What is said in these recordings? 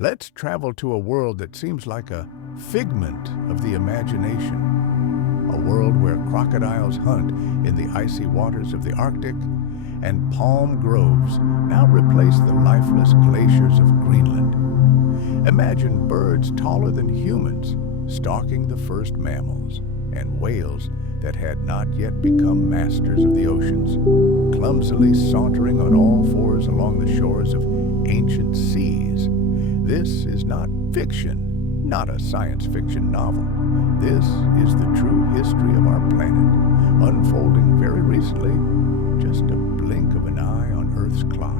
Let's travel to a world that seems like a figment of the imagination. A world where crocodiles hunt in the icy waters of the Arctic and palm groves now replace the lifeless glaciers of Greenland. Imagine birds taller than humans stalking the first mammals, and whales that had not yet become masters of the oceans, clumsily sauntering on all fours along the shores of ancient seas. This is not fiction, not a science fiction novel. This is the true history of our planet, unfolding very recently, just a blink of an eye on Earth's clock.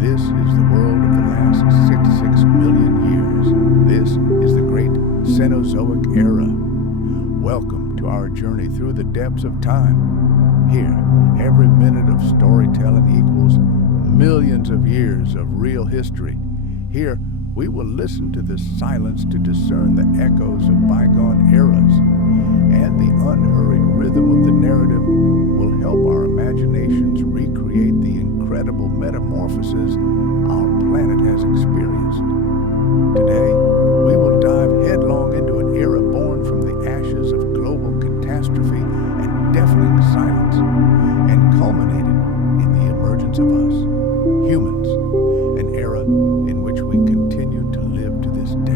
This is the world of the last 6 million years. This is the Great Cenozoic Era. Welcome to our journey through the depths of time. Here, every minute of storytelling equals millions of years of real history. Here, we will listen to the silence to discern the echoes of bygone eras, and the unhurried rhythm of the narrative will help our imaginations recreate the incredible metamorphoses our planet has experienced. Today, we will dive headlong into an era born from the ashes of global catastrophe and deafening silence, and culminated in the emergence of us, humans, an era in which we continue to live to this day.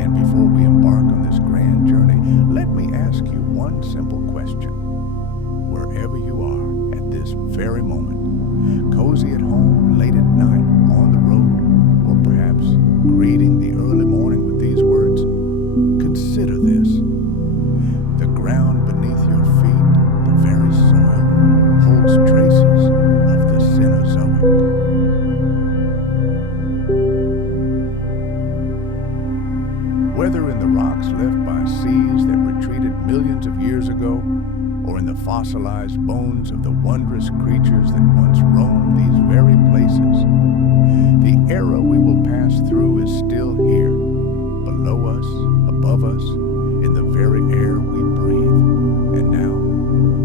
And before we embark on this grand journey, let me ask you one simple question. Wherever you are at this very moment, cozy at home, late at night, on the road, or perhaps greeting the early morning with these words, consider this. The ground beneath your feet, the very soil, holds traces of the Cenozoic. Whether in the rocks left by seas that retreated millions of years ago, or in the fossilized bones of the wondrous creatures that once roamed these very places, the era we will pass through is still here, below us, above us, in the very air we breathe. And now,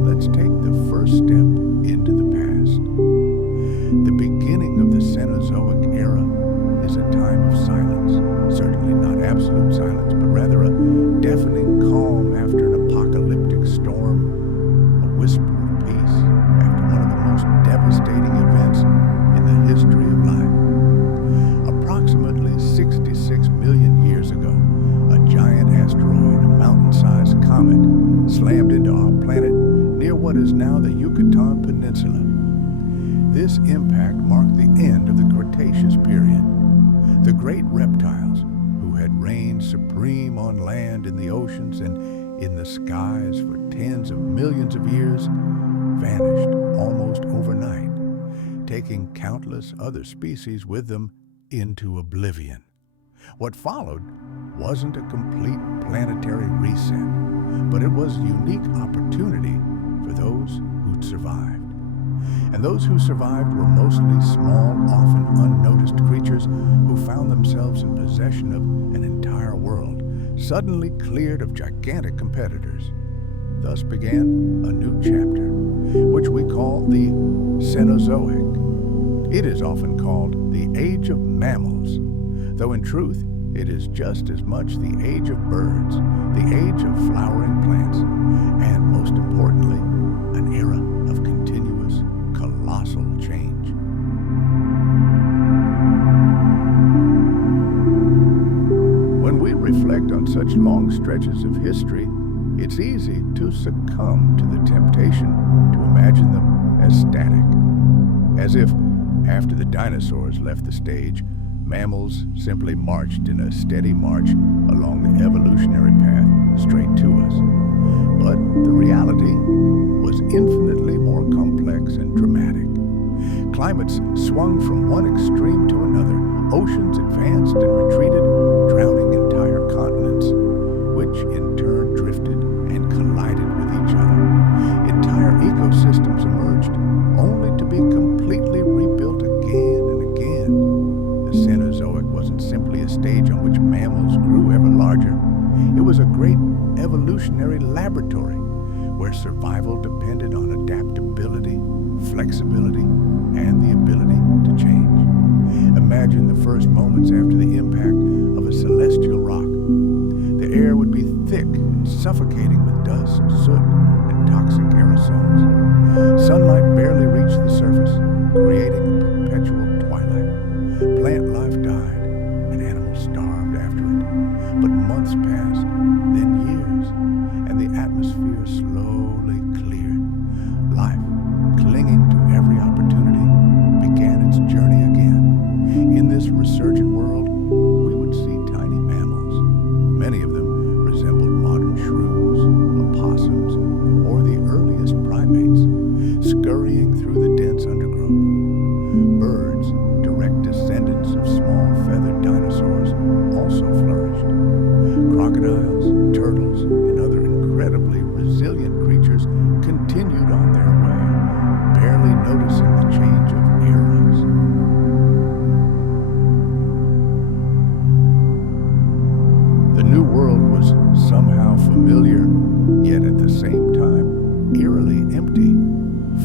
let's take the first step into the past. The beginning of the Cenozoic Era is a time of silence, certainly not absolute silence, but rather a deafening calm after an apocalyptic storm, a whisper of peace after one of the most devastating events in the history of life. Approximately 66 million years ago, a giant asteroid, a mountain-sized comet, slammed into our planet near what is now the Yucatan Peninsula. This impact marked the end of the Cretaceous period. The great reptiles, who had reigned supreme on land, in the oceans, and in the skies for tens of millions of years, vanished almost overnight, taking countless other species with them into oblivion. What followed wasn't a complete planetary reset, but it was a unique opportunity for those who'd survived. And those who survived were mostly small, often unnoticed creatures who found themselves in possession of an entire world, suddenly cleared of gigantic competitors. Thus began a new chapter, which we call the Cenozoic. It is often called the Age of Mammals, though in truth, it is just as much the age of birds, the age of flowering plants, and most importantly, an era of continuous, colossal change. When we reflect on such long stretches of history, it's easy to succumb to the temptation to imagine them as static, as if, after the dinosaurs left the stage, mammals simply marched in a steady march along the evolutionary path straight to us. But the reality was infinitely more complex and dramatic. Climates swung from one extreme to another. Oceans advanced and retreated, drowning entire continents, which in turn drifted and collided with each other. Entire ecosystems emerged, only to be completely rebuilt again and again. The Cenozoic wasn't simply a stage on which mammals grew ever larger. It was a great evolutionary laboratory where survival depended on adaptability, flexibility, and the ability to change. Imagine the first moments after the suffocating with dust, soot, and toxic aerosols. Sunlight barely reached the surface, creating a perpetual twilight. Plant life died, and animals starved after it. But months passed, then years, and the atmosphere slowly cleared. Life, clinging to every opportunity, began its journey again. In this resurgent world, we would see tiny mammals. Many of them resembled modern shrews, opossums, or the earliest primates, scurrying through the dense undergrowth. Birds, direct descendants of small feathered dinosaurs, also flourished. Crocodiles, turtles, and other incredibly resilient creatures continued on their way, barely noticing the change of eras. The New World was somehow familiar, yet at the same time eerily empty,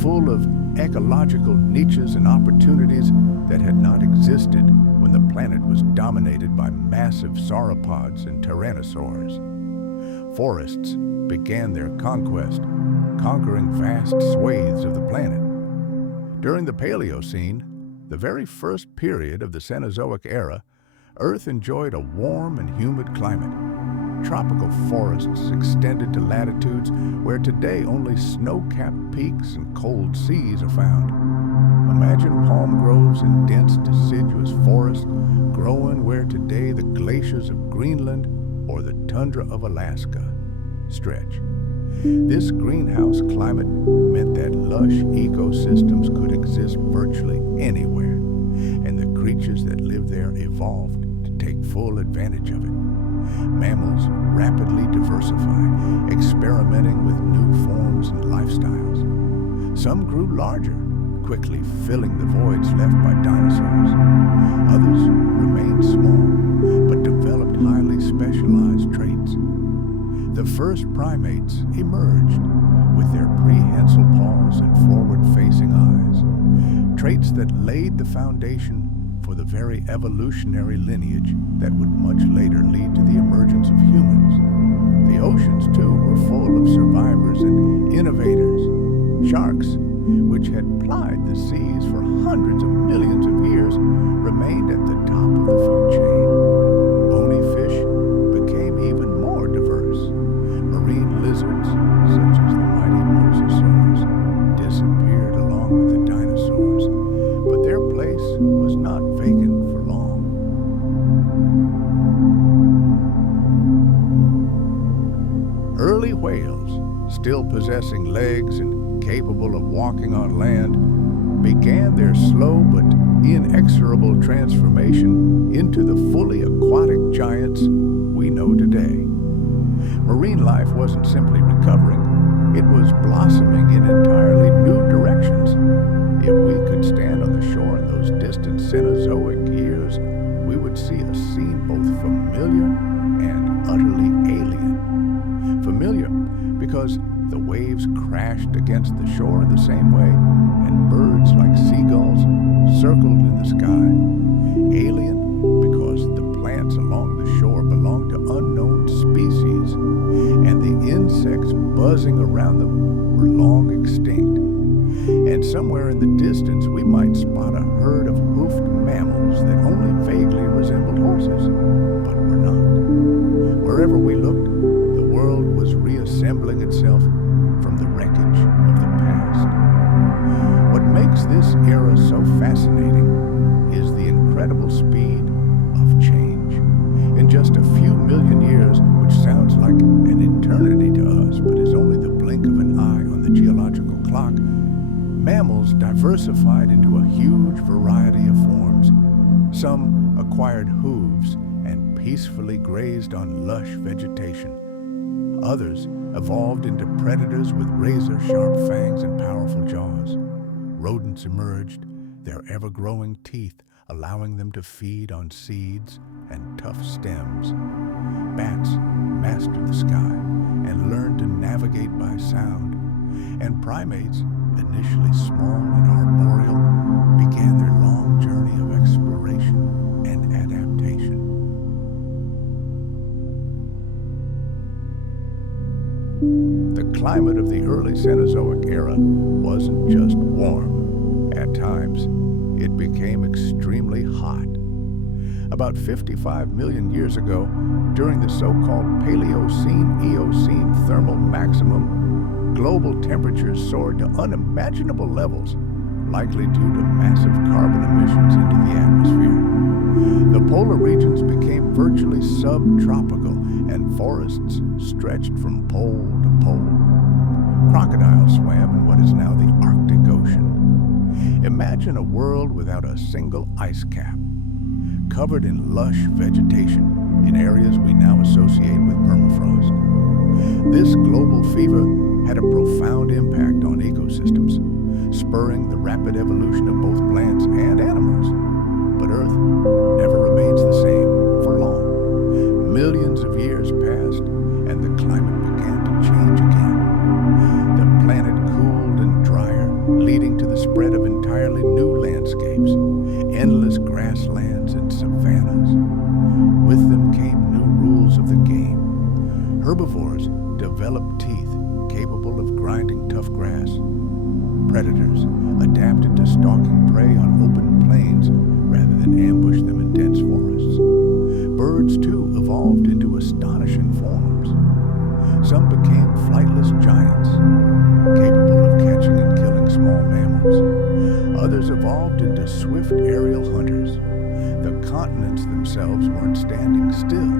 full of ecological niches and opportunities that had not existed when the planet was dominated by massive sauropods and tyrannosaurs. Forests began their conquest, conquering vast swathes of the planet. During the Paleocene, the very first period of the Cenozoic Era, Earth enjoyed a warm and humid climate. Tropical forests extended to latitudes where today only snow-capped peaks and cold seas are found. Imagine palm groves and dense deciduous forests growing where today the glaciers of Greenland or the tundra of Alaska stretch. This greenhouse climate meant that lush ecosystems could exist virtually anywhere, and the creatures that lived there evolved to take full advantage of it. Mammals rapidly diversified, experimenting with new forms and lifestyles. Some grew larger, quickly filling the voids left by dinosaurs. Others remained small, but developed highly specialized traits. The first primates emerged with their prehensile paws and forward-facing eyes, traits that laid the foundation for the very evolutionary lineage that would much later lead to the emergence of humans. The oceans, too, were full of survivors and innovators. Sharks, which had plied the seas for hundreds of millions of years, remained at the top of the food chain. Bony fish became even more diverse. Marine lizards, such as the mighty mosasaurs, disappeared along with the dinosaurs, but their place was not vacant for long. Early whales, still possessing legs and capable of walking on land, began their slow but inexorable transformation into the fully aquatic giants we know today. Marine life wasn't simply recovering, it was blossoming in entirely new directions. If we could stand on the shore in those distant Cenozoic years, we would see a scene both familiar and utterly alien. Familiar because the waves crashed against the shore in the same way, and birds like seagulls circled in the sky. Alien because the plants along the shore belonged to unknown species, and the insects buzzing around them were long extinct. And somewhere in the distance we might spot a herd of hoofed mammals that only vaguely resembled horses, but were not. Wherever we looked, the world was reassembling itself from the wreckage of the past. What makes this era so fascinating is the incredible speed of change. In just a few million years, which sounds like an eternity to us, but is only the blink of an eye on the geological clock, mammals diversified into a huge variety of forms. Some acquired hooves and peacefully grazed on lush vegetation. Others evolved into predators with razor-sharp fangs and powerful jaws. Rodents emerged, their ever-growing teeth allowing them to feed on seeds and tough stems. Bats mastered the sky and learned to navigate by sound. And primates, initially small and arboreal, began their long journey of exploration and adaptation. climate of the early Cenozoic era wasn't just warm. At times, it became extremely hot. About 55 million years ago, during the so-called Paleocene-Eocene thermal maximum, global temperatures soared to unimaginable levels, likely due to massive carbon emissions into the atmosphere. The polar regions became virtually subtropical, and forests stretched from pole to pole. Crocodiles swam in what is now the Arctic Ocean. Imagine a world without a single ice cap, covered in lush vegetation in areas we now associate with permafrost. This global fever had a profound impact on ecosystems, spurring the rapid evolution of both plants and animals. But Earth never remains the same for long. Millions of years passed, and the climate began to change again. The planet cooled and drier, leading to the spread of entirely new landscapes, endless grasslands and savannas. With them came new rules of the game. Herbivores developed teeth capable of grinding tough grass. Predators adapted to stalking prey on open plains rather than ambush them in dense forests. Birds, too, evolved into astonishing forms. Some became flightless giants, capable of catching and killing small mammals. Others evolved into swift aerial hunters. The continents themselves weren't standing still.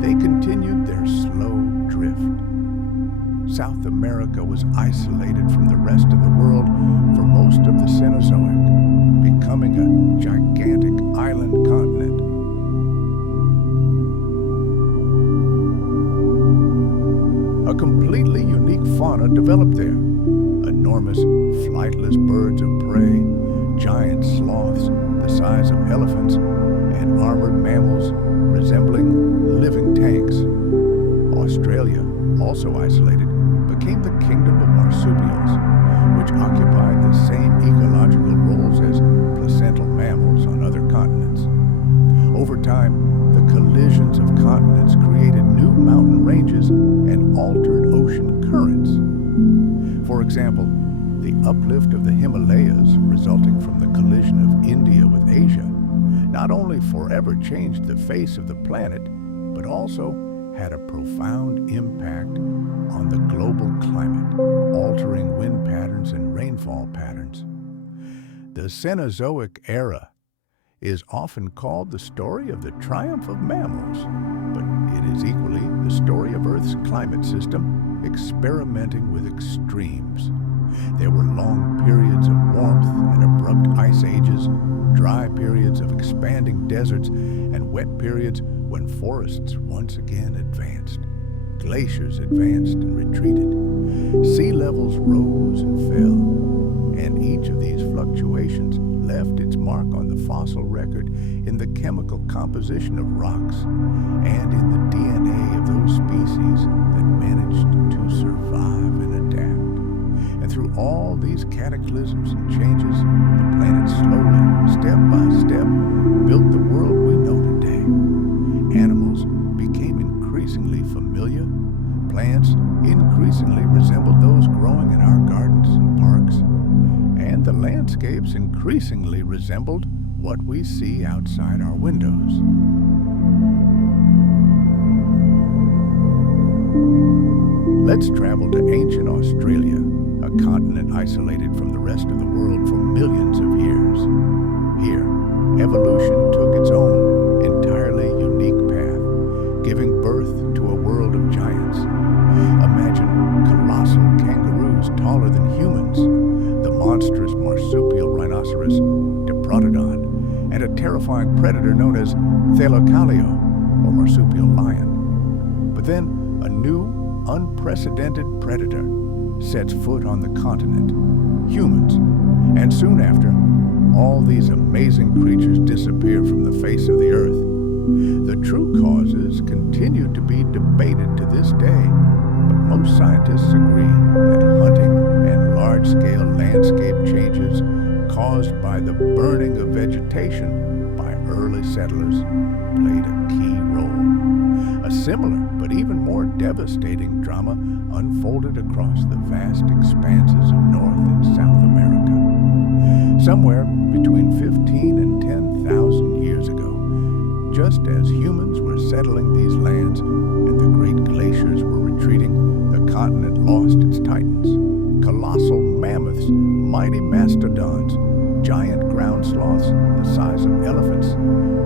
They continued their slow drift. South America was isolated from the rest of the world for most of the Cenozoic, becoming a gigantic island continent. A completely unique fauna developed there. Enormous, flightless birds of prey, giant sloths the size of elephants, and armored mammals resembling living tanks. Australia, also isolated, became the kingdom of marsupials, which occupied the same ecological roles as placental mammals on other continents. Over time, the collisions of continents created new mountain ranges and altered ocean currents. For example, the uplift of the Himalayas resulting from the collision of India with Asia not only forever changed the face of the planet, but also had a profound impact on the global climate, altering wind patterns and rainfall patterns. The Cenozoic Era is often called the story of the triumph of mammals, but it is equally the story of Earth's climate system experimenting with extremes. There were long periods of warmth and abrupt ice ages, dry periods of expanding deserts, and wet periods when forests once again advanced. Glaciers advanced and retreated. Sea levels rose and fell. And each of these fluctuations left its mark on the fossil record in the chemical composition of rocks and in the DNA of those species that managed to survive and adapt. And through all these cataclysms and changes, the planet slowly, step by step, built the world we know today. Animals became increasingly familiar. Plants increasingly resembled those growing in our gardens and parks. And the landscapes increasingly resembled what we see outside our windows. Let's travel to ancient Australia, a continent isolated from the rest of the world for millions of years. Here, evolution took its own, entirely unique path, giving birth to a world of giants. Imagine colossal kangaroos taller than humans, the monstrous marsupial rhinoceros, Diprotodon, and a terrifying predator known as Thalocalio, or marsupial lion. But then a new, unprecedented predator sets foot on the continent, humans, and soon after, all these amazing creatures disappear from the face of the earth. The true causes continue to be debated to this day, but most scientists agree that hunting and large-scale landscape changes caused by the burning of vegetation by early settlers played a key role. A similar but even more devastating drama unfolded across the vast expanses of North and South America. Somewhere between 15 and 10,000 years ago, just as humans were settling these lands and the great glaciers were retreating, the continent lost its titans. Colossal mammoths, mighty mastodons, giant ground sloths the size of elephants,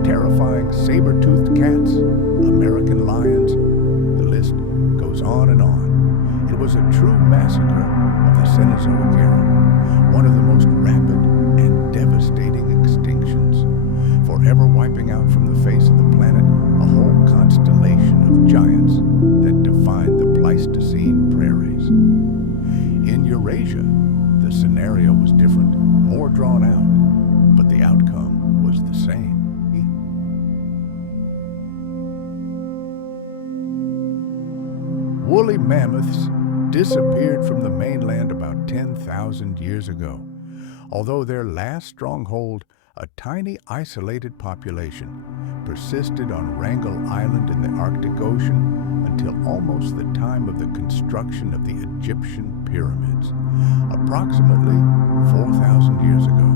terrifying saber-toothed cats, American lions, the list goes on and on. It was a true massacre of the Cenozoic Era, one of the most rapid and devastating extinctions, forever wiping out from the face of the planet a whole constellation of giants that defined the Pleistocene prairies. In Eurasia, the scenario was different, more drawn out, but the outcome was the same. Woolly mammoths disappeared from the mainland about 10,000 years ago, although their last stronghold, a tiny isolated population, persisted on Wrangel Island in the Arctic Ocean until almost the time of the construction of the Egyptian pyramids, approximately 4,000 years ago.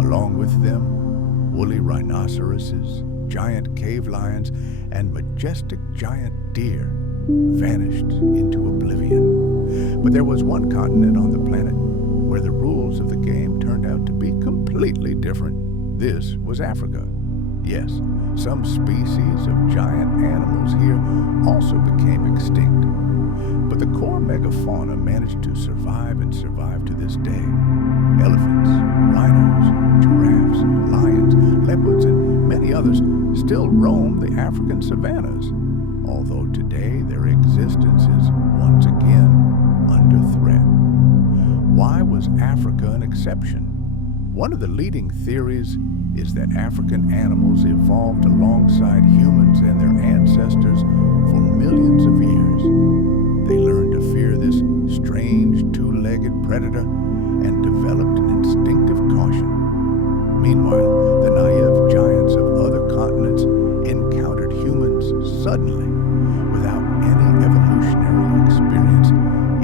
Along with them, woolly rhinoceroses, giant cave lions, and majestic giant deer vanished into oblivion. But there was one continent on the planet where the rules of the game turned out to be completely different. This was Africa. Yes, some species of giant animals here also became extinct. But the core megafauna managed to survive and survive to this day. Elephants, rhinos, giraffes, lions, leopards, and many others still roam the African savannas, although today their existence is once again under threat. Why was Africa an exception? One of the leading theories is that African animals evolved alongside humans and their ancestors for millions of years. They learned to fear this strange two-legged predator and developed an instinctive caution. Meanwhile, the naive giants of other continents encountered humans suddenly, without any evolutionary experience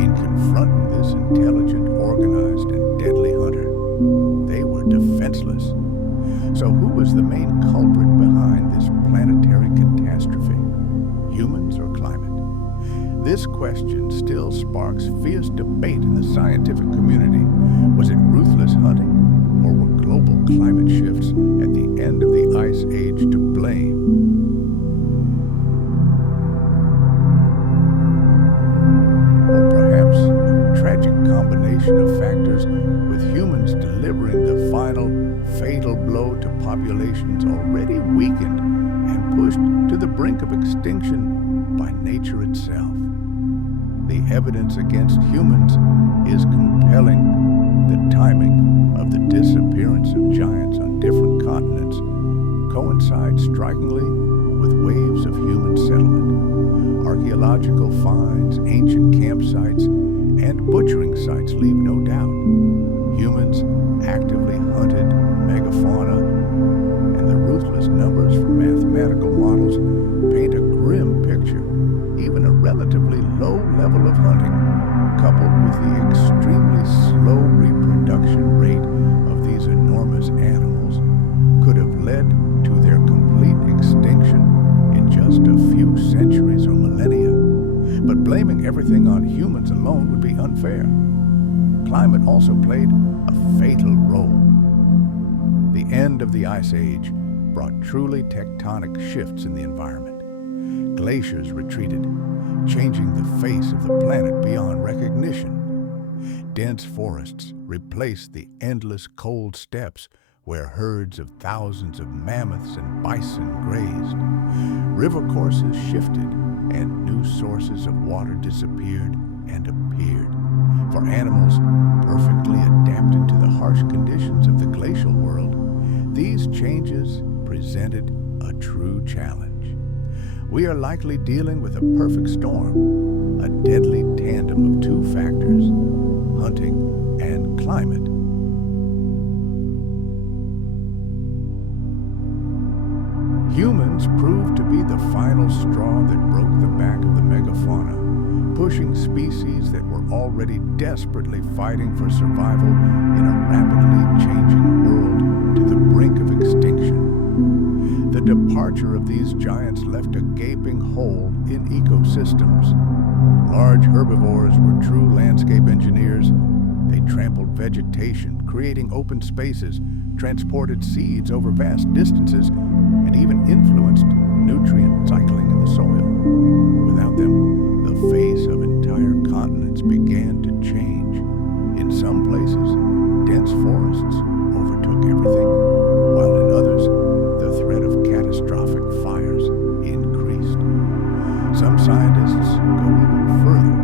in confronting this intelligent, organized, and deadly hunter. They were defenseless. So who was the main culprit behind this planetary catastrophe? Humans or climate? This question still sparks fierce debate in the scientific community. Was it ruthless hunting, or were global climate shifts at the end of the Ice Age to blame? Combination of factors, with humans delivering the final fatal blow to populations already weakened and pushed to the brink of extinction by nature itself. The evidence against humans is compelling. The timing of the disappearance of giants on different continents coincides strikingly with waves of human settlement. Archaeological finds, ancient campsites, and butchering sites leave no doubt. Humans actively hunted megafauna, and the ruthless numbers from mathematical models paint a grim picture. Even a relatively low level of hunting, coupled with the extremely slow reproduction rate of these enormous animals, could have led to their complete extinction in just a few centuries or millennia. But blaming everything on humans alone would be unfair. Climate also played a fatal role. The end of the Ice Age brought truly tectonic shifts in the environment. Glaciers retreated, changing the face of the planet beyond recognition. Dense forests replaced the endless cold steppes where herds of thousands of mammoths and bison grazed. River courses shifted, and new sources of water disappeared and appeared. For animals perfectly adapted to the harsh conditions of the glacial world, these changes presented a true challenge. We are likely dealing with a perfect storm, a deadly tandem of two factors, hunting and climate. Humans proved to be the final straw that broke the back of the megafauna, pushing species that were already desperately fighting for survival in a rapidly changing world to the brink of extinction. The departure of these giants left a gaping hole in ecosystems. Large herbivores were true landscape engineers. They trampled vegetation, creating open spaces, transported seeds over vast distances, and even influenced nutrient cycling in the soil. Without them, the face of entire continents began to change. In some places, dense forests overtook everything, while in others, the threat of catastrophic fires increased. Some scientists go even further,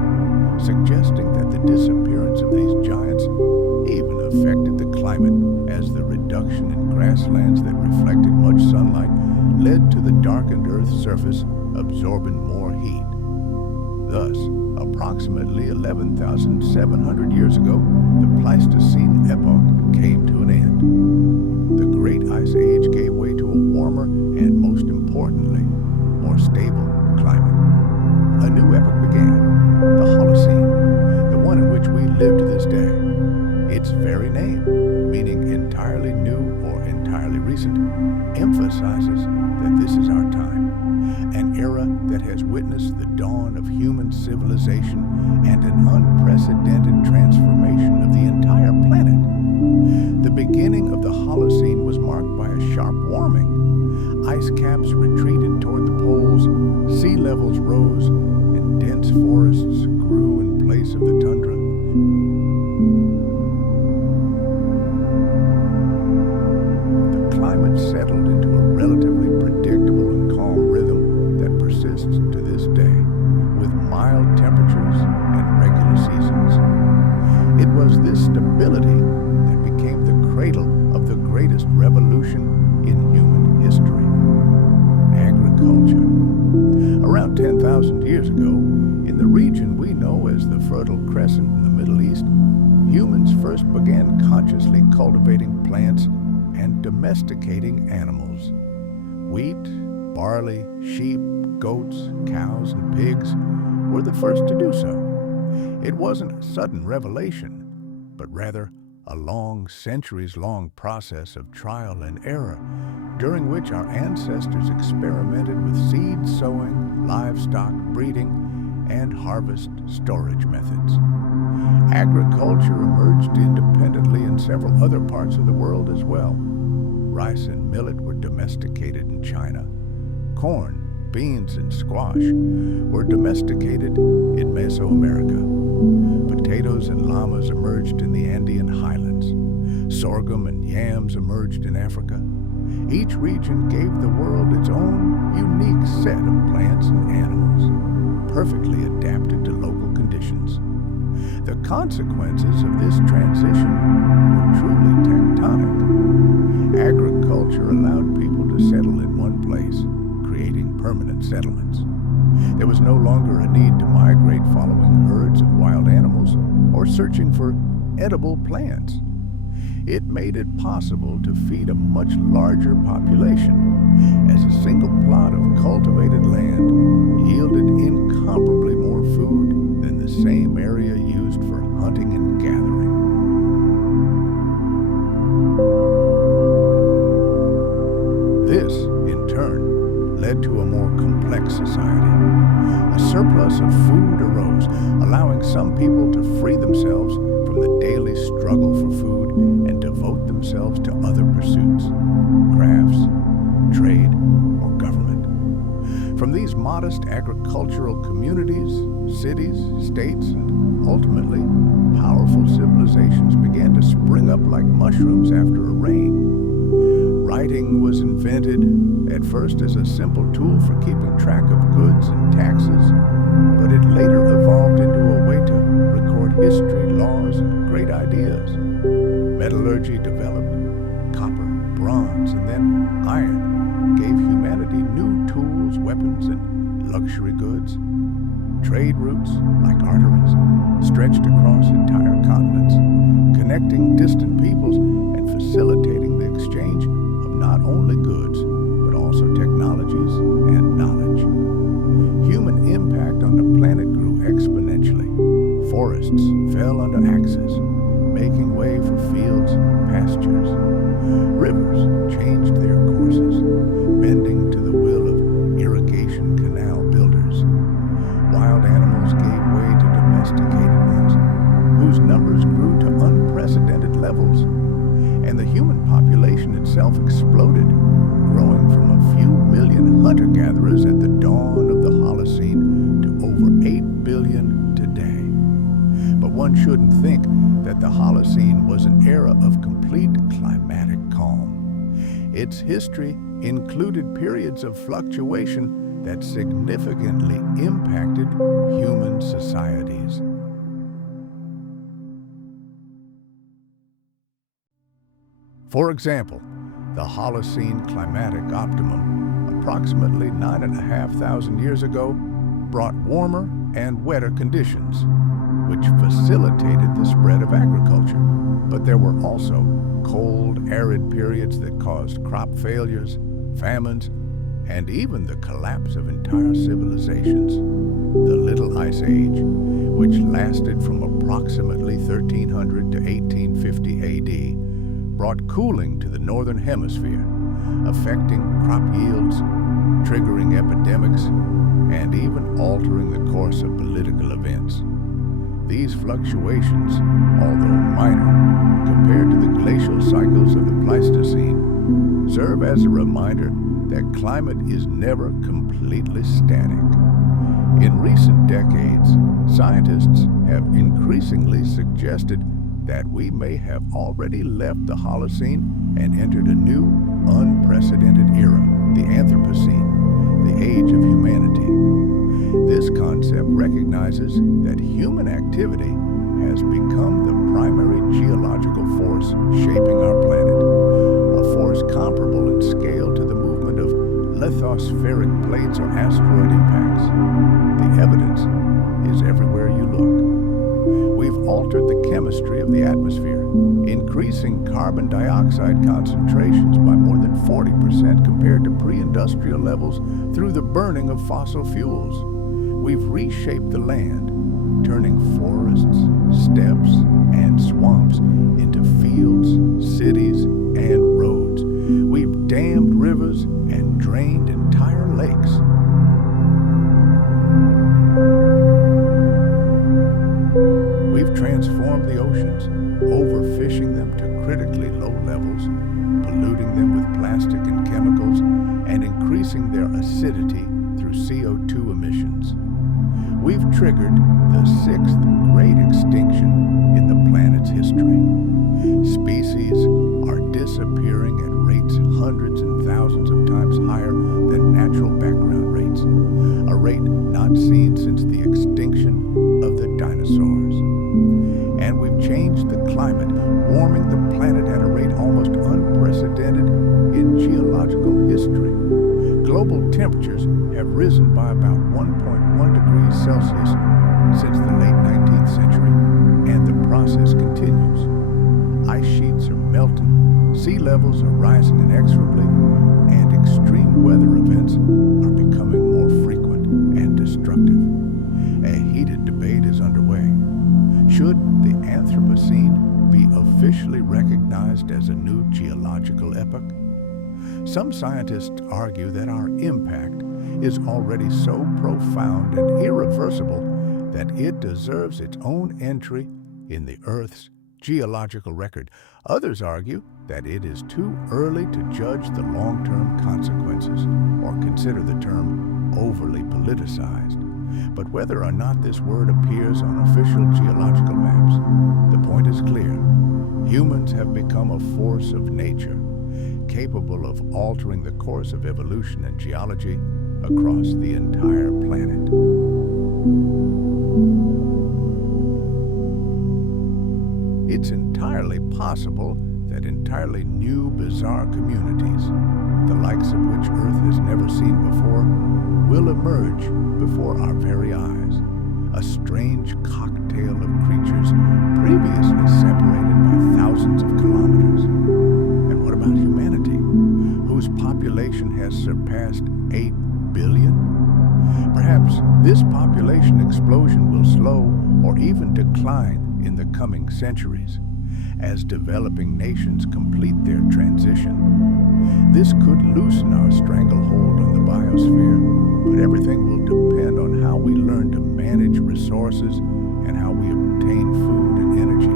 suggesting that the disappearance of these giants even affected the climate, as the reduction in grasslands that reflected much sunlight led to the darkened Earth's surface absorbing more heat. Thus, approximately 11,700 years ago, the Pleistocene epoch came to an end. The Great Ice Age gave way to a warmer and, most importantly, more stable climate. A new epoch began, the Holocene, the one in which we live to this day. Its very name, meaning entirely new or entirely recent, emphasizes that this is our time, an era that has witnessed the dawn of human civilization and an unprecedented transformation of the entire planet. The beginning of the Holocene was marked by a sharp warming. Ice caps retreated toward the poles, sea levels rose, and dense forests grew in place of the tundra. Settled into a relatively predictable and calm rhythm that persists to this day, with mild temperatures and regular seasons. It was this stability that became the cradle of the greatest revolution in human history: agriculture. Around 10,000 years ago, in the region we know as the Fertile Crescent in the Middle East, humans first began consciously cultivating plants and domesticating animals. Wheat, barley, sheep, goats, cows, and pigs were the first to do so. It wasn't a sudden revelation, but rather a long, centuries-long process of trial and error, during which our ancestors experimented with seed sowing, livestock breeding, and harvest storage methods. Agriculture emerged independently in several other parts of the world as well. Rice and millet were domesticated in China. Corn, beans, and squash were domesticated in Mesoamerica. Potatoes and llamas emerged in the Andean highlands. Sorghum and yams emerged in Africa. Each region gave the world its own unique set of plants and animals, perfectly adapted to local conditions. The consequences of this transition were truly tectonic. Agriculture allowed people to settle in one place, creating permanent settlements. There was no longer a need to migrate following herds of wild animals or searching for edible plants. It made it possible to feed a much larger population, as a single plot of cultivated land yielded incomparably more food than the same area used for hunting and gathering. This, in turn, led to a more complex society. A surplus of food arose, allowing some people to free themselves from the daily struggle for food and devote themselves to other pursuits, crafts, trade, or government. From these modest agricultural communities, cities, states, and ultimately powerful civilizations began to spring up like mushrooms after a rain. Writing was invented, at first as a simple tool for keeping track of goods and taxes, but it later evolved into a way to record history, laws, and great ideas. Metallurgy developed. Copper, bronze, and then iron gave humanity new tools, weapons, and luxury goods. Trade routes, like arteries, stretched across entire continents, connecting distant peoples and facilitating the exchange of not only goods, but also technology. technologies, and knowledge. Human impact on the planet grew exponentially. Forests fell under axes, making way for fields and pastures. Rivers changed their courses, bending to the will of irrigation canal builders. Wild animals gave way to domesticated ones, whose numbers grew to unprecedented levels. And the human population itself exploded, growing from a few million hunter-gatherers at the dawn of the Holocene to over 8 billion today. But one shouldn't think that the Holocene was an era of complete climatic calm. Its history included periods of fluctuation that significantly impacted human societies. For example, the Holocene climatic optimum, approximately 9,500 years ago, brought warmer and wetter conditions, which facilitated the spread of agriculture. But there were also cold, arid periods that caused crop failures, famines, and even the collapse of entire civilizations. The Little Ice Age, which lasted from approximately 1300 to 1850 AD, brought cooling to the northern hemisphere, affecting crop yields, triggering epidemics, and even altering the course of political events. These fluctuations, although minor compared to the glacial cycles of the Pleistocene, serve as a reminder that climate is never completely static. In recent decades, scientists have increasingly suggested that we may have already left the Holocene and entered a new, unprecedented era, the Anthropocene, the age of humanity. This concept recognizes that human activity has become the primary geological force shaping our planet, a force comparable in scale to the movement of lithospheric plates or asteroid impacts. The evidence is everywhere you look. We've altered the chemistry of the atmosphere, increasing carbon dioxide concentrations by more than 40% compared to pre-industrial levels through the burning of fossil fuels. We've reshaped the land, turning forests, steppes, and swamps into fields, cities, and roads. We've dammed rivers and drained entire lakes. We've transformed the oceans, overfishing them to critically low levels, polluting them with plastic and chemicals, and increasing their acidity through CO2 emissions. We've triggered the 6th Great Extinction in the planet's history. Species are disappearing at rates hundreds and thousands of times higher than natural background rates, a rate not seen since the extinction of the dinosaurs. And we've changed the climate, warming the planet at a rate almost unprecedented in geological history. Global temperatures have risen by about 1.1 degrees Celsius since the late 19th century, and the process continues. Ice sheets are melting, sea levels are rising inexorably, and extreme weather events are becoming more frequent and destructive. A heated debate is underway. Should the Anthropocene be officially recognized as a new geological epoch? Some scientists argue that our impact is already so profound and irreversible that it deserves its own entry in the Earth's geological record. Others argue that it is too early to judge the long-term consequences or consider the term overly politicized. But whether or not this word appears on official geological maps, the point is clear. Humans have become a force of nature, capable of altering the course of evolution and geology across the entire planet. It's entirely possible that entirely new, bizarre communities, the likes of which Earth has never seen before, will emerge before our very eyes. A strange cocktail of creatures previously separated by thousands of kilometers. And what about humanity, whose population has surpassed 8 billion? Perhaps this population explosion will slow or even decline in the coming centuries as developing nations complete their transition. This could loosen our stranglehold on the biosphere, but everything will depend on how we learn to manage resources and how we obtain food and energy.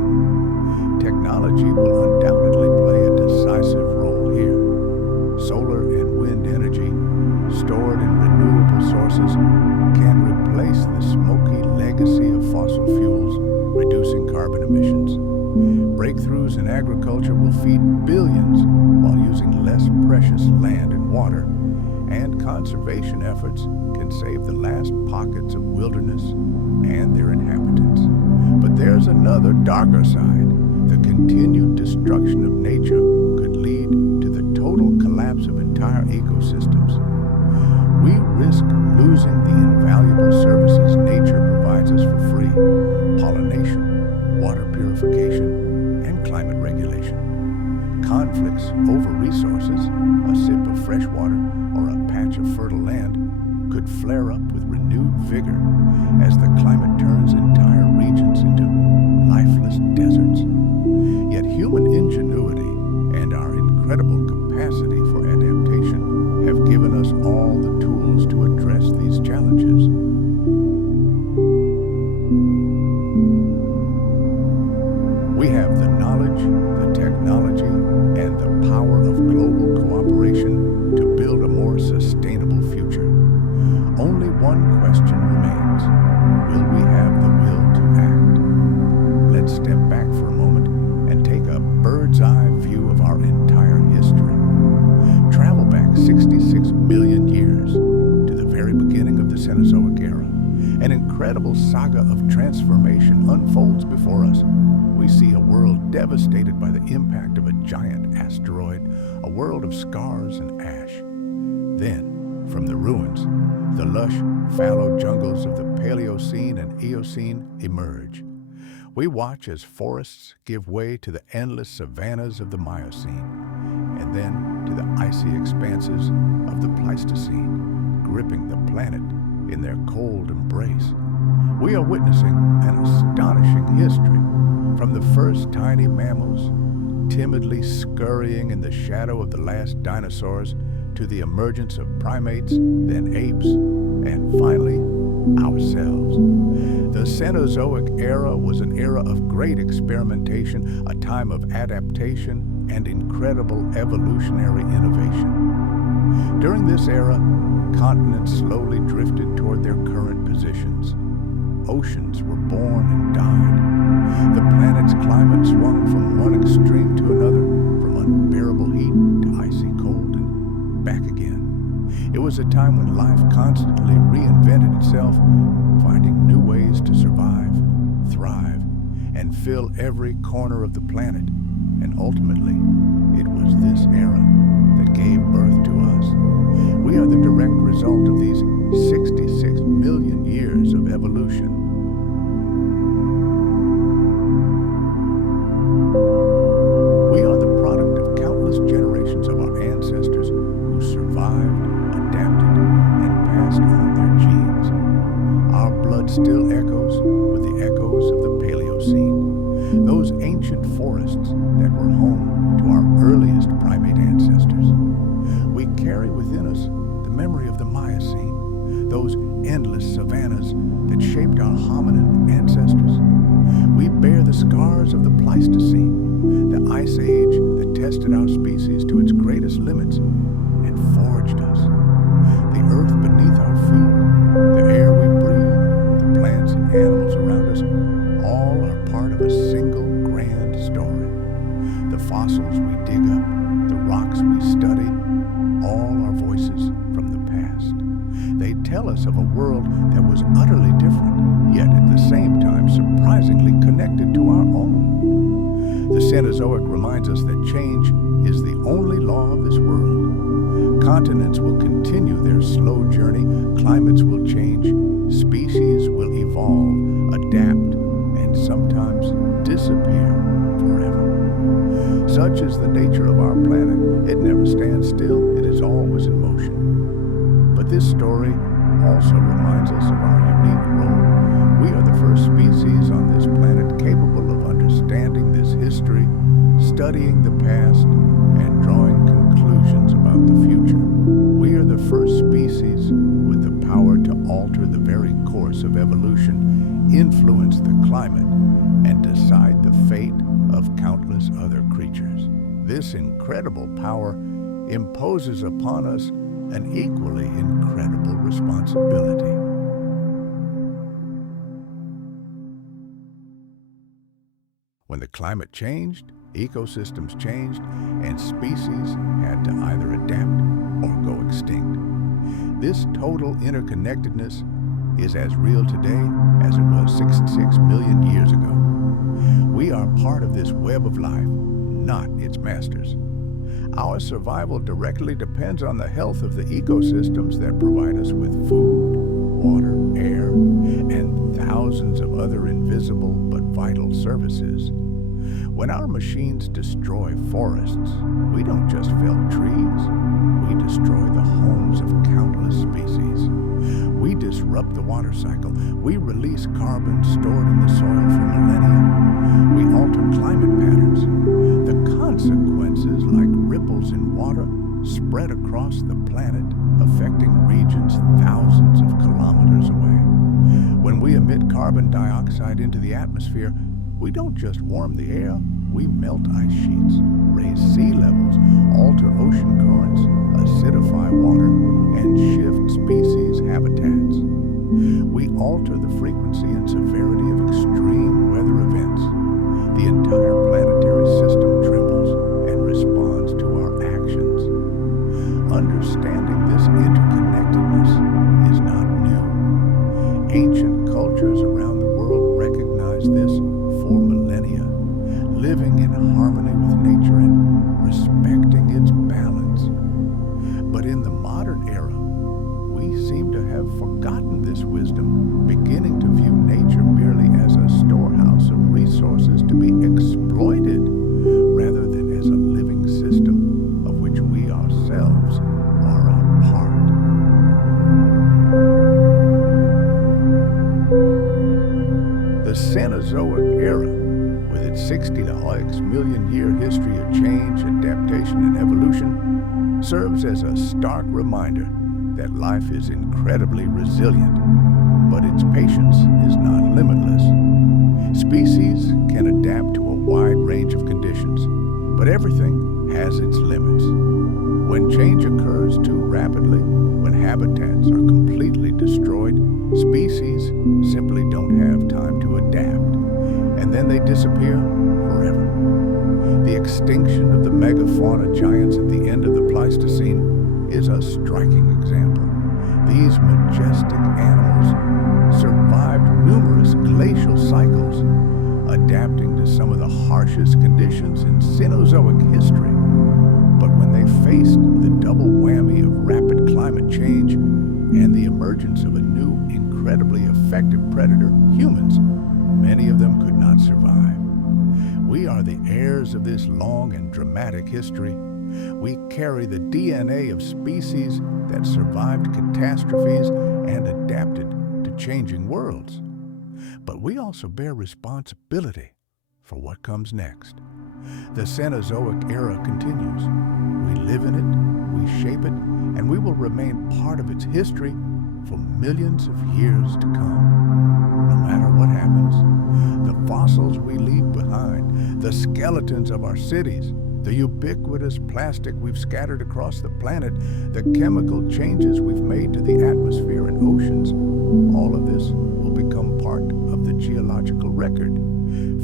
Technology will undoubtedly play a decisive role here. Solar and wind energy, stored in renewable sources, can replace the smoky legacy of fossil fuels, reducing carbon emissions. Breakthroughs in agriculture will feed billions while using less precious land and water, and conservation efforts can save the last pockets of wilderness and their inhabitants. But there's another darker side. The continued destruction of nature could lead to the total collapse of entire ecosystems. We risk losing the invaluable services nature provides us for free: pollination, water purification, and climate regulation. Conflicts over resources, a sip of fresh water or a patch of fertile land, could flare up with renewed vigor as the climate turns entire regions into lifeless deserts. Yet human ingenuity and our incredible capacity for adaptation have given us all the tools to address these challenges. We have the knowledge, the technology, and the power of global cooperation to build a more sustainable future. Only one question remains: will we have the will to act? Let's step back for a moment and take a bird's-eye view of our entire history. Travel back 66 million years to the very beginning of the Cenozoic Era. An incredible saga of transformation unfolds before us. We see a world devastated by the impact of a giant asteroid, a world of scars and ash. Then, from the ruins, the lush, fallow jungles of the Paleocene and Eocene emerge. We watch as forests give way to the endless savannas of the Miocene, and then to the icy expanses of the Pleistocene, gripping the planet in their cold embrace. We are witnessing an astonishing history, from the first tiny mammals, timidly scurrying in the shadow of the last dinosaurs, to the emergence of primates, then apes, and finally, ourselves. The Cenozoic Era was an era of great experimentation, a time of adaptation and incredible evolutionary innovation. During this era, continents slowly drifted toward their current positions. Oceans were born and died. The planet's climate swung from one extreme to another, from unbearable heat to icy cold and back again. It was a time when life constantly reinvented itself, finding new ways to survive, thrive, and fill every corner of the planet. And ultimately, it was this era that gave birth to us. We are the direct result of these 66 million years of evolution. We are the product of countless generations of our ancestors who survived, adapted, and passed on their genes. Our blood still echoes with the echoes of the Paleocene, those ancient forests that were home to our earliest primate ancestors. We carry within us the memory of the Miocene, those endless savannas that shaped our hominin ancestors. We bear the scars of the Pleistocene, the ice age that tested our species to its greatest limits and forged us. The earth beneath our feet, the air we breathe, the plants and animals around us, all are part of a single grand story. The fossils we dig up, the rocks we study, all are voices from the past. They tell us of a world that was utterly different, yet at the same time surprisingly connected to our own. The Cenozoic reminds us that change is the only law of this world. Continents will continue their slow journey, climates will change, species will evolve, adapt, and sometimes disappear forever. Such is the nature of our planet. It never stands still, it is always in motion. But this story also reminds us of our unique role. We are the first species on this planet capable of understanding this history, studying the past, and drawing conclusions about the future. We are the first species with the power to alter the very course of evolution, influence the climate, and decide the fate of countless other creatures. This incredible power imposes upon us an equally incredible responsibility. When the climate changed, ecosystems changed, and species had to either adapt or go extinct. This total interconnectedness is as real today as it was 66 million years ago. We are part of this web of life, not its masters. Our survival directly depends on the health of the ecosystems that provide us with food, water, air, and thousands of other invisible but vital services. When our machines destroy forests, we don't just fell trees, we destroy the homes of countless species. We disrupt the water cycle, we release carbon stored in the soil for millennia, we alter climate patterns. The consequences, like ripples in water, spread across the planet, affecting regions thousands of kilometers away. When we emit carbon dioxide into the atmosphere, we don't just warm the air, we melt ice sheets, raise sea levels, alter ocean currents, acidify water, and shift species habitats. We alter the frequency and severity of extreme weather events. The entire planetary system trembles and responds to our actions. Understanding this interconnectedness is not new. Ancient cultures around the world recognize this for millennia, living in harmony with nature and respecting its balance. But in the modern era, we seem to have forgotten this wisdom, beginning to view nature merely as a storehouse of resources to be exploited, rather than as a living system of which we ourselves are a part. The Cenozoic Era, with its 60 to X million year history of change, adaptation, and evolution, serves as a stark reminder that life is incredibly resilient, but its patience is not limitless. Species can adapt to a wide range of conditions, but everything has its limits. When change occurs too rapidly, when habitats are completely destroyed, species simply don't have time to adapt, and then they disappear forever. The extinction of the megafauna giants at the end of the Pleistocene is a striking example. These majestic animals survived numerous glacial cycles, adapting to some of the harshest conditions in Cenozoic history. But when they faced the double whammy of rapid climate change and the emergence of a new, incredibly effective predator, humans, many of them could not survive. We are the heirs of this long and dramatic history. We carry the DNA of species that survived catastrophes and adapted to changing worlds. But we also bear responsibility for what comes next. The Cenozoic Era continues. We live in it, we shape it, and we will remain part of its history for millions of years to come. No matter what happens, the fossils we leave behind, the skeletons of our cities, the ubiquitous plastic we've scattered across the planet, the chemical changes we've made to the atmosphere and oceans, all of this will become part of the geological record.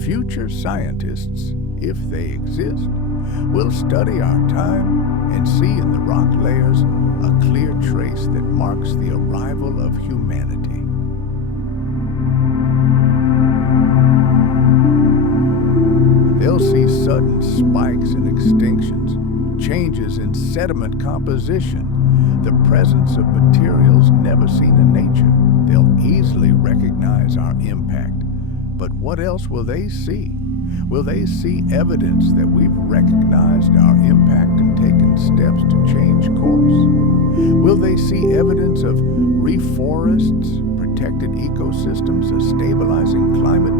Future scientists, if they exist, will study our time and see in the rock layers a clear trace that marks the arrival of humanity. They'll see sudden spikes in extinctions, changes in sediment composition, the presence of materials never seen in nature. They'll easily recognize our impact. But what else will they see? Will they see evidence that we've recognized our impact and taken steps to change course? Will they see evidence of reforests, protected ecosystems, a stabilizing climate?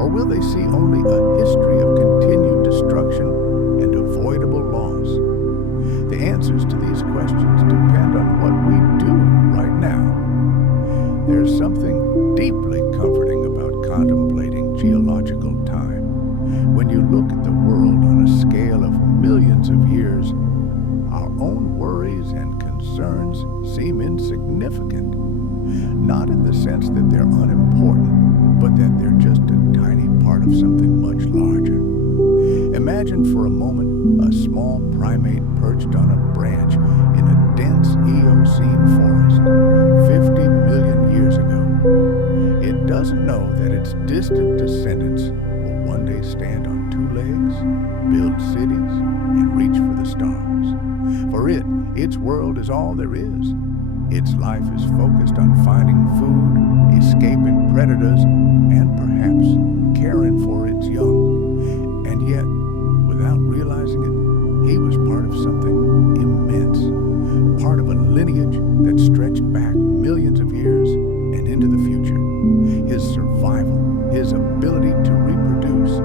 Or will they see only a history of continued destruction and avoidable loss? The answers to these questions depend on what we do right now. There's something deeply comforting about contemplating geological time. When you look at the world on a scale of millions of years, our own worries and concerns seem insignificant. Not in the sense that they're unimportant, but that they're just a tiny part of something much larger. Imagine for a moment a small primate perched on a branch in a dense Eocene forest 50 million years ago. It doesn't know that its distant descendants will one day stand on two legs, build cities, and reach for the stars. For its world is all there is. Its life is focused on finding food, escaping predators, and perhaps caring for its young. And yet, without realizing it, he was part of something immense, part of a lineage that stretched back millions of years and into the future. His survival, his ability to reproduce,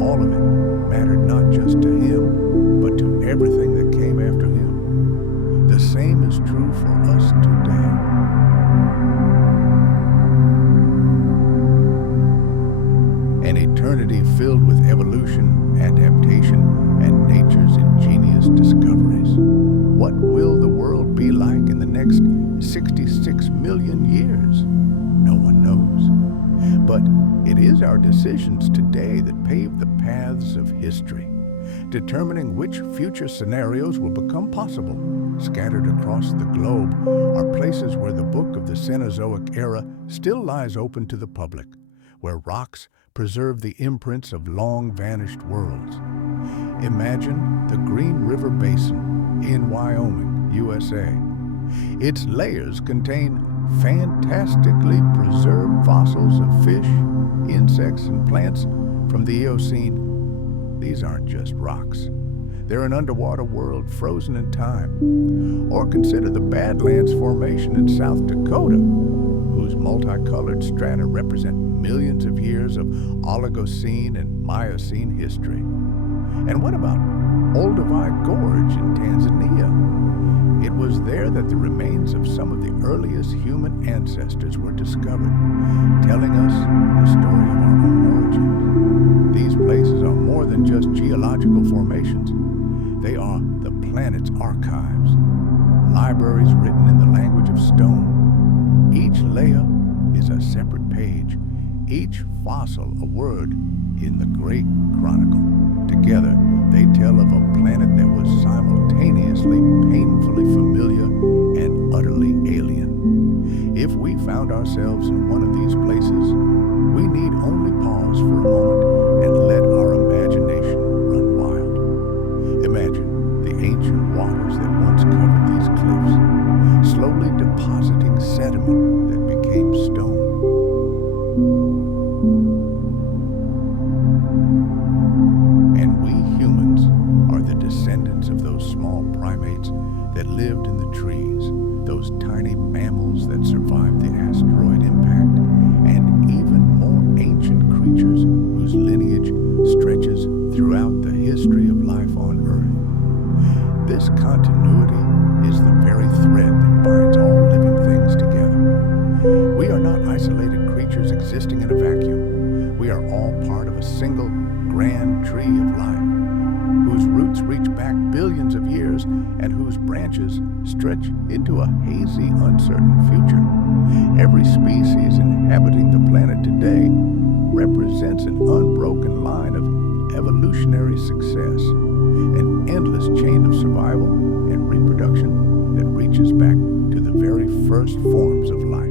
all of it mattered not just to him, but to everything that came after him. The same is true for us today. An eternity filled with evolution, adaptation, and nature's ingenious discoveries. What will the world be like in the next 66 million years? No one knows. But it is our decisions today that pave the paths of history, determining which future scenarios will become possible. Scattered across the globe are places where the book of the Cenozoic Era still lies open to the public, where rocks preserve the imprints of long-vanished worlds. Imagine the Green River Basin in Wyoming, USA. Its layers contain fantastically preserved fossils of fish, insects, and plants from the Eocene. These aren't just rocks. They're an underwater world frozen in time. Or consider the Badlands Formation in South Dakota, whose multicolored strata represent millions of years of Oligocene and Miocene history. And what about Olduvai Gorge in Tanzania? It was there that the remains of some of the earliest human ancestors were discovered, telling us the story of our own origins. These places are more than just geological formations. They are the planet's archives, libraries written in the language of stone. Each layer is a separate page, each fossil a word in the Great Chronicle. Together, they tell of a planet that was simultaneously painfully familiar and utterly alien. If we found ourselves in one of these places, we need only pause for a moment and let our imagination run wild. Imagine the ancient waters that once covered these cliffs, slowly depositing sediment that became stone. And we humans are the descendants of those small primates that lived in the trees, those tiny mammals that survived the asteroid impact, and even more ancient creatures whose lineage stretches throughout the history of life on Earth. This continuity is the very thread that binds all living things together. We are not isolated creatures existing in a vacuum. We are all part of a single grand tree of life, whose roots reach back billions of years and whose branches stretch into a hazy, uncertain future. Every species inhabiting the planet today represents an unbroken line of evolutionary success, an endless chain of survival and reproduction that reaches back to the very first forms of life.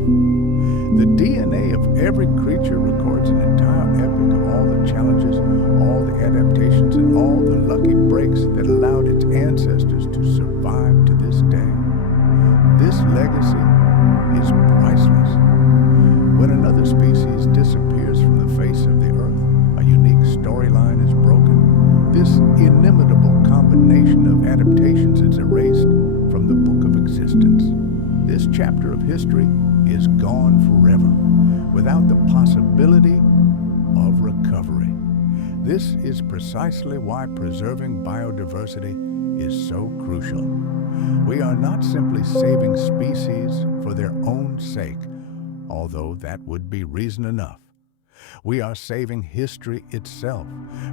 The DNA of every creature records an entire epic of all the challenges, all the adaptations, and all the lucky breaks that allowed its ancestors to survive to this day. This legacy is priceless. When another species disappears from the face of the earth, a unique story history is gone forever, without the possibility of recovery. This is precisely why preserving biodiversity is so crucial. We are not simply saving species for their own sake, although that would be reason enough. We are saving history itself,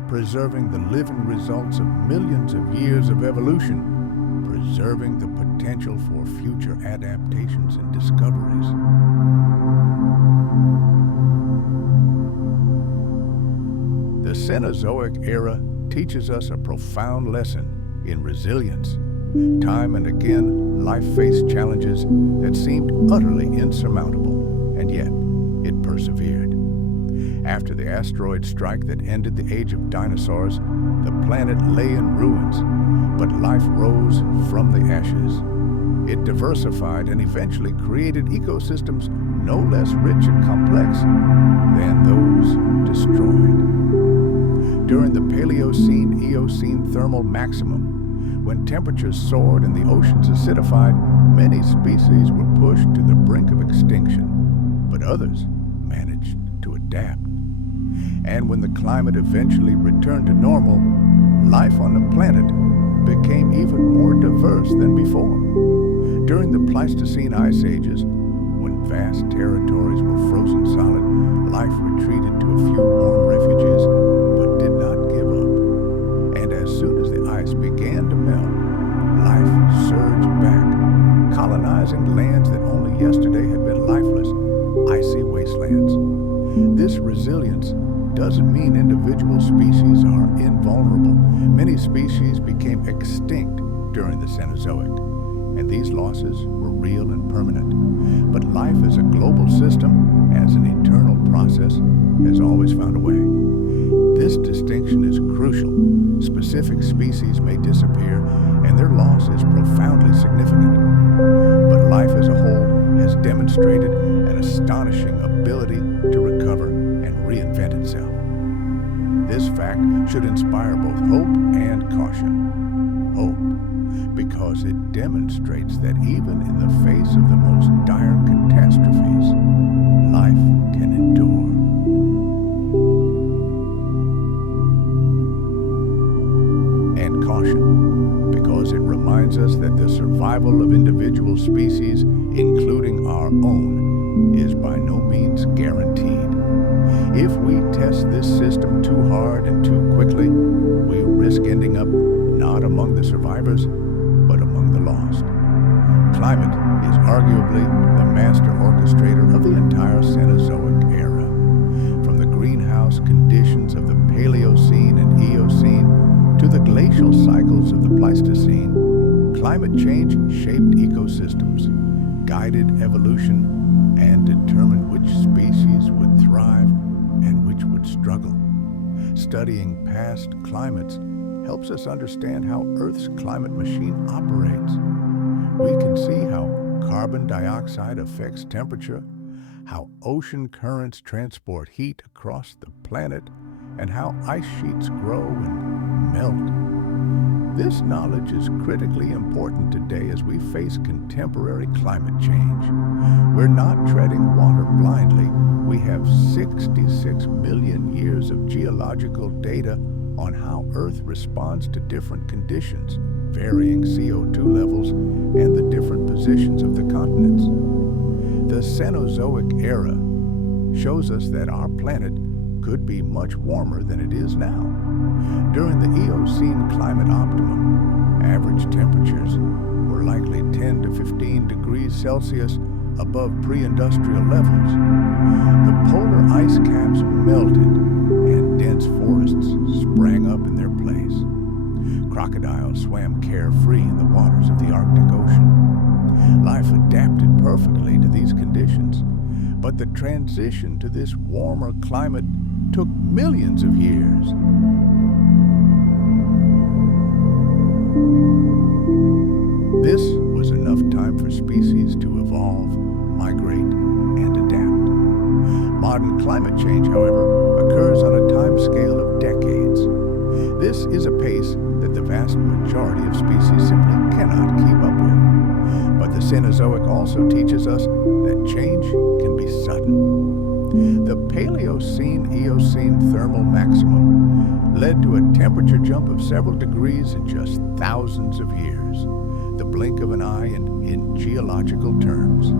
preserving the living results of millions of years of evolution, preserving the potential for future adaptations and discoveries. The Cenozoic Era teaches us a profound lesson in resilience. Time and again, life faced challenges that seemed utterly insurmountable, and yet it persevered. After the asteroid strike that ended the age of dinosaurs, the planet lay in ruins, but life rose from the ashes. It diversified and eventually created ecosystems no less rich and complex than those destroyed. During the Paleocene-Eocene thermal maximum, when temperatures soared and the oceans acidified, many species were pushed to the brink of extinction, but others managed to adapt. And when the climate eventually returned to normal, life on the planet became even more diverse than before. During the Pleistocene ice ages, when vast territories were frozen solid, life retreated to a few warm refuges, but did not give up. And as soon as the ice began to melt, life surged back, colonizing lands that only yesterday had been lifeless, icy wastelands. This resilience doesn't mean individual species are invulnerable. Many species became extinct during the Cenozoic, and these losses were real and permanent. But life as a global system, as an eternal process, has always found a way. This distinction is crucial. Specific species may disappear, and their loss is profoundly significant. But life as a whole has demonstrated an astonishing ability to recover and reinvent itself. This fact should inspire both hope and caution. Hope, because it demonstrates that even in the face of the most dire catastrophes, life can endure. And caution, because it reminds us that the survival of individual species, including our own, is by no means guaranteed. If we test this system too hard and too quickly, we risk ending up not among the survivors, but among the lost. Climate is arguably the master orchestrator of the entire Cenozoic Era. From the greenhouse conditions of the Paleocene and Eocene to the glacial cycles of the Pleistocene, climate change shaped ecosystems, guided evolution, and determined which species would thrive and which would struggle. Studying past climates helps us understand how Earth's climate machine operates. We can see how carbon dioxide affects temperature, how ocean currents transport heat across the planet, and how ice sheets grow and melt. This knowledge is critically important today as we face contemporary climate change. We're not treading water blindly. We have 66 million years of geological data on how Earth responds to different conditions, varying CO2 levels, and the different positions of the continents. The Cenozoic Era shows us that our planet could be much warmer than it is now. During the Eocene climate optimum, average temperatures were likely 10 to 15 degrees Celsius above pre-industrial levels. The polar ice caps melted and dense forests sprang up in their place. Crocodiles swam carefree in the waters of the Arctic Ocean. Life adapted perfectly to these conditions, but the transition to this warmer climate took millions of years. This was enough time for species to evolve, migrate, and adapt. Modern climate change, however, occurs on a time scale of decades. This is a pace that the vast majority of species simply cannot keep up with. But the Cenozoic also teaches us that change can be sudden. The Paleocene-Eocene thermal maximum led to a temperature jump of several degrees in just thousands of years, the blink of an eye in geological terms.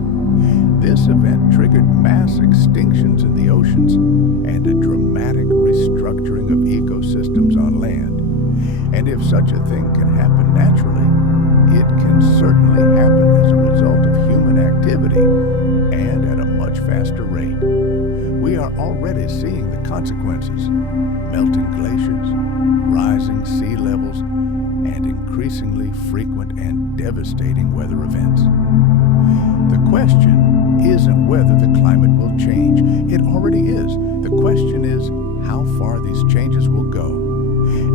This event triggered mass extinctions in the oceans and a dramatic restructuring of ecosystems on land. And if such a thing can happen naturally, it can certainly happen as a result of human activity and at a much faster rate. We are already seeing the consequences: melting glaciers, rising sea levels, and increasingly frequent and devastating weather events. The question isn't whether the climate will change. It already is. The question is how far these changes will go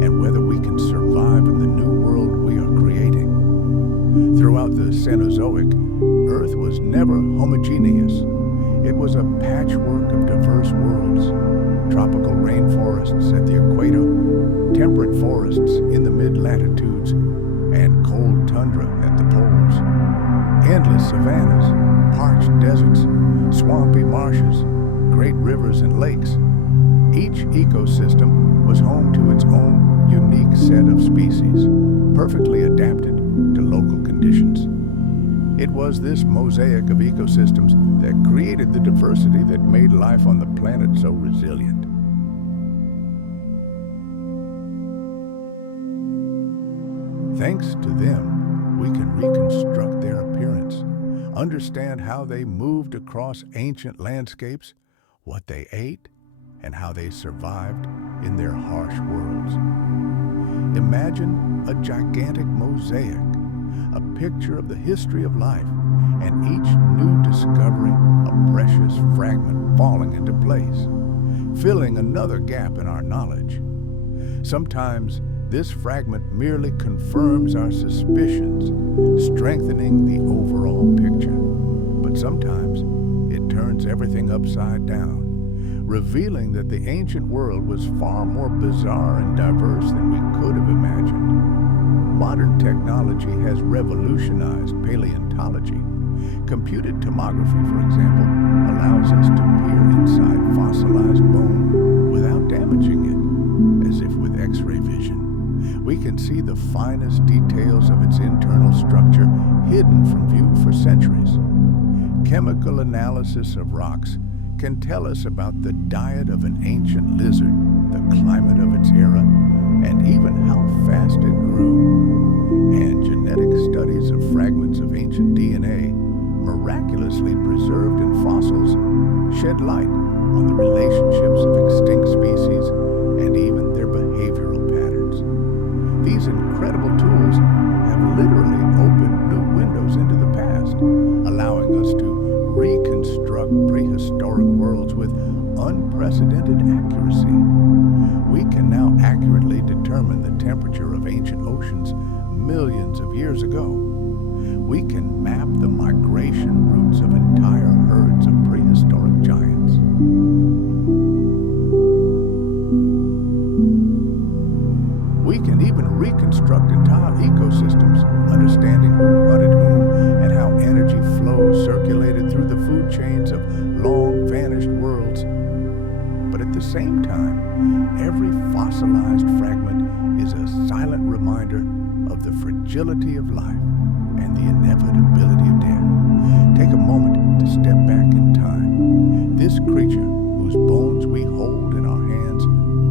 and whether we can survive in the new world we are creating. Throughout the Cenozoic, Earth was never homogeneous. It was a patchwork of diverse worlds: tropical rainforests at the equator, temperate forests in the mid-latitudes, and cold tundra at the poles. Endless savannas, parched deserts, swampy marshes, great rivers and lakes. Each ecosystem was home to its own unique set of species, perfectly adapted to local conditions. It was this mosaic of ecosystems that created the diversity that made life on the planet so resilient. Thanks to them, we can reconstruct their appearance, understand how they moved across ancient landscapes, what they ate, and how they survived in their harsh worlds. Imagine a gigantic mosaic, a picture of the history of life, and each new discovery a precious fragment falling into place, filling another gap in our knowledge. Sometimes this fragment merely confirms our suspicions, strengthening the overall picture. But sometimes it turns everything upside down, revealing that the ancient world was far more bizarre and diverse than we could have imagined. Modern technology has revolutionized paleontology. Computed tomography, for example, allows us to peer inside fossilized bone without damaging it, as if with X-ray vision. We can see the finest details of its internal structure hidden from view for centuries. Chemical analysis of rocks can tell us about the diet of an ancient lizard, the climate of its era, and even how fast it grew. And genetic studies of fragments of ancient DNA, miraculously preserved in fossils, shed light on the relationships of extinct species and even their behavioral patterns. These incredible tools have literally opened new windows into the past, allowing us to reconstruct prehistoric worlds with unprecedented accuracy. We can now accurately determine the temperature of ancient oceans millions of years ago. We can map the migration routes of entire herds of prehistoric giants. We can even reconstruct entire ecosystems, understanding who hunted whom and how energy flows circulated through the food chains of long-vanished worlds. But at the same time, every fossilized fragment is a silent reminder of the fragility of life and the inevitability of death. Take a moment to step back in time. This creature, whose bones we hold in our hands,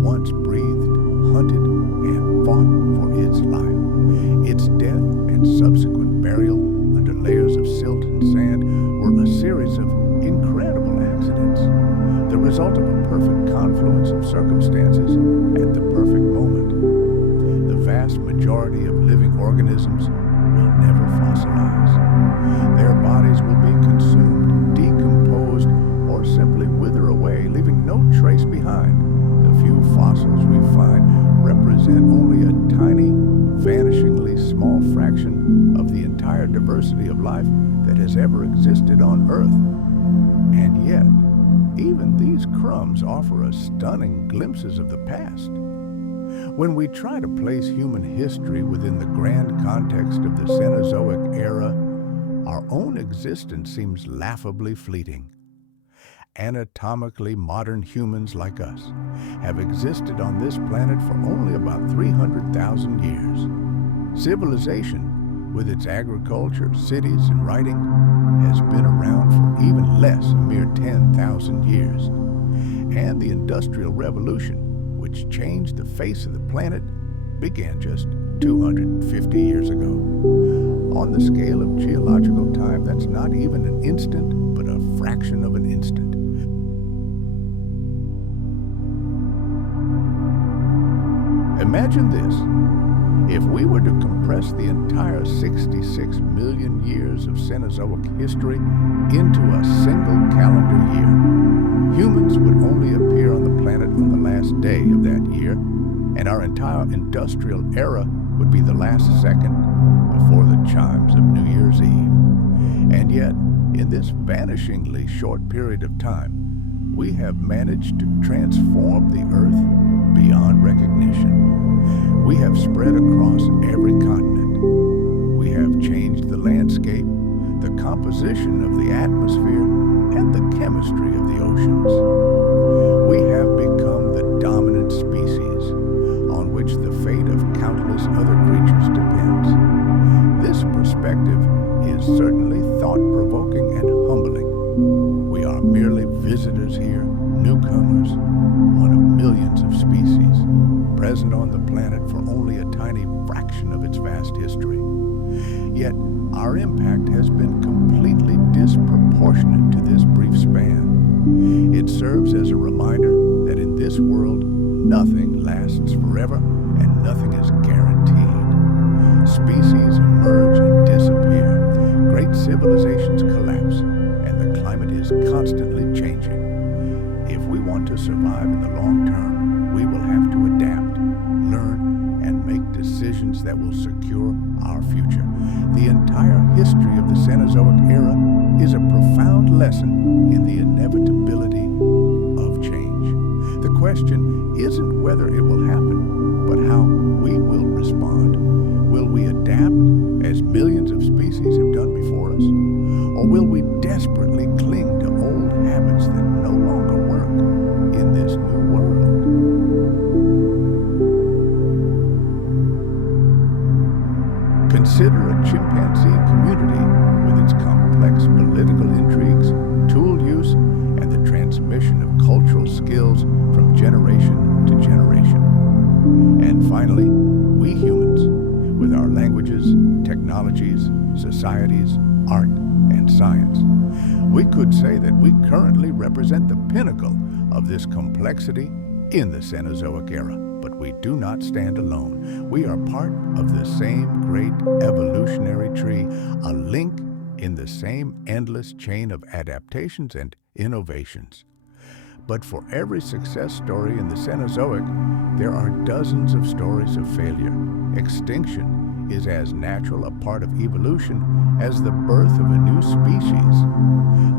once breathed, hunted, and fought for its life. Its death and subsequent burial under layers of silt and sand were a series of incredible accidents, the result of a perfect confluence of circumstances at the perfect moment. The vast majority of living organisms will never fossilize. Their bodies will be consumed, decomposed, or simply wither away, leaving no trace behind. The few fossils we find represent only a tiny, vanishingly small fraction of the entire diversity of life that has ever existed on Earth. And yet, even these crumbs offer us stunning glimpses of the past. When we try to place human history within the grand context of the Cenozoic Era, our own existence seems laughably fleeting. Anatomically modern humans like us have existed on this planet for only about 300,000 years. Civilization, with its agriculture, cities, and writing, has been around for even less, a mere 10,000 years. And the Industrial Revolution, which changed the face of the planet, began just 250 years ago. On the scale of geological time, that's not even an instant, but a fraction of an instant. Imagine this. If we were to compress the entire 66 million years of Cenozoic history into a single calendar year, humans would only appear on the planet on the last day of that year, and our entire industrial era would be the last second before the chimes of New Year's Eve. And yet, in this vanishingly short period of time, we have managed to transform the Earth beyond recognition. We have spread across every continent. We have changed the landscape, the composition of the atmosphere, and the chemistry of the oceans. We have become the dominant species on which the fate of countless other creatures depends. This perspective is certainly thought-provoking and humbling. We are merely visitors here, newcomers, one of millions of species, present on the planet for only a tiny fraction of its vast history. Yet, our impact has been completely disproportionate to this brief span. It serves as a reminder that in this world, nothing lasts forever and nothing is guaranteed. Species emerge and disappear, great civilizations collapse, and the climate is constantly changing. If we want to survive in the long term, we will have to adapt, learn, and make decisions that will secure our future. The entire history of the Cenozoic Era is a profound lesson in the inevitability of change. The question isn't whether it will happen, but how we will respond. Will we adapt, as millions of species have done before us? Or will we desperately cling to old habits that no longer work in this new world? Consider a chimpanzee community with its complex political intrigues, tool use, and the transmission of cultural skills from generation to generation. And finally, we humans, with our languages, technologies, societies, art, and science. We could say that we currently represent the pinnacle of this complexity in the Cenozoic Era, but we do not stand alone. We are part of the same great evolutionary tree, a link in the same endless chain of adaptations and innovations. But for every success story in the Cenozoic, there are dozens of stories of failure. Extinction is as natural a part of evolution as the birth of a new species.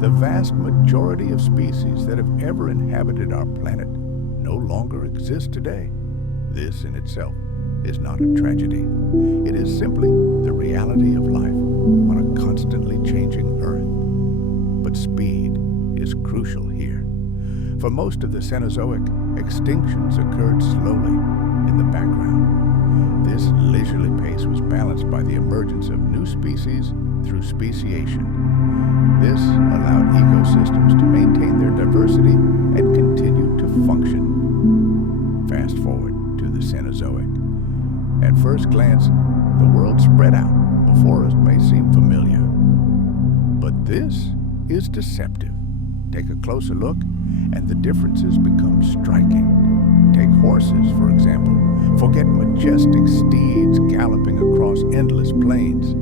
The vast majority of species that have ever inhabited our planet no longer exist today. This in itself is not a tragedy. It is simply the reality of life on a constantly changing Earth. But speed is crucial here. For most of the Cenozoic, extinctions occurred slowly in the background. This leisurely pace was balanced by the emergence of new species through speciation. This allowed ecosystems to maintain their diversity and continue to function. Fast forward to the Cenozoic. At first glance, the world spread out before us may seem familiar. But this is deceptive. Take a closer look, and the differences become striking. Take horses, for example. Forget majestic steeds galloping across endless plains.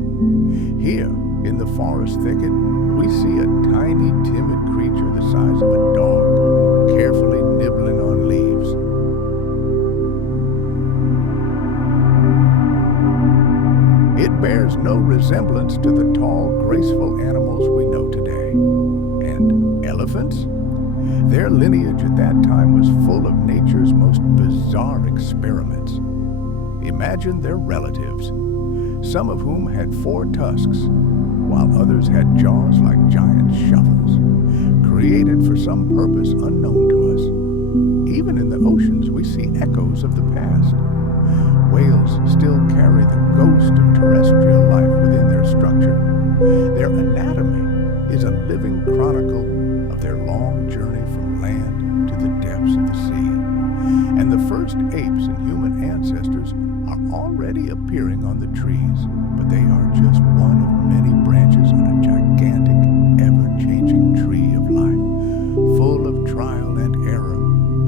Here, in the forest thicket, we see a tiny, timid creature the size of a dog, carefully nibbling on leaves. It bears no resemblance to the tall, graceful animals we know today. And elephants? Their lineage at that time was full of nature's most bizarre experiments. Imagine their relatives, some of whom had 4 tusks, while others had jaws like giant shovels, created for some purpose unknown to us. Even in the oceans, we see echoes of the past. Whales still carry the ghost of terrestrial life within their structure. Their anatomy is a living chronicle of their long journey from land to the depths of the sea. And the first apes and human ancestors are already appearing on the trees, but they are just one of many branches on a gigantic, ever-changing tree of life, full of trial and error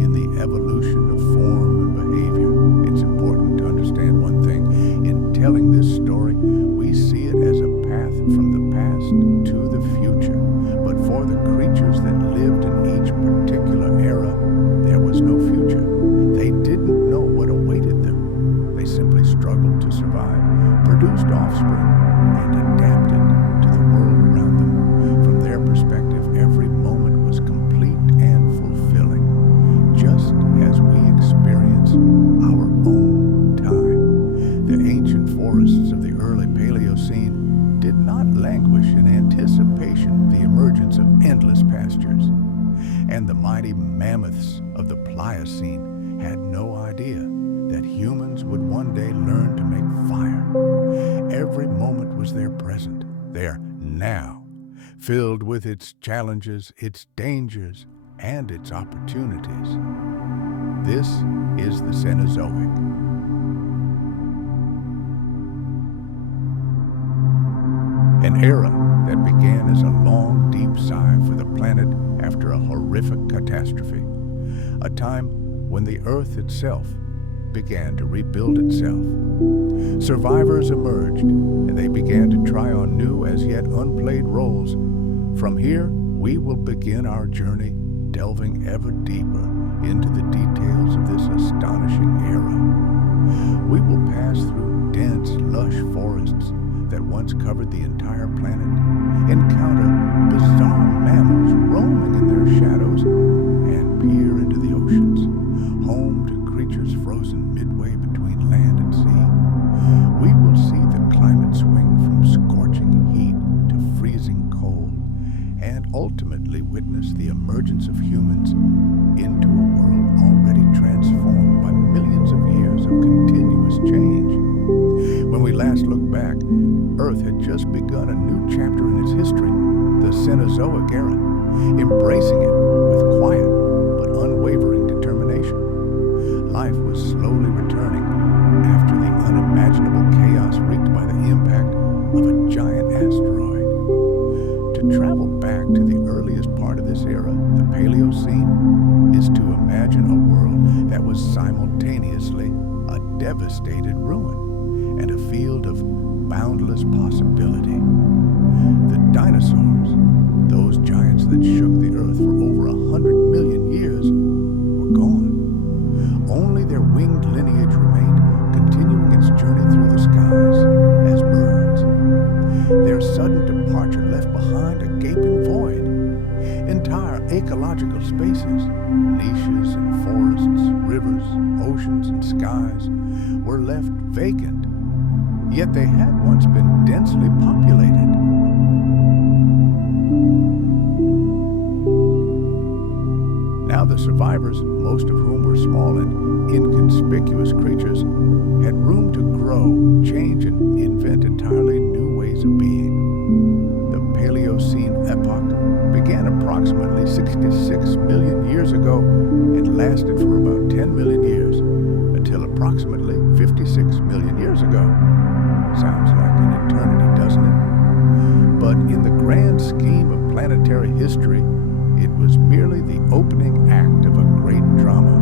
in the evolution of form and behavior. It's important to understand one thing. In telling this story, we see it as a path from the past to the future. But for the creatures that lived in each particular era, there was no future. They didn't know what awaited them. They simply struggled to survive, produced offspring, and adapted to the world around them. From their perspective, every moment was complete and fulfilling, just as we experience our own time. The ancient forests of the early Paleocene did not languish in anticipation of the emergence of endless pastures. And the mighty mammoths of the Pliocene had no idea that humans would one day learn to make fire. Every moment was their present, their now, filled with its challenges, its dangers, and its opportunities. This is the Cenozoic. An era that began as a long, deep sigh for the planet after a horrific catastrophe. A time when the Earth itself began to rebuild itself. Survivors emerged, and they began to try on new, as yet unplayed roles. From here, we will begin our journey, delving ever deeper into the details of this astonishing era. We will pass through dense, lush forests that once covered the entire planet, encounter bizarre mammals roaming in their shadows, and peer into the oceans, home to creatures frozen midway between land and sea. We will see the climate swing from scorching heat to freezing cold, and ultimately witness the emergence of humans into a world already transformed by millions of years of continuous change. When we last looked back, Earth had just begun a new chapter in its history, the Cenozoic Era, embracing it with quiet but unwavering determination. Life was slowly returning after the unimaginable chaos wreaked by the impact of a giant asteroid. To travel back to the earliest part of this era, the Paleocene, is to imagine a world that was simultaneously a devastated ruin and a field of boundless possibility. The dinosaurs, those giants that shook the earth for over 100 million years, were gone. Only their winged lineage remained, continuing its journey through the skies as birds. Their sudden departure left behind a gaping void. Entire ecological spaces, niches in forests, rivers, oceans, and skies, were left vacant. Yet they had once been densely populated. Now the survivors, most of whom were small and inconspicuous creatures, had room to grow, change, and invent entirely new ways of being. The Paleocene epoch began approximately 66 million years ago and lasted for about 10 million years, until approximately 56 million years ago. Sounds like an eternity, doesn't it? But in the grand scheme of planetary history, it was merely the opening act of a great drama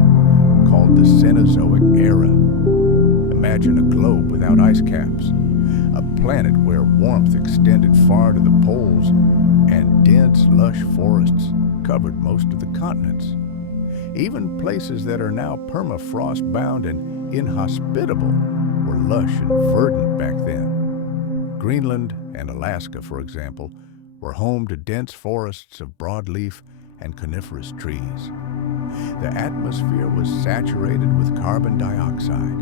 called the Cenozoic Era. Imagine a globe without ice caps, a planet where warmth extended far to the poles and dense, lush forests covered most of the continents. Even places that are now permafrost-bound and inhospitable were lush and verdant back then. Greenland and Alaska, for example, were home to dense forests of broadleaf and coniferous trees. The atmosphere was saturated with carbon dioxide,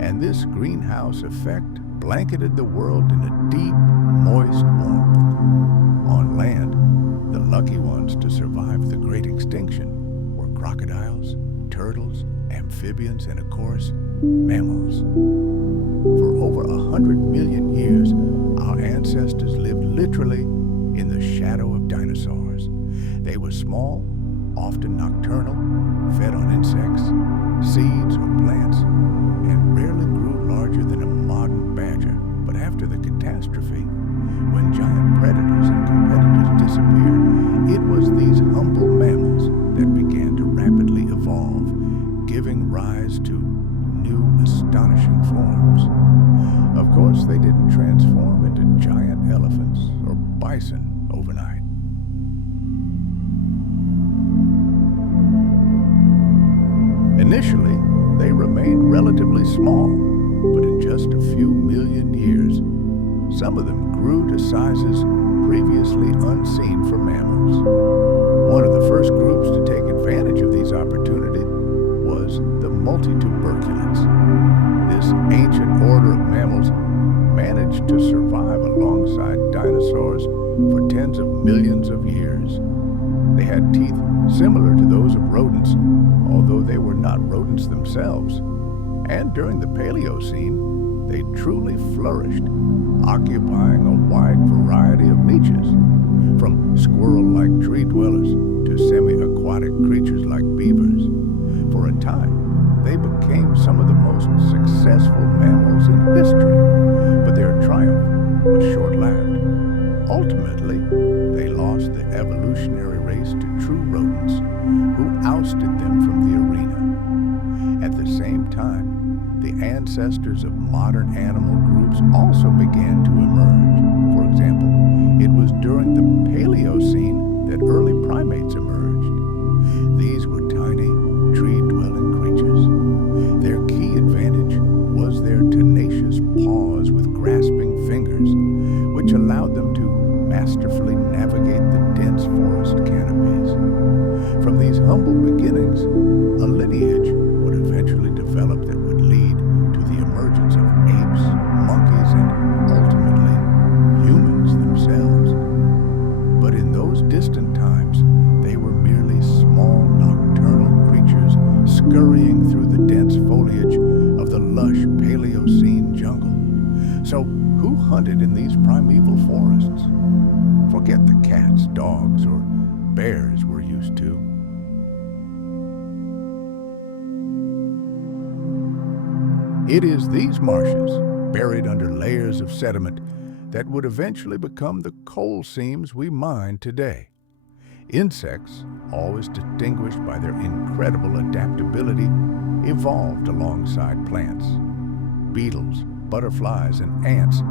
and this greenhouse effect blanketed the world in a deep, moist warmth. On land, the lucky ones to survive the Great Extinction were crocodiles, turtles, amphibians, and of course, mammals. For over 100 million years, our ancestors lived literally in the shadow of dinosaurs. They were small, often nocturnal, fed on insects, seeds, or plants, and rarely grew larger than a modern badger. But after the catastrophe, when giant predators and competitors disappeared, it was these humble mammals that began to rapidly evolve, giving rise to new astonishing forms. Of course, they didn't transform into giant elephants or bison overnight. Initially, they remained relatively small, but in just a few million years, some of them grew to sizes previously unseen for mammals. One of the first groups to take advantage of these opportunities was the multituberculates. This ancient order of mammals managed to survive alongside dinosaurs for tens of millions of years. They had teeth similar to those of rodents, although they were not rodents themselves. And during the Paleocene, they truly flourished, occupying a wide variety of niches, from squirrel-like tree dwellers to semi-aquatic creatures like beavers. For a time, they became some of the most successful mammals in history, but their triumph was short-lived. Ultimately, they lost the evolutionary race to true rodents, who ousted them from the arena. At the same time, the ancestors of modern animal groups also began to emerge. For example, it was during the Paleocene that early primates emerged. These were tiny, tree-dwelling creatures. Their key advantage was their tenacious paws with grasping fingers, which allowed them to masterfully navigate the dense forest canopies. From these humble beginnings, a lineage would eventually develop that would lead to the emergence of apes, monkeys, and ultimately humans themselves. But in those distant times, they were merely small nocturnal creatures scurrying through the dense foliage of the lush Paleocene jungle. So who hunted in these primeval forests? Forget the cats, dogs, or bears we're used to. It is these marshes, buried under layers of sediment, that would eventually become the coal seams we mine today. Insects, always distinguished by their incredible adaptability, evolved alongside plants. Beetles, butterflies, and ants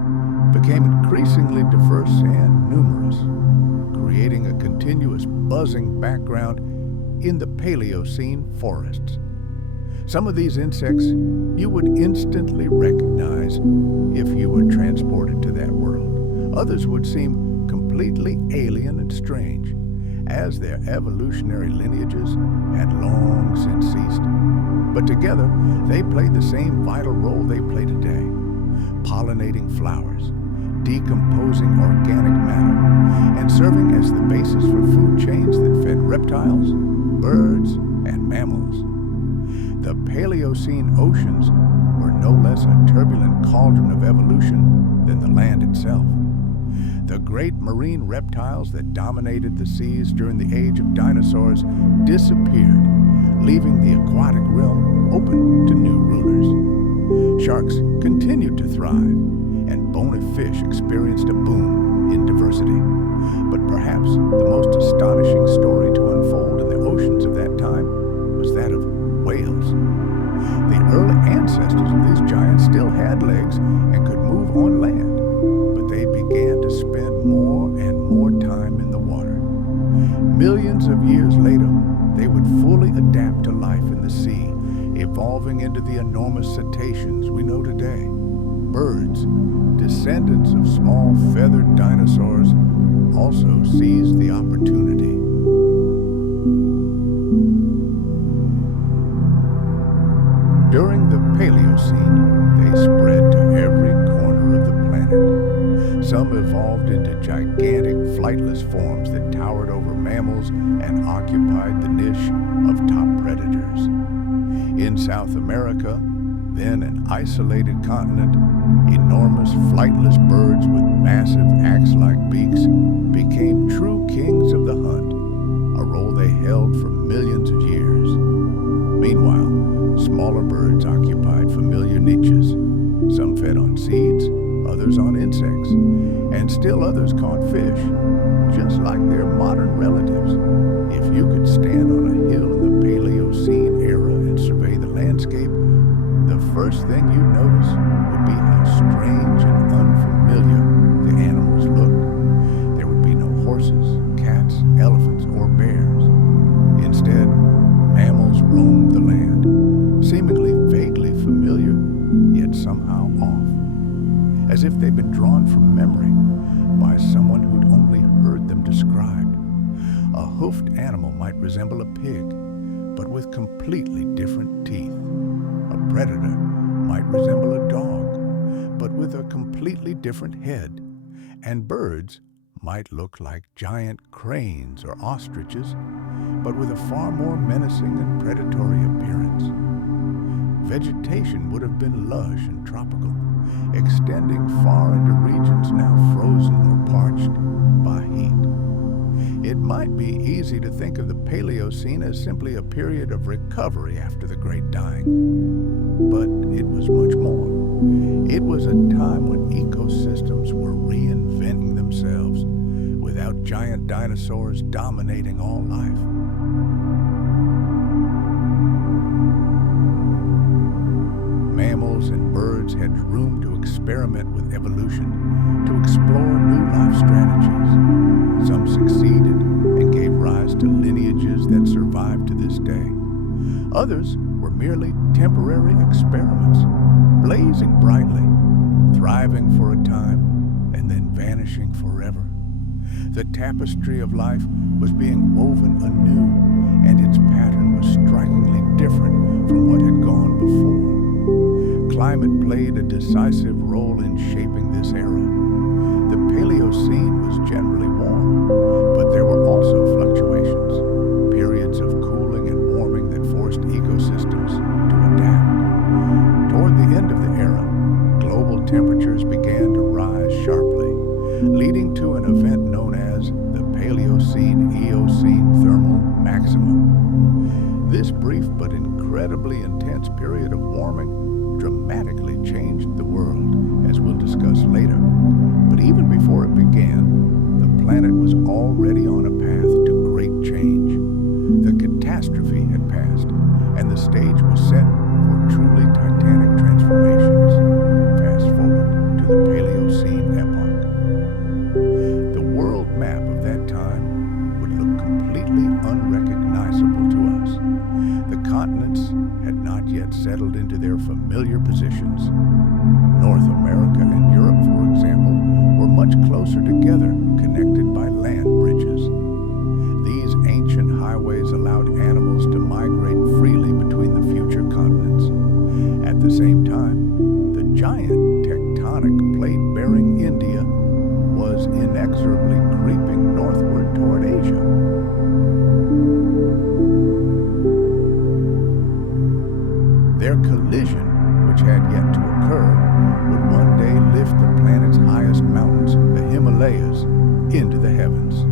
became increasingly diverse and numerous, creating a continuous buzzing background in the Paleocene forests. Some of these insects you would instantly recognize if you were transported to that world. Others would seem completely alien and strange, as their evolutionary lineages had long since ceased. But together, they played the same vital role they play today, pollinating flowers, decomposing organic matter, and serving as the basis for food chains that fed reptiles, birds, and mammals. The Paleocene oceans were no less a turbulent cauldron of evolution than the land itself. The great marine reptiles that dominated the seas during the age of dinosaurs disappeared, leaving the aquatic realm open to new rulers. Sharks continued to thrive, and bony fish experienced a boom in diversity. But perhaps the most astonishing story to unfold in the oceans of that time was that of whales. The early ancestors of these giants still had legs and could move on land, but they began to spend more and more time in the water. Millions of years later, they would fully adapt to life in the sea, evolving into the enormous cetaceans we know today. Birds, descendants of small feathered dinosaurs, also seized the opportunity. During the Paleocene, they spread to every corner gigantic flightless forms that towered over mammals and occupied the niche of top predators. In South America, then an isolated continent, enormous flightless birds with massive axe-like beaks became true kings of the hunt, a role they held for millions of years. Meanwhile, smaller birds occupied familiar niches. Some fed on seeds, others on insects, and still others caught fish, just like their modern relatives. If you could stand on a hill in the Paleocene era and survey the landscape, the first thing you'd notice would be how strange and unfamiliar the animals looked. There would be no horses, cats, elephants, or bears. Instead, mammals roamed the land, seemingly vaguely familiar, yet somehow off, as if they'd been drawn from memory by someone who'd only heard them described. A hoofed animal might resemble a pig, but with completely different teeth. A predator might resemble a dog, but with a completely different head. And birds might look like giant cranes or ostriches, but with a far more menacing and predatory appearance. Vegetation would have been lush and tropical, extending far into regions now frozen or parched by heat. It might be easy to think of the Paleocene as simply a period of recovery after the Great Dying, but it was much more. It was a time when ecosystems were reinventing themselves, without giant dinosaurs dominating all life. Mammals and birds had room to experiment with evolution, to explore new life strategies. Some succeeded and gave rise to lineages that survive to this day. Others were merely temporary experiments, blazing brightly, thriving for a time, and then vanishing forever. The tapestry of life was being woven anew, and its pattern was strikingly different from what had gone before. Climate played a decisive role in shaping this era. The Paleocene was generally warm, but there were also fluctuations, periods of cooling and warming that forced ecosystems to adapt. Toward the end of the era, global temperatures began to rise sharply, leading to an event known as the Paleocene-Eocene thermal maximum. This brief but incredibly intense period of warming dramatically changed the world, as we'll discuss later. But even before it began, the planet was already on a path to great change. The catastrophe had passed, and the stage was set for truly titanic transformations. Fast forward to the Paleocene epoch. The world map of that time would look completely unrecognizable to us. The continents had not yet settled into their familiar positions. North America and Europe, for example, were much closer together, connected by land bridges. These ancient highways allowed animals to migrate freely between the future continents. At the same time, the giant tectonic plate bearing India was inexorably creeping northward toward Asia. Their collision, which had yet to occur, would one day lift the planet's highest mountains, the Himalayas, into the heavens.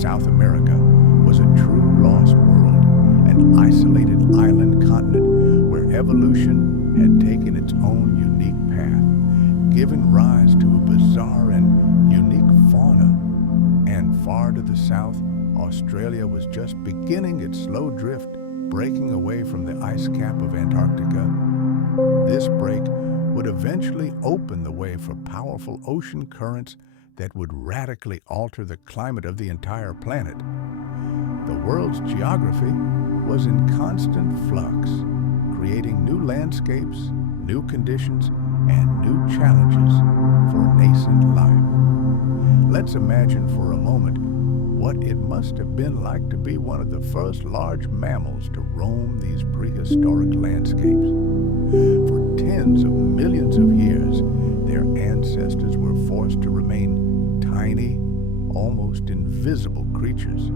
South America was a true lost world, an isolated island continent where evolution had taken its own unique path, giving rise to a bizarre and unique fauna. And far to the south, Australia was just beginning its slow drift, breaking away from the ice cap of Antarctica. This break would eventually open the way for powerful ocean currents that would radically alter the climate of the entire planet. The world's geography was in constant flux, creating new landscapes, new conditions, and new challenges for nascent life. Let's imagine for a moment what it must have been like to be one of the first large mammals to roam these prehistoric landscapes. For tens of millions of years, their ancestors were forced to remain tiny, almost invisible creatures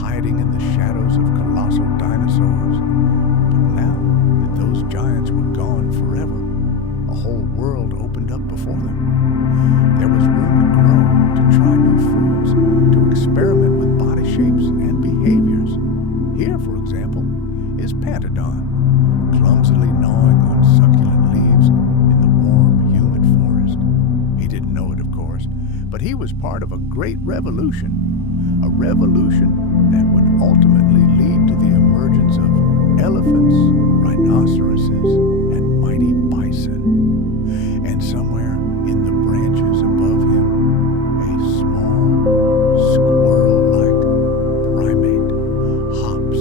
hiding in the shadows of colossal dinosaurs. But now that those giants were gone forever, a whole world opened up before them. There was room to grow, to try new foods, to experiment with body shapes and behaviors. Here, for example, is Pantodon, clumsily gnawing on succulent leaves in the warm, humid forest. He didn't know it, of course, but he was part of a great revolution, a revolution that would ultimately lead to the emergence of elephants, rhinoceroses, and mighty bison. And somewhere in the branches above him, a small, squirrel-like primate hops.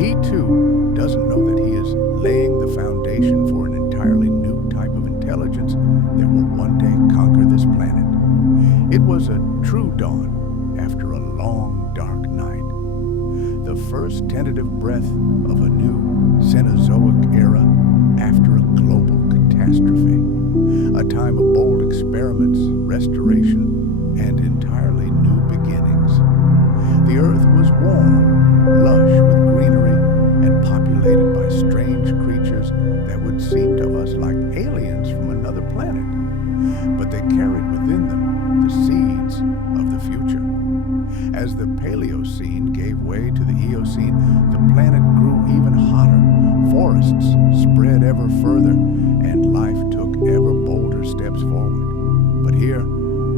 He, too, doesn't know that he is laying the foundation for an entirely new type of intelligence that will one day conquer this planet. It was a true dawn after a long, dark night. The first tentative breath of a new Cenozoic Era after a global catastrophe. A time of bold experiments, restoration, and entirely new beginnings. The Earth was warm, lush with greenery, and populated by strange creatures that would seem to us like aliens from another planet. But they carried within them the seeds of the future. As the Paleocene gave way to the Eocene, the planet grew even hotter. Forests spread ever further, and life took ever bolder steps forward. But here,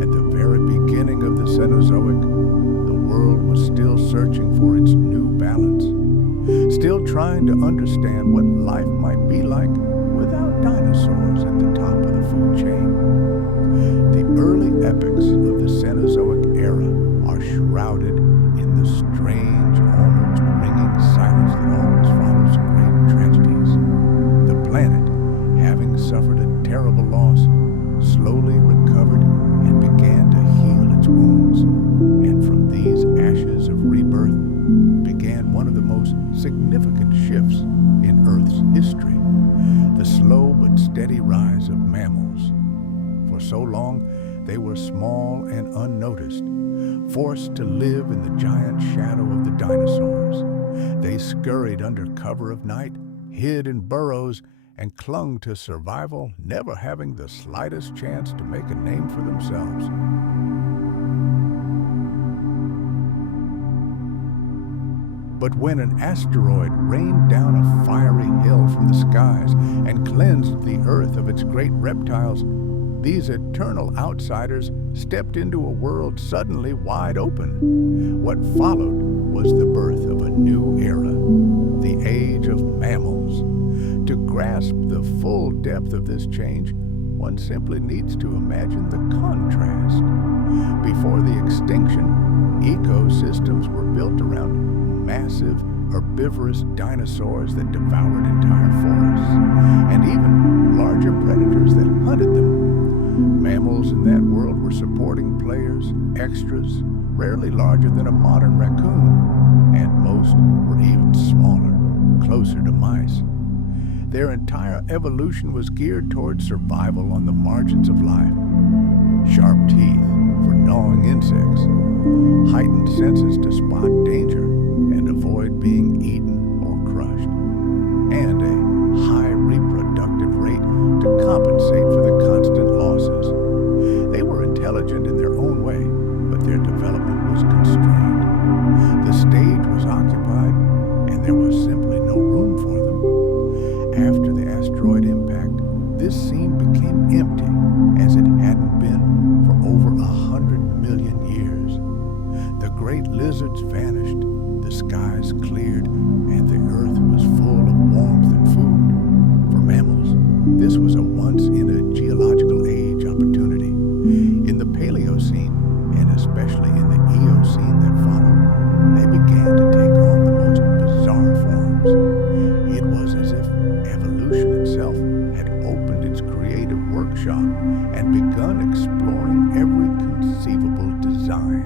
at the very beginning of the Cenozoic, the world was still searching for its new balance, still trying to understand what life might be like without dinosaurs at the top of the food chain. The early epochs of the Cenozoic Era are shrouded in the strange, almost ringing silence that always follows great tragedies. The planet, having suffered a terrible loss, slowly recovered and began to heal its wounds. And from these ashes of rebirth began one of the most significant shifts in Earth's history, the slow but steady rise of mammals. For so long, they were small and unnoticed, forced to live in the giant shadow of the dinosaurs. They scurried under cover of night, hid in burrows, and clung to survival, never having the slightest chance to make a name for themselves. But when an asteroid rained down a fiery hill from the skies and cleansed the Earth of its great reptiles, these eternal outsiders stepped into a world suddenly wide open. What followed was the birth of a new era, the age of mammals. To grasp the full depth of this change, one simply needs to imagine the contrast. Before the extinction, ecosystems were built around massive, herbivorous dinosaurs that devoured entire forests, and even larger predators that hunted them. Mammals in that world were supporting players, extras, rarely larger than a modern raccoon, and most were even smaller, closer to mice. Their entire evolution was geared toward survival on the margins of life. Sharp teeth for gnawing insects, heightened senses to spot danger and avoid being eaten or crushed, and a high reproductive rate to compensate for the constant losses. They were intelligent in their own way, but their development was constrained. The stage was occupied, and there was simply no room for them. After the asteroid impact, this scene became empty, as it hadn't been for over 100 million years. The great lizards vanished, the skies cleared, and the earth was full of warmth and food. For mammals, this was a once-in-a-geological age opportunity. In the Paleocene, and especially in the Eocene that followed, they began to take on the most bizarre forms. It was as if evolution itself had opened its creative workshop and begun exploring every conceivable design.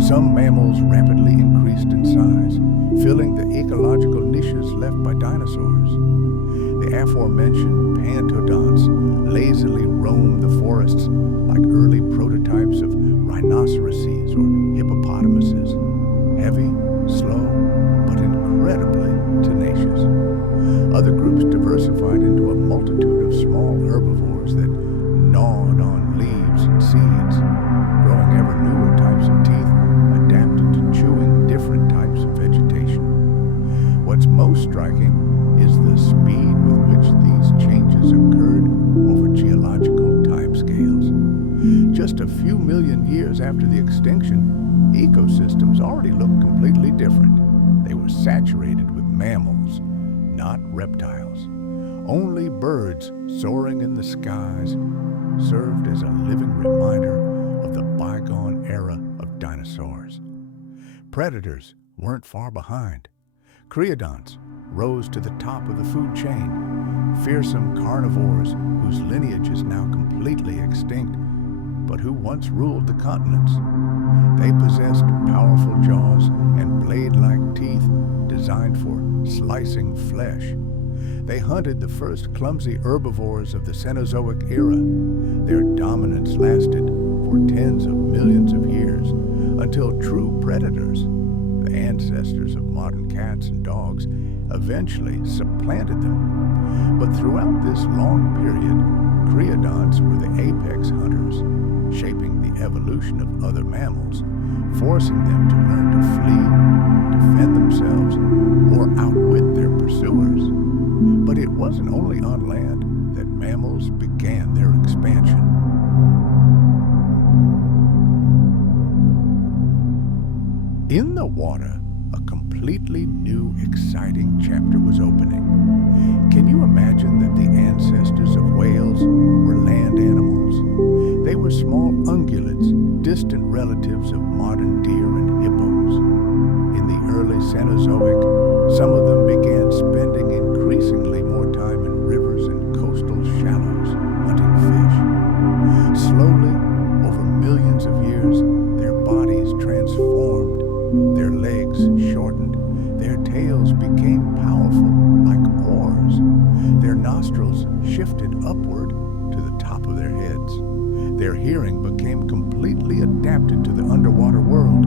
Some mammals rapidly increased in size, filling the ecological niches left by dinosaurs. The aforementioned paleontodonts lazily roamed the forests like early prototypes of rhinoceroses or hippopotamuses, heavy, slow, but incredibly tenacious. Other groups diversified into a multitude of small herbivores that gnawed on leaves and seeds, growing ever newer types of teeth adapted to chewing different types of vegetation. What's most striking is the speed with which these changes occurred over geological timescales. Just a few million years after the extinction, ecosystems already looked completely different. They were saturated with mammals, not reptiles. Only birds soaring in the skies served as a living reminder of the bygone era of dinosaurs. Predators weren't far behind. Creodonts rose to the top of the food chain, fearsome carnivores whose lineage is now completely extinct, but who once ruled the continents. They possessed powerful jaws and blade-like teeth designed for slicing flesh. They hunted the first clumsy herbivores of the Cenozoic Era. Their dominance lasted for tens of millions of years until true predators, the ancestors of modern cats and dogs, eventually supplanted them. But throughout this long period, creodonts were the apex hunters, shaping the evolution of other mammals, forcing them to learn to flee, defend themselves, or outwit their pursuers. But it wasn't only on land that mammals began their expansion. In the water, a completely new, exciting chapter was opening. Can you imagine that the ancestors of whales were land animals? They were small ungulates, distant relatives of modern deer and hippos. In the early Cenozoic, some of them began spending increasingly more time in rivers and coastal shallows hunting fish. Slowly, over millions of years, their bodies transformed. Their legs shortened, their tails became powerful like oars, their nostrils shifted upward to the top of their heads. Their hearing became completely adapted to the underwater world.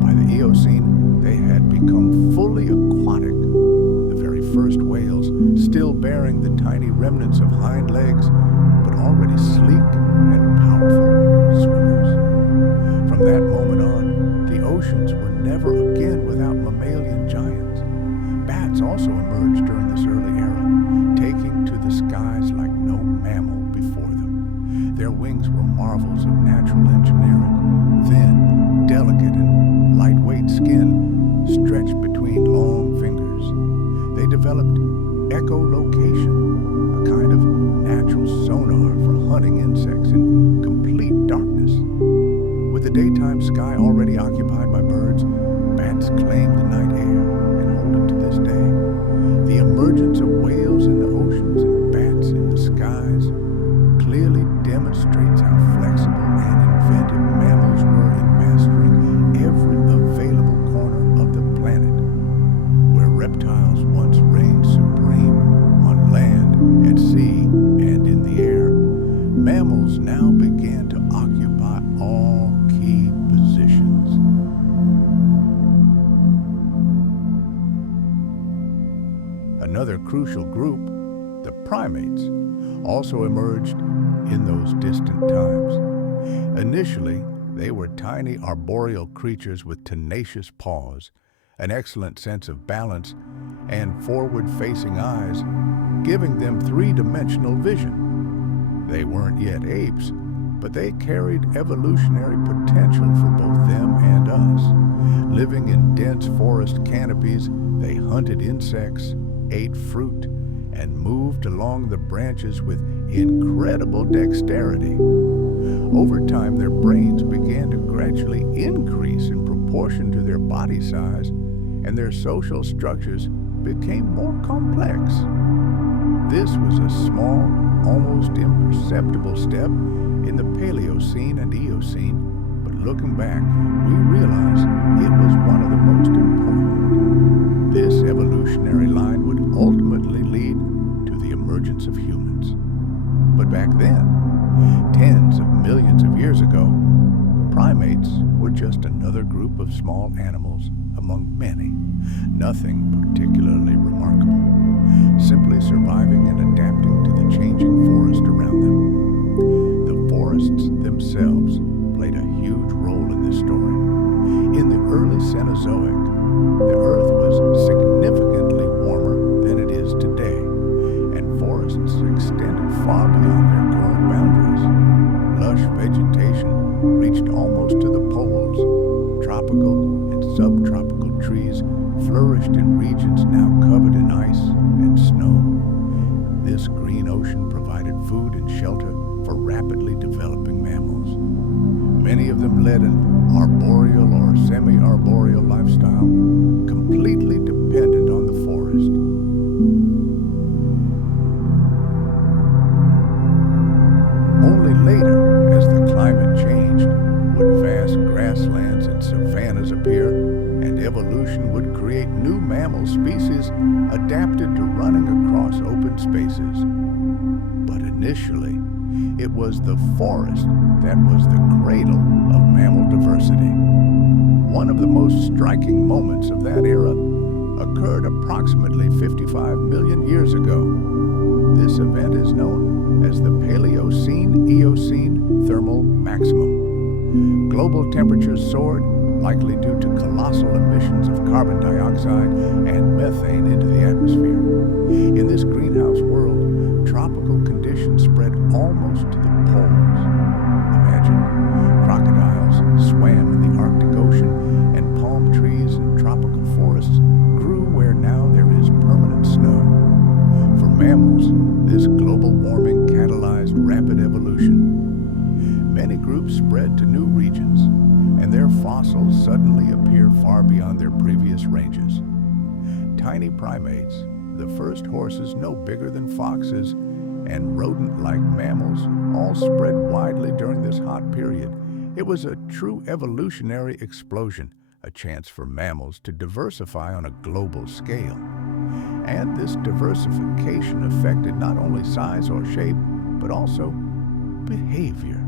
By the Eocene, they had become fully aquatic, the very first whales still bearing the tiny remnants of hind legs, but already sleek and powerful swimmers. From that moment on, the oceans were never again without mammalian giants. Bats also emerged during this early era, taking to the skies like no mammal before them. Their wings were marvels of natural engineering, thin, delicate, and lightweight skin stretched between long fingers. They developed echolocation, a kind of natural sonar for hunting insects in complete darkness. With the daytime sky already occupied by birds, bats claimed the night air and hold it to this day. The emergence of whales in the oceans and bats in the skies clearly demonstrates how flexible and inventive mammals were in mastering every available corner of the planet. Where reptiles once reigned supreme on land, at sea, and in the air, mammals now began to occupy all key positions. Another crucial group, the primates, also emerged in those distant times. Initially, they were tiny arboreal creatures with tenacious paws, an excellent sense of balance, and forward-facing eyes, giving them three-dimensional vision. They weren't yet apes, but they carried evolutionary potential for both them and us. Living in dense forest canopies, they hunted insects, ate fruit, and moved along the branches with incredible dexterity. Over time, their brains began to gradually increase in proportion to their body size, and their social structures became more complex. This was a small, almost imperceptible step in the Paleocene and Eocene, but looking back, we realize it was one of the most important. This evolutionary line would ultimately lead to the emergence of humans. But back then, tens of millions of years ago, primates were just another group of small animals among many, nothing particularly remarkable, simply surviving and adapting to the changing forest around them. The forests themselves played a huge role in this story. In the early Cenozoic, the Earth was significantly warmer than it is today, and forests extended far beyond their current boundaries. Lush vegetation reached almost to the poles. Tropical and subtropical trees flourished in regions now covered in ice and snow. This green ocean provided food and shelter for rapidly developing mammals. Many of them led an arboreal or semi-arboreal lifestyle, completely dependent on the forest. Only later, as the climate changed, would vast grasslands and savannas appear, and evolution would create new mammal species adapted to running across open spaces. But initially, it was the forest that was the cradle of mammal diversity. One of the most striking moments of that era occurred approximately 55 million years ago. This event is known as the Paleocene-Eocene thermal maximum. Global temperatures soared, likely due to colossal emissions of carbon dioxide and methane into the atmosphere. In this greenhouse world, tropical conditions spread almost to the poles. Imagine, crocodiles swam in the Arctic Ocean, and palm trees and tropical forests grew where now there is permanent snow. For mammals, this global warming catalyzed rapid evolution. Many groups spread to new regions, and their fossils suddenly appear far beyond their previous ranges. Tiny primates, the first horses no bigger than foxes, and rodent-like mammals all spread widely during this hot period. It was a true evolutionary explosion, a chance for mammals to diversify on a global scale. And this diversification affected not only size or shape, but also behavior.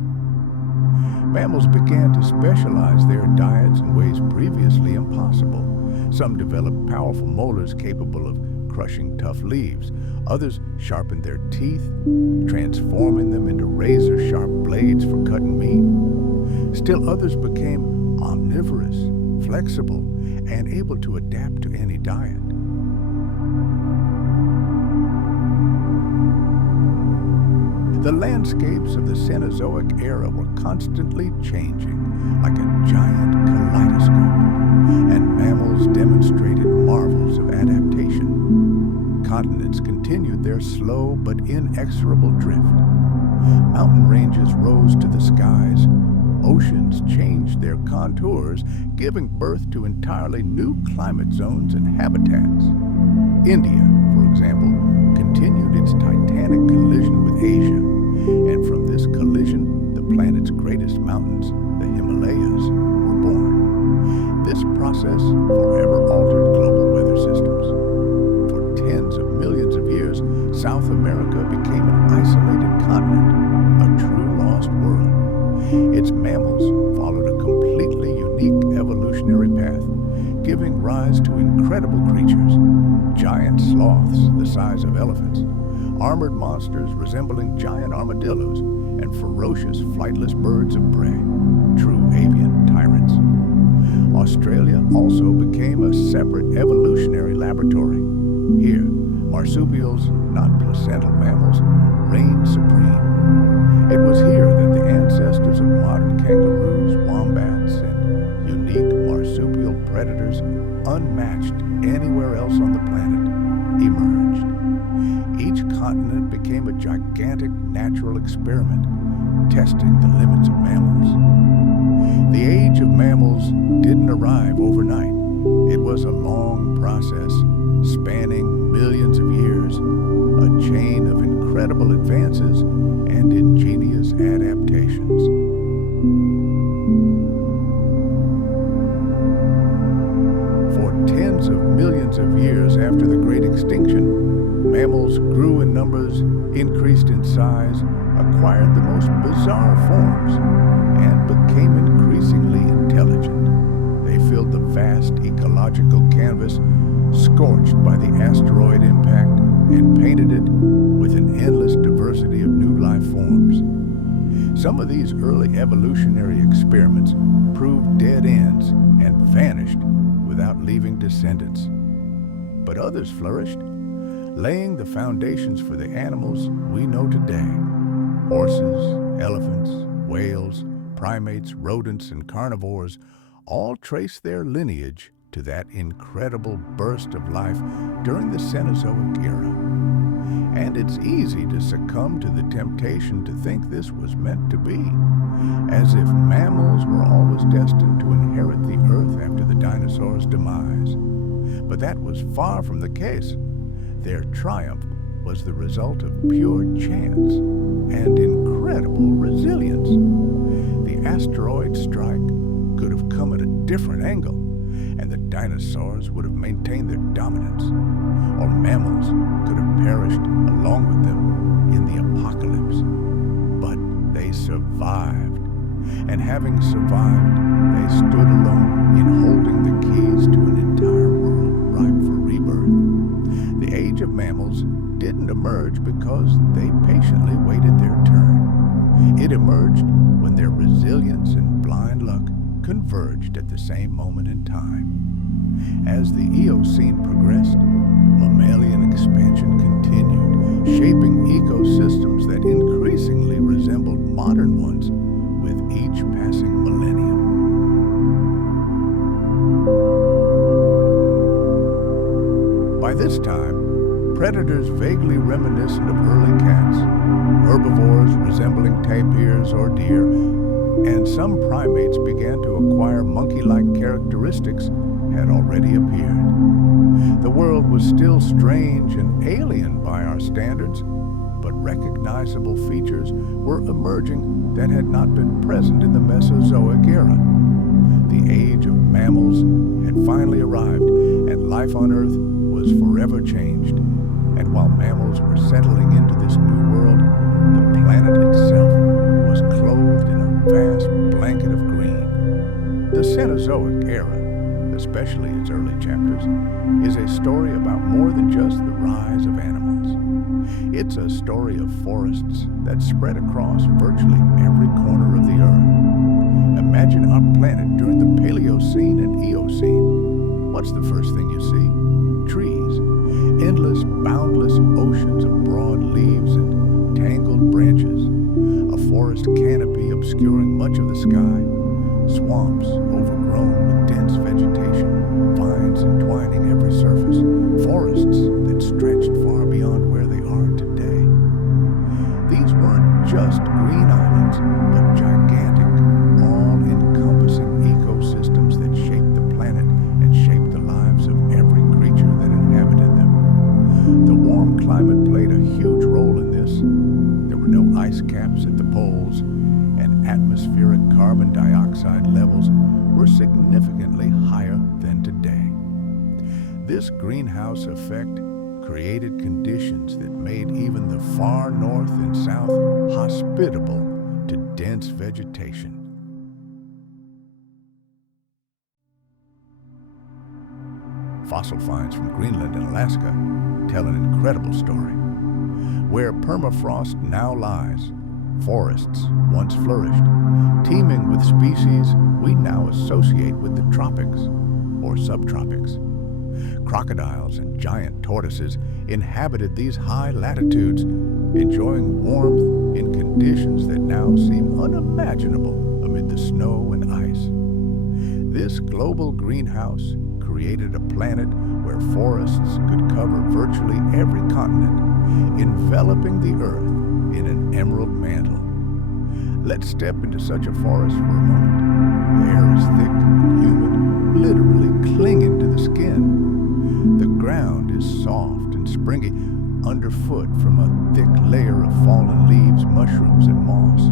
Mammals began to specialize their diets in ways previously impossible. Some developed powerful molars capable of crushing tough leaves. Others sharpened their teeth, transforming them into razor-sharp blades for cutting meat. Still others became omnivorous, flexible, and able to adapt to any diet. The landscapes of the Cenozoic era were constantly changing, like a giant kaleidoscope, and mammals demonstrated marvels of adaptation. Continents continued their slow but inexorable drift. Mountain ranges rose to the skies. Oceans changed their contours, giving birth to entirely new climate zones and habitats. India, for example, continued its titanic collision with Asia, and from this collision, the planet's greatest mountains, the Himalayas, were born. This process forever altered global weather systems. For tens of millions of years, South America became an isolated continent, a true lost world. Its mammals followed a completely unique evolutionary path, giving rise to incredible creatures. Giant sloths the size of elephants, armored monsters resembling giant armadillos, and ferocious flightless birds of prey, true avian tyrants. Australia also became a separate evolutionary laboratory. Here, marsupials, not placental mammals, reigned supreme. It was here that the ancestors of modern kangaroos, wombats, and unique marsupial predators, unmatched anywhere else on the planet, emerged. Each continent became a gigantic natural experiment, testing the limits of mammals. The age of mammals didn't arrive overnight. It was a long process, spanning millions of years, a chain of incredible advances and ingenious adaptations. millions of years after the Great Extinction, mammals grew in numbers, increased in size, acquired the most bizarre forms, and became increasingly intelligent. They filled the vast ecological canvas, scorched by the asteroid impact, and painted it with an endless diversity of new life forms. Some of these early evolutionary experiments proved dead ends and vanished without leaving descendants. But others flourished, laying the foundations for the animals we know today. Horses, elephants, whales, primates, rodents, and carnivores all trace their lineage to that incredible burst of life during the Cenozoic Era. And it's easy to succumb to the temptation to think this was meant to be, as if mammals were always destined to inherit the earth after the dinosaurs' demise. But that was far from the case. Their triumph was the result of pure chance and incredible resilience. The asteroid strike could have come at a different angle, and the dinosaurs would have maintained their dominance, or mammals could have perished along with them in the apocalypse. But they survived, and having survived, they stood alone in holding the keys to an entire world ripe for rebirth. The age of mammals didn't emerge because they patiently waited their turn. It emerged when their resilience and blind luck converged at the same moment in time. As the Eocene progressed, mammalian expansion continued, shaping ecosystems that increasingly resembled modern ones with each passing millennium. By this time, predators vaguely reminiscent of early cats, herbivores resembling tapirs or deer, and some primates began to acquire monkey-like characteristics had already appeared. The world was still strange and alien by our standards, but recognizable features were emerging that had not been present in the Mesozoic era. The age of mammals had finally arrived, and life on Earth was forever changed. And while mammals were settling into this new world, the planet itself was clothed in a vast blanket of green. The Cenozoic Era, especially its early chapters, is a story about more than just the rise of animals. It's a story of forests that spread across virtually every corner of the Earth. Imagine our planet during the Paleocene and Eocene. What's the first thing you see? Trees. Endless, boundless oceans of broad leaves and tangled branches. A forest canopy obscuring much of the sky. Swamps overgrown with dense vegetation, vines entwining every surface, forests that stretched far beyond where they are today. These weren't just green islands, but gigantic, all-encompassing ecosystems that shaped the planet and shaped the lives of every creature that inhabited them. The warm climate played a huge role in this. There were no ice caps at the poles, and atmospheric carbon dioxide levels were significantly higher than today. This greenhouse effect created conditions that made even the far north and south hospitable to dense vegetation. Fossil finds from Greenland and Alaska tell an incredible story. Where permafrost now lies, forests once flourished, teeming with species we now associate with the tropics or subtropics. Crocodiles and giant tortoises inhabited these high latitudes, enjoying warmth in conditions that now seem unimaginable amid the snow and ice. This global greenhouse created a planet where forests could cover virtually every continent, enveloping the Earth in an emerald mantle. Let's step into such a forest for a moment. The air is thick and humid, literally clinging to the skin. The ground is soft and springy underfoot from a thick layer of fallen leaves, mushrooms, and moss.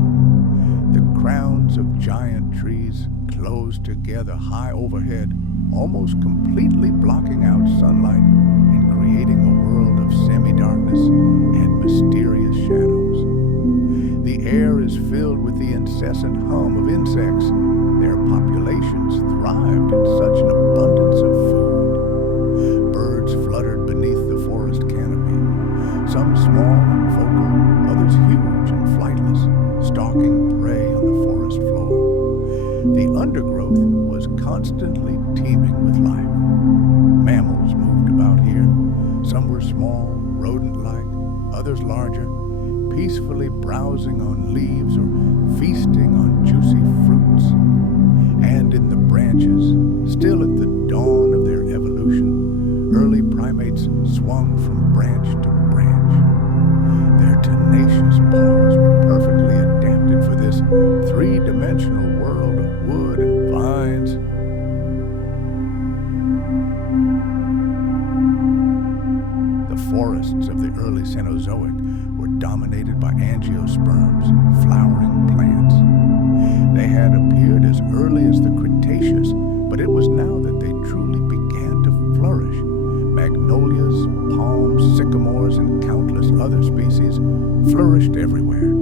The crowns of giant trees closed together high overhead, almost completely blocking out sunlight and creating a world of semi-darkness and mysterious shadows. The air is filled with the incessant hum of insects. Their populations thrived in such an abundance of food. Birds fluttered beneath the forest canopy, some small and vocal, others huge and flightless, stalking prey on the forest floor. The undergrowth was constantly teeming with life. Mammals moved about here. Some were small, rodent-like, others larger, peacefully browsing on leaves or feasting on juicy fruits. And in the branches, still at the dawn of their evolution, early primates swung from branch to branch. Their tenacious paws were perfectly adapted for this three-dimensional world of wood and vines. The forests of the early Cenozoic were dominated by angiosperms, flowering plants. They had appeared as early as the Cretaceous, but it was now that they truly began to flourish. Magnolias, palms, sycamores, and countless other species flourished everywhere.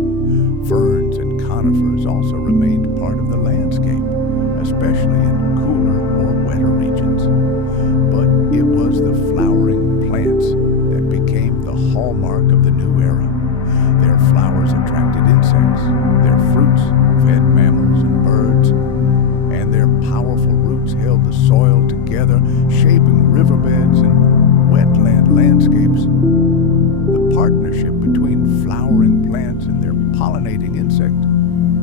Ferns and conifers also remained part of the landscape, especially in cooler or wetter regions. But it was the flowering plants that became the hallmark of the new era. Their flowers attracted insects, their fruits fed mammals and birds, and their powerful roots held the soil together, shaping riverbeds and wetland landscapes. The partnership between flowering plants and their pollinating insects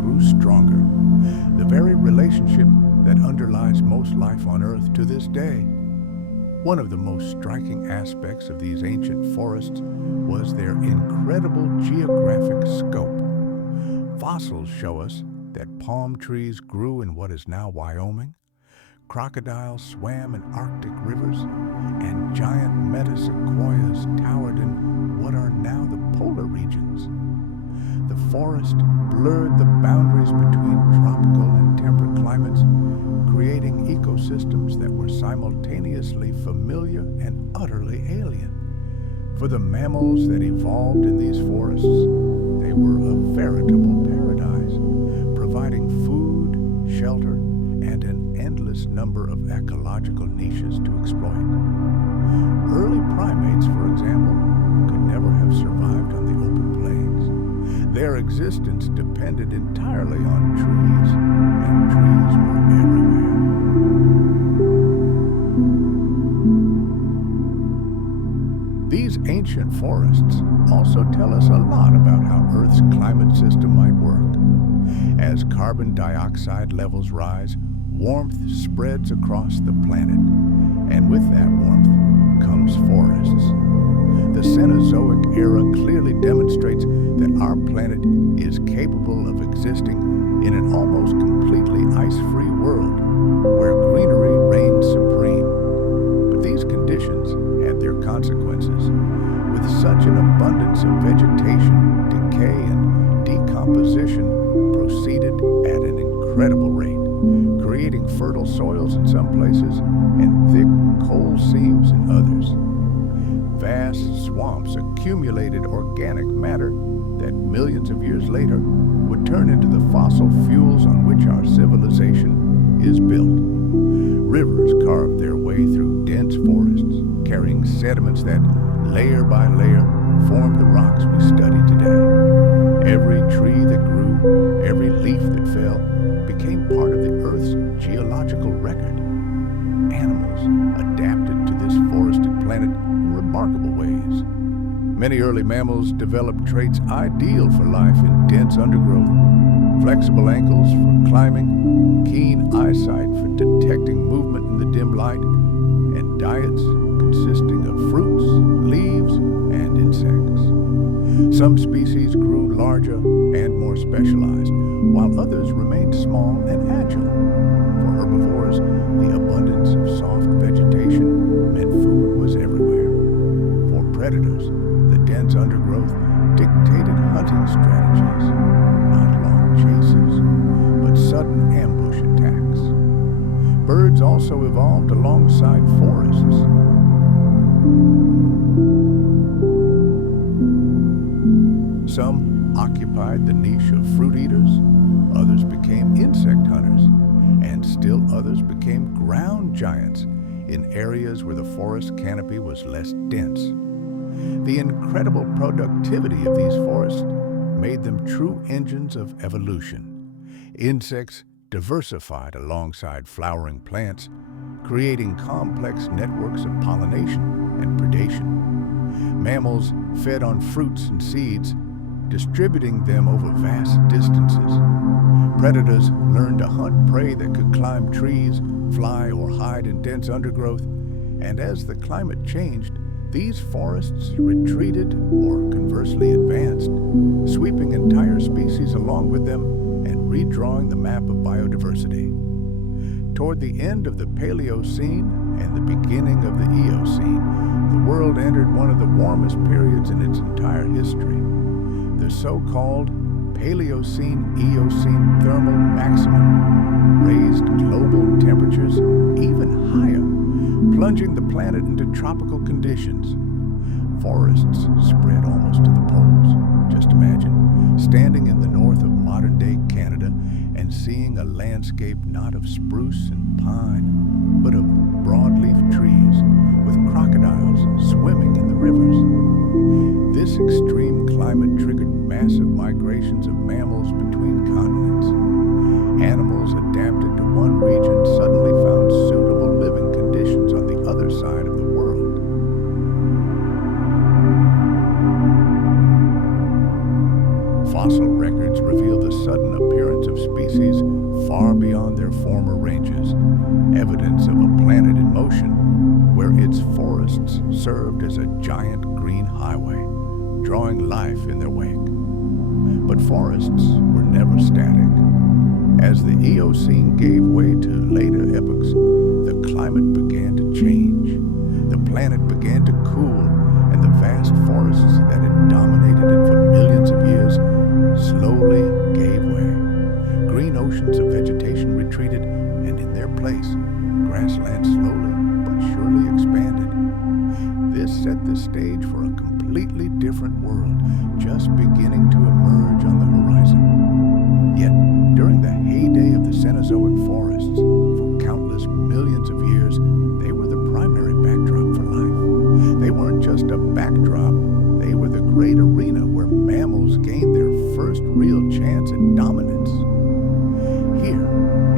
grew stronger, the very relationship that underlies most life on Earth to this day. One of the most striking aspects of these ancient forests was their incredible geographic scope. Fossils show us that palm trees grew in what is now Wyoming, crocodiles swam in Arctic rivers, and giant metasequoias towered in what are now the polar regions. The forest blurred the boundaries between tropical and temperate climates, creating ecosystems that were simultaneously familiar and utterly alien. For the mammals that evolved in these forests, they were a veritable paradise, providing food, shelter, and an endless number of ecological niches to exploit. Early primates, for example, could never have survived on the open plains. Their existence depended entirely on trees, and trees were everywhere. These ancient forests also tell us a lot about how Earth's climate system might work. As carbon dioxide levels rise, warmth spreads across the planet, and with that warmth comes forests. The Cenozoic Era clearly demonstrates that our planet is capable of existing in an almost completely ice-free world where greenery reigns supreme. But these conditions had their consequences. With such an abundance of vegetation, decay and decomposition proceeded at an incredible rate, creating fertile soils in some places and thick coal seams in others. Vast swamps accumulated organic matter that millions of years later would turn into the fossil fuels on which our civilization is built. Rivers carved their way through dense forests, carrying sediments that, layer by layer, formed the rocks we study today. Every tree that grew, every leaf that fell, became part of the Earth's geological record. Animals adapted to this forested planet in remarkable ways. Many early mammals developed traits ideal for life in dense undergrowth: flexible ankles for climbing, keen eyesight for detecting movement in the dim light, and diets consisting of fruits, leaves, and insects. Some species grew larger and more specialized, while others remained small and agile. For herbivores, the abundance of soft vegetation meant food was everywhere. For predators, the dense undergrowth dictated hunting strategies, not long chases birds also evolved alongside forests. Some occupied the niche of fruit eaters, others became insect hunters, and still others became ground giants in areas where the forest canopy was less dense. The incredible productivity of these forests made them true engines of evolution. Insects diversified alongside flowering plants, creating complex networks of pollination and predation. Mammals fed on fruits and seeds, distributing them over vast distances. Predators learned to hunt prey that could climb trees, fly, or hide in dense undergrowth. And as the climate changed, these forests retreated or conversely advanced, sweeping entire species along with them and redrawing the map of biodiversity. Toward the end of the Paleocene and the beginning of the Eocene, the world entered one of the warmest periods in its entire history. The so-called Paleocene-Eocene thermal maximum raised global temperatures even higher, plunging the planet into tropical conditions. Forests spread almost to the poles. Just imagine standing in the north of modern-day Canada and seeing a landscape not of spruce and pine, but of broadleaf trees with crocodiles swimming in the rivers. This extreme climate triggered massive migrations of mammals between continents. Animals adapted to one region suddenly found suitable living conditions on the other side of the world. Fossil records reveal the sudden appearance of species far beyond their former ranges, evidence of a planet in motion where its forests served as a giant green highway, drawing life in their wake. But forests were never static. As the Eocene gave way to later epochs, the climate began to change. The planet began to cool, and the vast forests that had dominated it for millions of years slowly gave way. Green oceans of vegetation retreated, and in their place, grassland slowly but surely expanded. This set the stage for a completely different world just beginning to emerge on the horizon. Yet, during the heyday of the Cenozoic forests, for countless millions of years, they were the primary backdrop for life. They weren't just a backdrop, they were the great arena where mammals gained their first real chance at dominance. Here,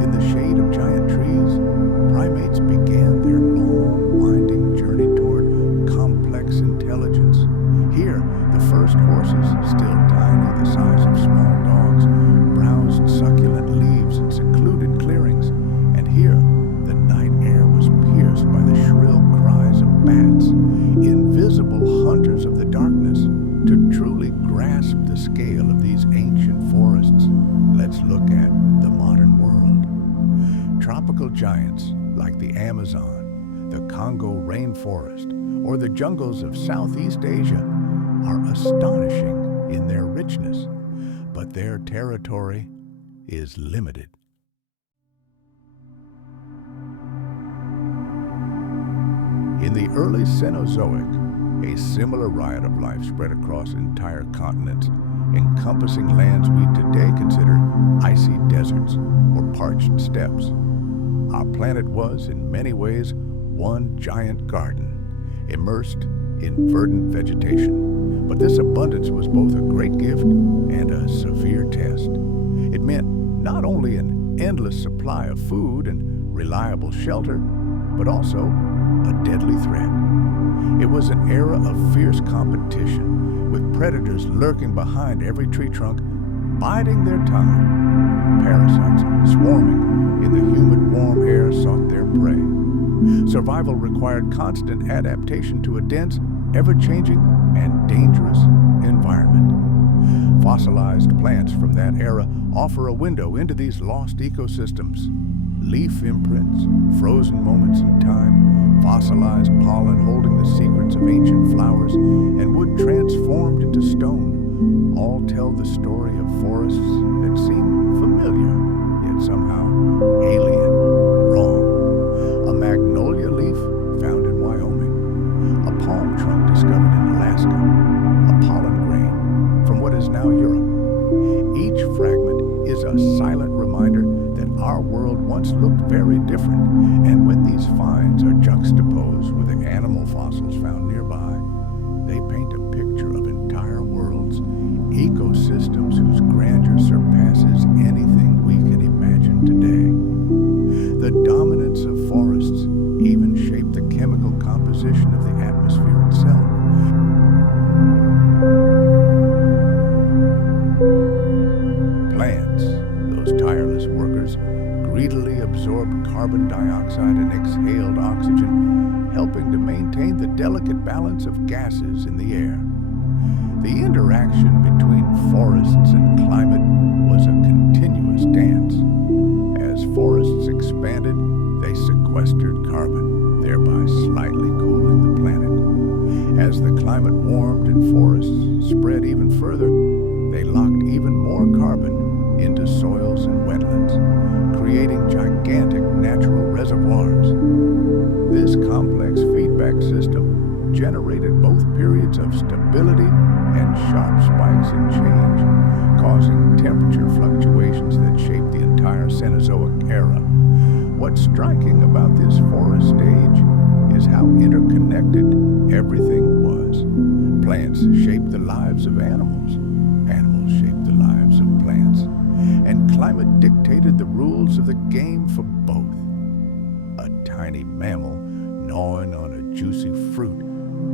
in the shade of giant trees, primates began their long, winding journey toward complex intelligence. Here, the first horses, still tiny, the size of small dogs, browsed succulent leaves in secluded clearings. And here, the night air was pierced by the shrill cries of bats, invisible hunters of the darkness. To truly grasp the scale of these ancient forests, let's look at the modern world. Tropical giants like the Amazon, the Congo rainforest, or the jungles of Southeast Asia are astonishing in their richness, but their territory is limited. In the early Cenozoic, a similar riot of life spread across entire continents, encompassing lands we today consider icy deserts or parched steppes. Our planet was, in many ways, one giant garden, immersed in verdant vegetation. But this abundance was both a great gift and a severe test. It meant not only an endless supply of food and reliable shelter, but also a deadly threat. It was an era of fierce competition, with predators lurking behind every tree trunk, biding their time. Parasites swarming in the humid, warm air sought their prey. Survival required constant adaptation to a dense, ever-changing, and dangerous environment. Fossilized plants from that era offer a window into these lost ecosystems. Leaf imprints, frozen moments in time, fossilized pollen holding the secrets of ancient flowers, and wood transformed into stone, all tell the story of forests that seem familiar, yet somehow alien, wrong, a silent reminder that our world once looked very different, and when these finds are juxtaposed with the animal fossils found nearby, they paint a picture of entire worlds, ecosystems whose grandeur surpasses anything we can imagine today. The dominance of forests even shaped the chemical composition of the atmosphere itself. Plants, those tireless workers, greedily absorbed carbon dioxide and exhaled oxygen, helping to maintain the delicate balance of gases in the air. The interaction between forests and climate was a continuous dance. As forests expanded, they sequestered carbon, thereby slightly cooling the planet. As the climate warmed and forests spread even further, they locked even more carbon into soils and wetlands, creating gigantic natural reservoirs. This complex feedback system generated both periods of stability and sharp spikes in change, causing temperature fluctuations that shaped the entire Cenozoic Era. What's striking about this forest stage is how interconnected everything was. Plants shaped the lives of animals, animals shaped the lives of plants, and climate dictated the rules of the game for both. A tiny mammal gnawing on a juicy fruit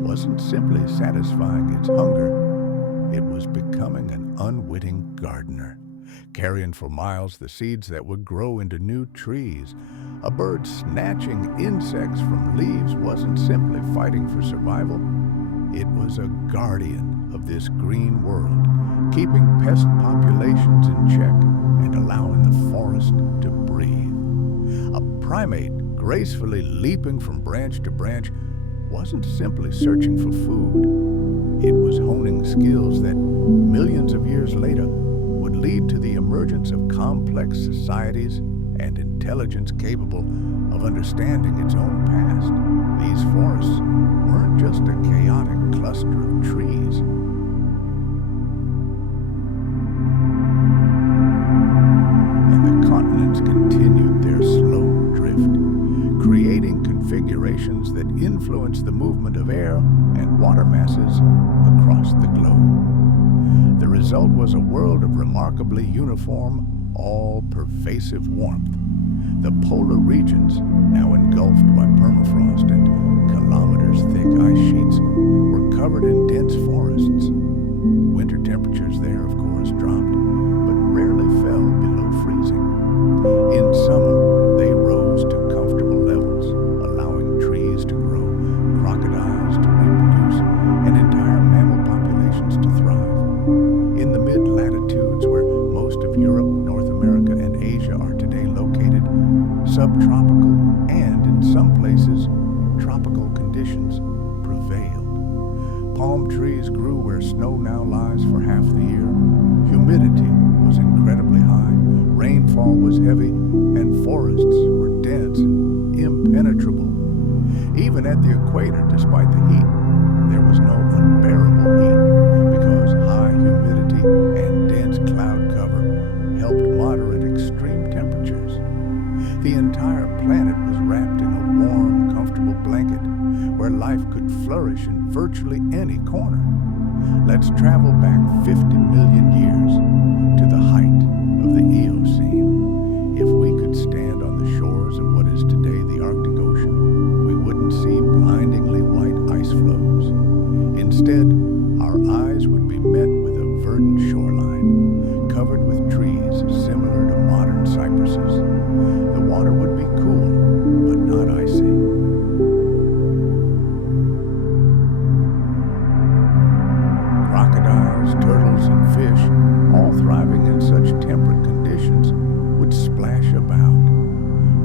wasn't simply satisfying its hunger, it was becoming an unwitting gardener, carrying for miles the seeds that would grow into new trees. A bird snatching insects from leaves wasn't simply fighting for survival, it was a guardian of this green world, keeping pest populations in check and allowing the forest to breathe. A primate gracefully leaping from branch to branch wasn't simply searching for food. It was honing skills that millions of years later would lead to the emergence of complex societies and intelligence capable of understanding its own past. These forests weren't just a chaotic cluster of trees. And the continents continued their slow drift, creating configurations that influenced the movement of air and water masses across the globe. The result was a world of remarkably uniform, all-pervasive warmth. The polar regions, now engulfed by permafrost and kilometers-thick ice sheets, were covered in dense forests. Winter temperatures there, of course, dropped, but rarely fell below freezing. In summer, they rose to comfortable levels, allowing trees to grow, crocodiles to reproduce, and entire mammal populations to thrive. In the mid-latitudes where most of Europe, North America, and Asia are today located, subtropical and, in some places, tropical conditions prevailed. Palm trees grew where snow now lies for half the year. Humidity was incredibly high, rainfall was heavy, and forests were dense and impenetrable. Even at the equator, despite the heat, there was no unbearable heat because high humidity and dense cloud cover helped moderate extreme temperatures. The entire planet was wrapped in a warm, comfortable blanket where life could flourish in virtually any corner. Let's travel back 50 million years to the height of the Eocene. If we could stand on the shores of what is today the Arctic Ocean, we wouldn't see blindingly white ice floes. Instead, our eyes would be met with a verdant shoreline, covered with trees similar to modern cypresses. The water would be cool, but not icy. Crocodiles, turtles, and fish, all thriving in such temperate conditions, would splash about.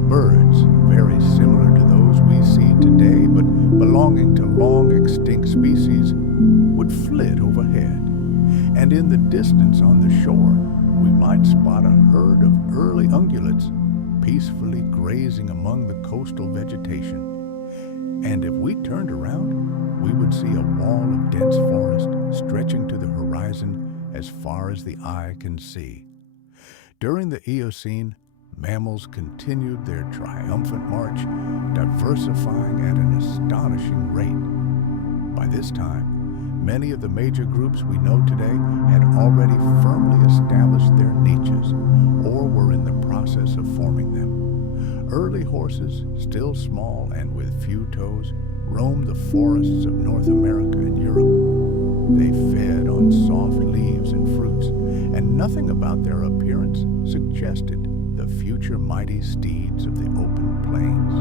Birds, very similar to those we see today, but belonging to long-extinct species, would flit overhead. And in the distance on the shore, we might spot a herd of early ungulates peacefully grazing among the coastal vegetation. And if we turned around, we would see a wall of dense forest stretching to the horizon as far as the eye can see. During the Eocene, mammals continued their triumphant march, diversifying at an astonishing rate. By this time, many of the major groups we know today had already firmly established their niches or were in the process of forming them. Early horses, still small and with few toes, roamed the forests of North America and Europe. They fed on soft leaves and fruits, and nothing about their appearance suggested the future mighty steeds of the open plains.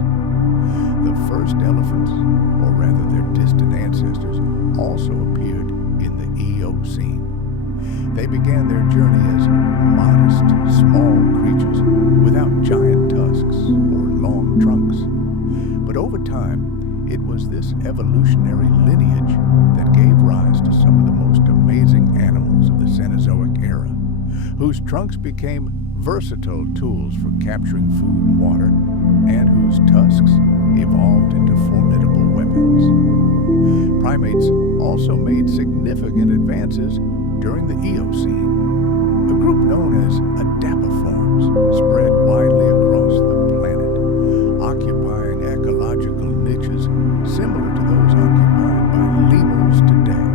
The first elephants, or rather their distant ancestors, also appeared in the Eocene. They began their journey as modest, small creatures without giant tusks or long trunks. But over time, it was this evolutionary lineage that gave rise to some of the most amazing animals of the Cenozoic Era, whose trunks became versatile tools for capturing food and water, and whose tusks evolved into formidable weapons. Primates also made significant advances during the Eocene. A group known as Adapiforms spread widely across the planet, occupying ecological niches similar to those occupied by lemurs today.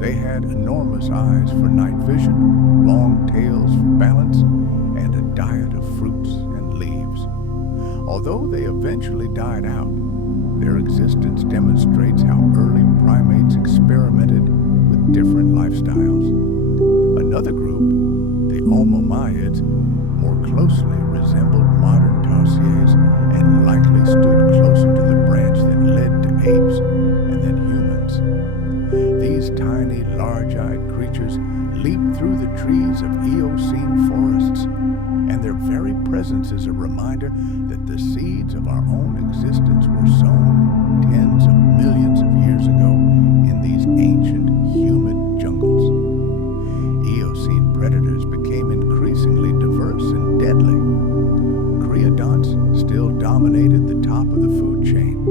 They had enormous eyes for night vision, long tails for balance, and a diet of fruits and leaves. Although they eventually died out, their existence demonstrates how early primates experimented with different lifestyles. Another group, the Homomyids, more closely resembled modern tarsiers and likely stood closer to the branch that led to apes and then humans. These tiny, large-eyed creatures leaped through the trees of Eocene forests, and their very presence is a reminder that the seeds of our own existence were sown tens of millions of years ago in these ancient, humid jungles. Eocene predators became increasingly diverse and deadly. Creodonts still dominated the top of the food chain,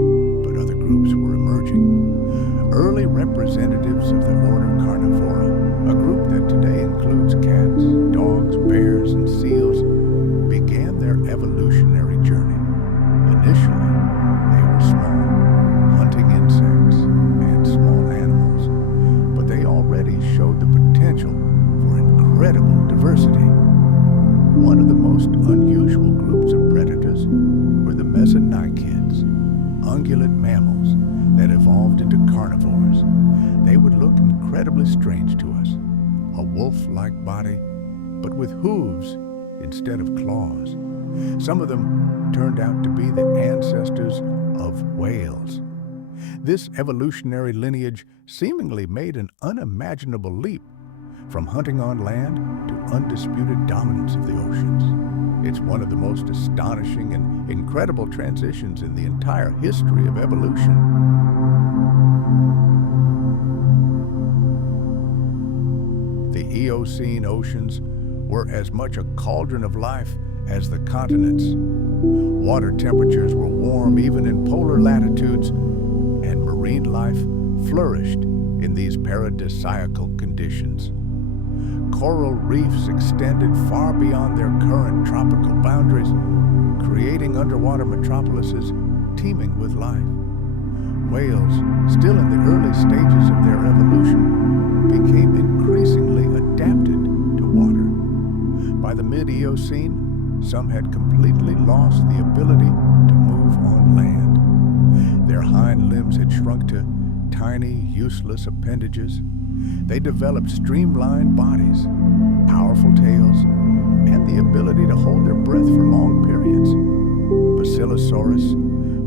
but other groups were emerging. Early representatives of the order Carnivora, a group that today includes cats, dogs, bears, and seals, began their evolutionary journey. Initially, they were small, hunting insects and small animals, but they already showed the potential for incredible diversity. One of the most unusual groups of predators were the mesonychids, ungulate mammals that evolved into carnivores. They would look incredibly strange to us, a wolf-like body, but with hooves instead of claws. Some of them turned out to be the ancestors of whales. This evolutionary lineage seemingly made an unimaginable leap from hunting on land to undisputed dominance of the oceans. It's one of the most astonishing and incredible transitions in the entire history of evolution. The Eocene oceans were as much a cauldron of life as the continents. Water temperatures were warm even in polar latitudes, and marine life flourished in these paradisiacal conditions. Coral reefs extended far beyond their current tropical boundaries, creating underwater metropolises teeming with life. Whales, still in the early stages of their evolution, became increasingly adapted to water. By the mid-Eocene, some had completely lost the ability to move on land. Their hind limbs had shrunk to tiny, useless appendages. They developed streamlined bodies, powerful tails, and the ability to hold their breath for long periods. Basilosaurus,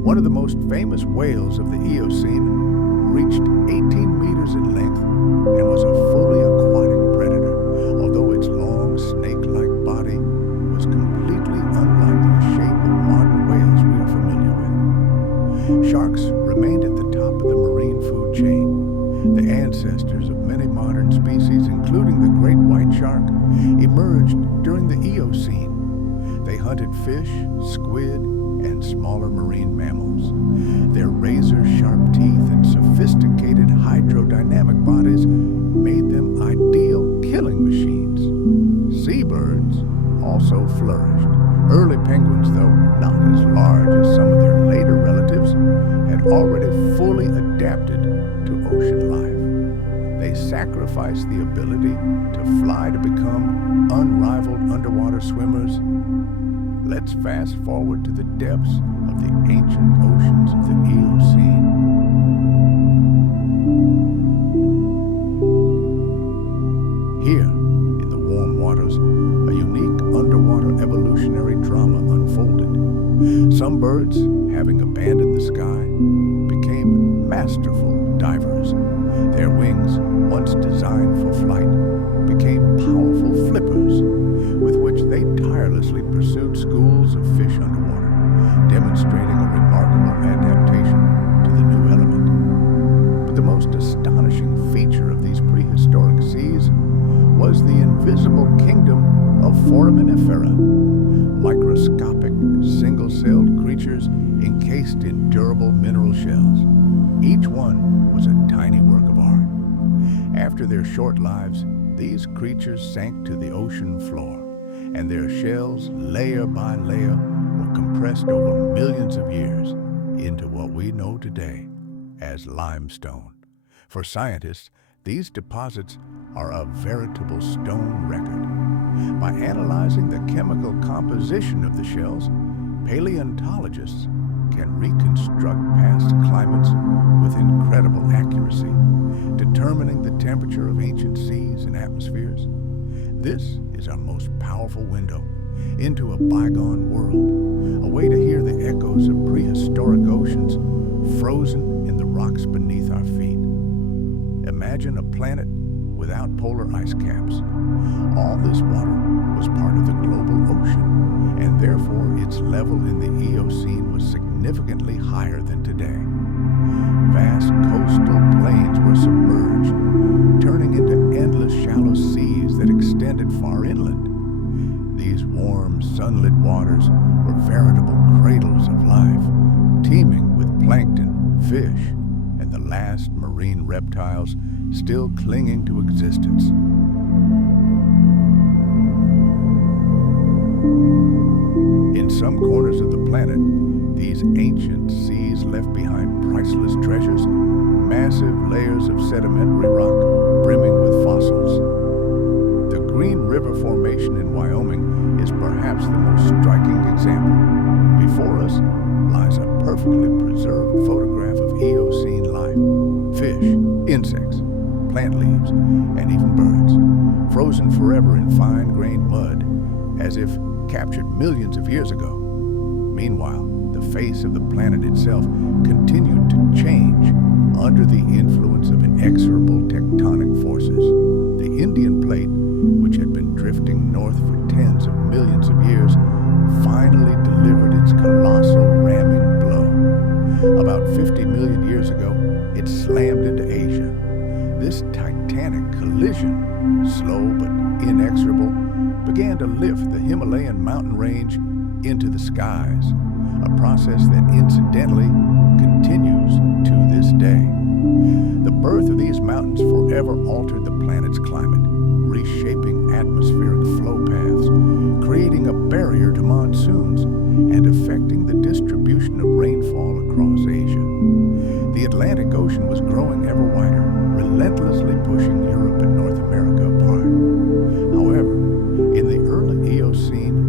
one of the most famous whales of the Eocene, reached 18 meters in length and was a fully aquatic predator, although its long, snake-like body was completely unlike the shape of modern whales we are familiar with. Sharks remained at the top of the marine food chain. The ancestors of many modern species, including the great white shark, emerged during the Eocene. They hunted fish, squid, and smaller marine mammals. Their razor-sharp teeth and sophisticated hydrodynamic bodies also flourished. Early penguins, though not as large as some of their later relatives, had already fully adapted to ocean life. They sacrificed the ability to fly to become unrivaled underwater swimmers. Let's fast forward to the depths of the ancient oceans of the Eocene. Here, in the warm waters, a unique underwater evolutionary drama unfolded. Some birds, having abandoned the sky, became masterful divers. Their wings, once designed for flight, became powerful flippers, with which they tirelessly pursued schools of fish underwater, demonstrating a remarkable adaptation to the new element. But the most astonishing feature of these prehistoric seas was the invisible kingdom of foraminifera, microscopic, single-celled creatures encased in durable mineral shells. Each one was a tiny work of art. After their short lives, these creatures sank to the ocean floor, and their shells, layer by layer, were compressed over millions of years into what we know today as limestone. For scientists, these deposits are a veritable stone record. By analyzing the chemical composition of the shells, paleontologists can reconstruct past climates with incredible accuracy, determining the temperature of ancient seas and atmospheres. This is our most powerful window into a bygone world, a way to hear the echoes of prehistoric oceans frozen in the rocks beneath our feet. Imagine a planet without polar ice caps. All this water was part of the global ocean, and therefore its level in the Eocene was significantly higher than today. Vast coastal plains were submerged, turning into endless shallow seas that extended far inland. These warm, sunlit waters were veritable cradles of life, teeming with plankton, fish, and the last marine reptiles still clinging to existence. In some corners of the planet, these ancient seas left behind priceless treasures, massive layers of sedimentary rock brimming with fossils. The Green River Formation in Wyoming is perhaps the most striking example. Before us lies a perfectly preserved photograph of Eocene life: fish, insects, plant leaves, and even birds, frozen forever in fine-grained mud, as if captured millions of years ago. Meanwhile, the face of the planet itself continued to change under the influence of inexorable tectonic forces. The Indian Plate, which had been drifting north for tens of millions of years, finally delivered its colossal ramming blow. About 50 million years ago, it slammed into Asia. This titanic collision, slow but inexorable, began to lift the Himalayan mountain range into the skies, a process that incidentally continues to this day. The birth of these mountains forever altered the planet's climate, reshaping atmospheric flow paths, creating a barrier to monsoons, and affecting the distribution of rainfall across Asia. The Atlantic Ocean was growing ever wider, relentlessly pushing Europe and North America apart. However, in the early Eocene,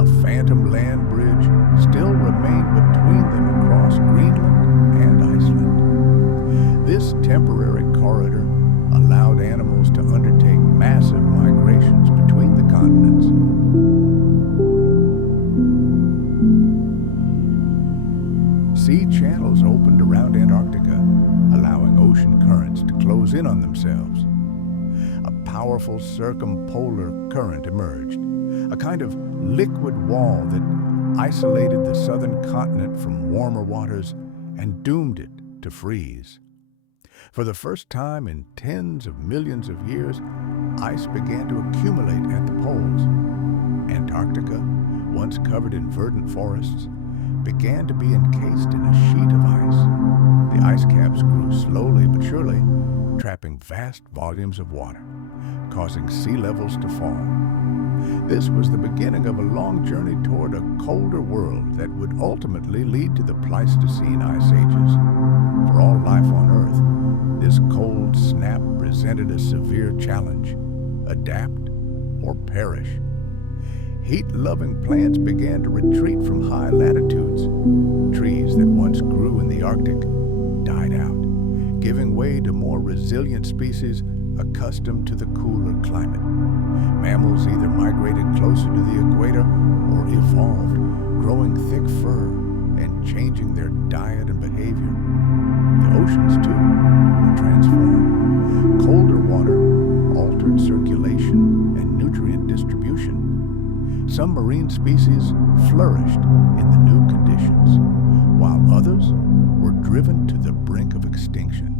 a phantom land bridge still remained between them across Greenland and Iceland. This temporary corridor allowed animals to undertake massive migrations between the continents. Sea channels opened around Antarctica, allowing ocean currents to close in on themselves. A powerful circumpolar current emerged, a kind of liquid wall that isolated the southern continent from warmer waters and doomed it to freeze. For the first time in tens of millions of years, ice began to accumulate at the poles. Antarctica, once covered in verdant forests, began to be encased in a sheet of ice. The ice caps grew slowly but surely, trapping vast volumes of water, causing sea levels to fall. This was the beginning of a long journey toward a colder world that would ultimately lead to the Pleistocene ice ages. For all life on Earth, this cold snap presented a severe challenge: adapt or perish. Heat-loving plants began to retreat from high latitudes. Trees that once grew in the Arctic died out, giving way to more resilient species accustomed to the cooler climate. Mammals either migrated closer to the equator or evolved, growing thick fur and changing their diet and behavior. The oceans, too, were transformed. Colder water altered circulation and nutrient distribution. Some marine species flourished in the new conditions, while others were driven to the brink of extinction.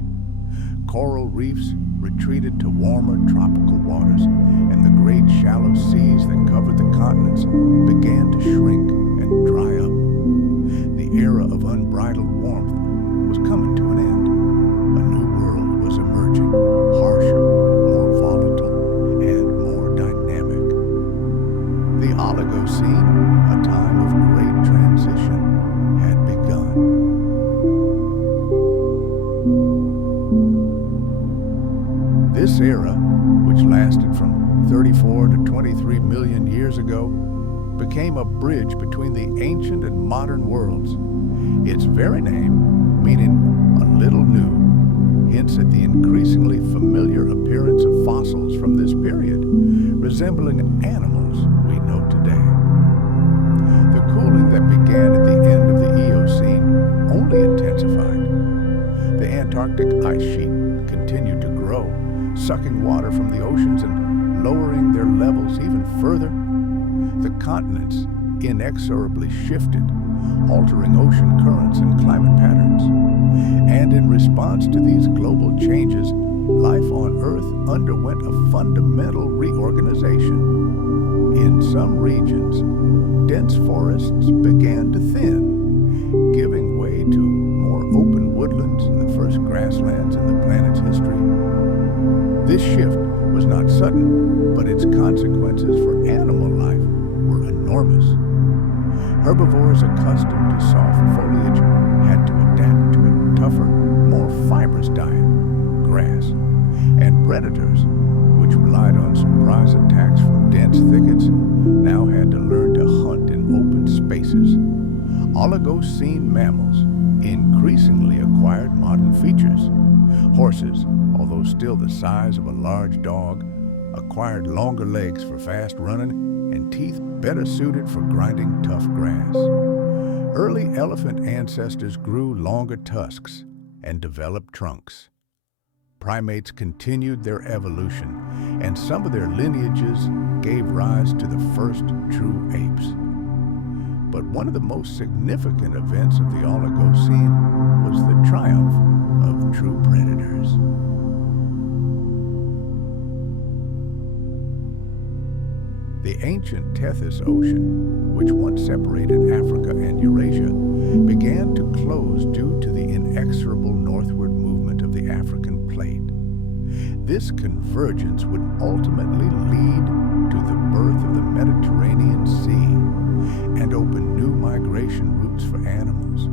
Coral reefs retreated to warmer tropical waters, and the great shallow seas that covered the continents began to shrink and dry up. The era of unbridled warmth was coming to an end. A new world was emerging, harsher, more volatile, and more dynamic. The Oligocene, a time of great transition, had begun. This era, which lasted from 34 to 23 million years ago, became a bridge between the ancient and modern worlds. Its very name, meaning a little new, hints at the increasingly familiar appearance of fossils from this period, resembling animals we know today. The cooling that began at the end of the Eocene only intensified. The Antarctic ice sheet continued to grow, sucking water from the oceans and lowering their levels even further. The continents inexorably shifted, altering ocean currents and climate patterns. And in response to these global changes, life on Earth underwent a fundamental reorganization. In some regions, dense forests began to thin, giving way to more open woodlands and the first grasslands in the planet's history. This shift was not sudden, but its consequences for animal life were enormous. Herbivores accustomed to soft foliage had to adapt to a tougher, more fibrous diet, grass, and predators, which relied on surprise attacks from dense thickets, now had to learn to hunt in open spaces. Oligocene mammals increasingly acquired modern features. Horses, although still the size of a large dog, acquired longer legs for fast running and teeth better suited for grinding tough grass. Early elephant ancestors grew longer tusks and developed trunks. Primates continued their evolution, and some of their lineages gave rise to the first true apes. But one of the most significant events of the Oligocene was the triumph of true predators. The ancient Tethys Ocean, which once separated Africa and Eurasia, began to close due to the inexorable northward movement of the African plate. This convergence would ultimately lead to the birth of the Mediterranean Sea and open new migration routes for animals,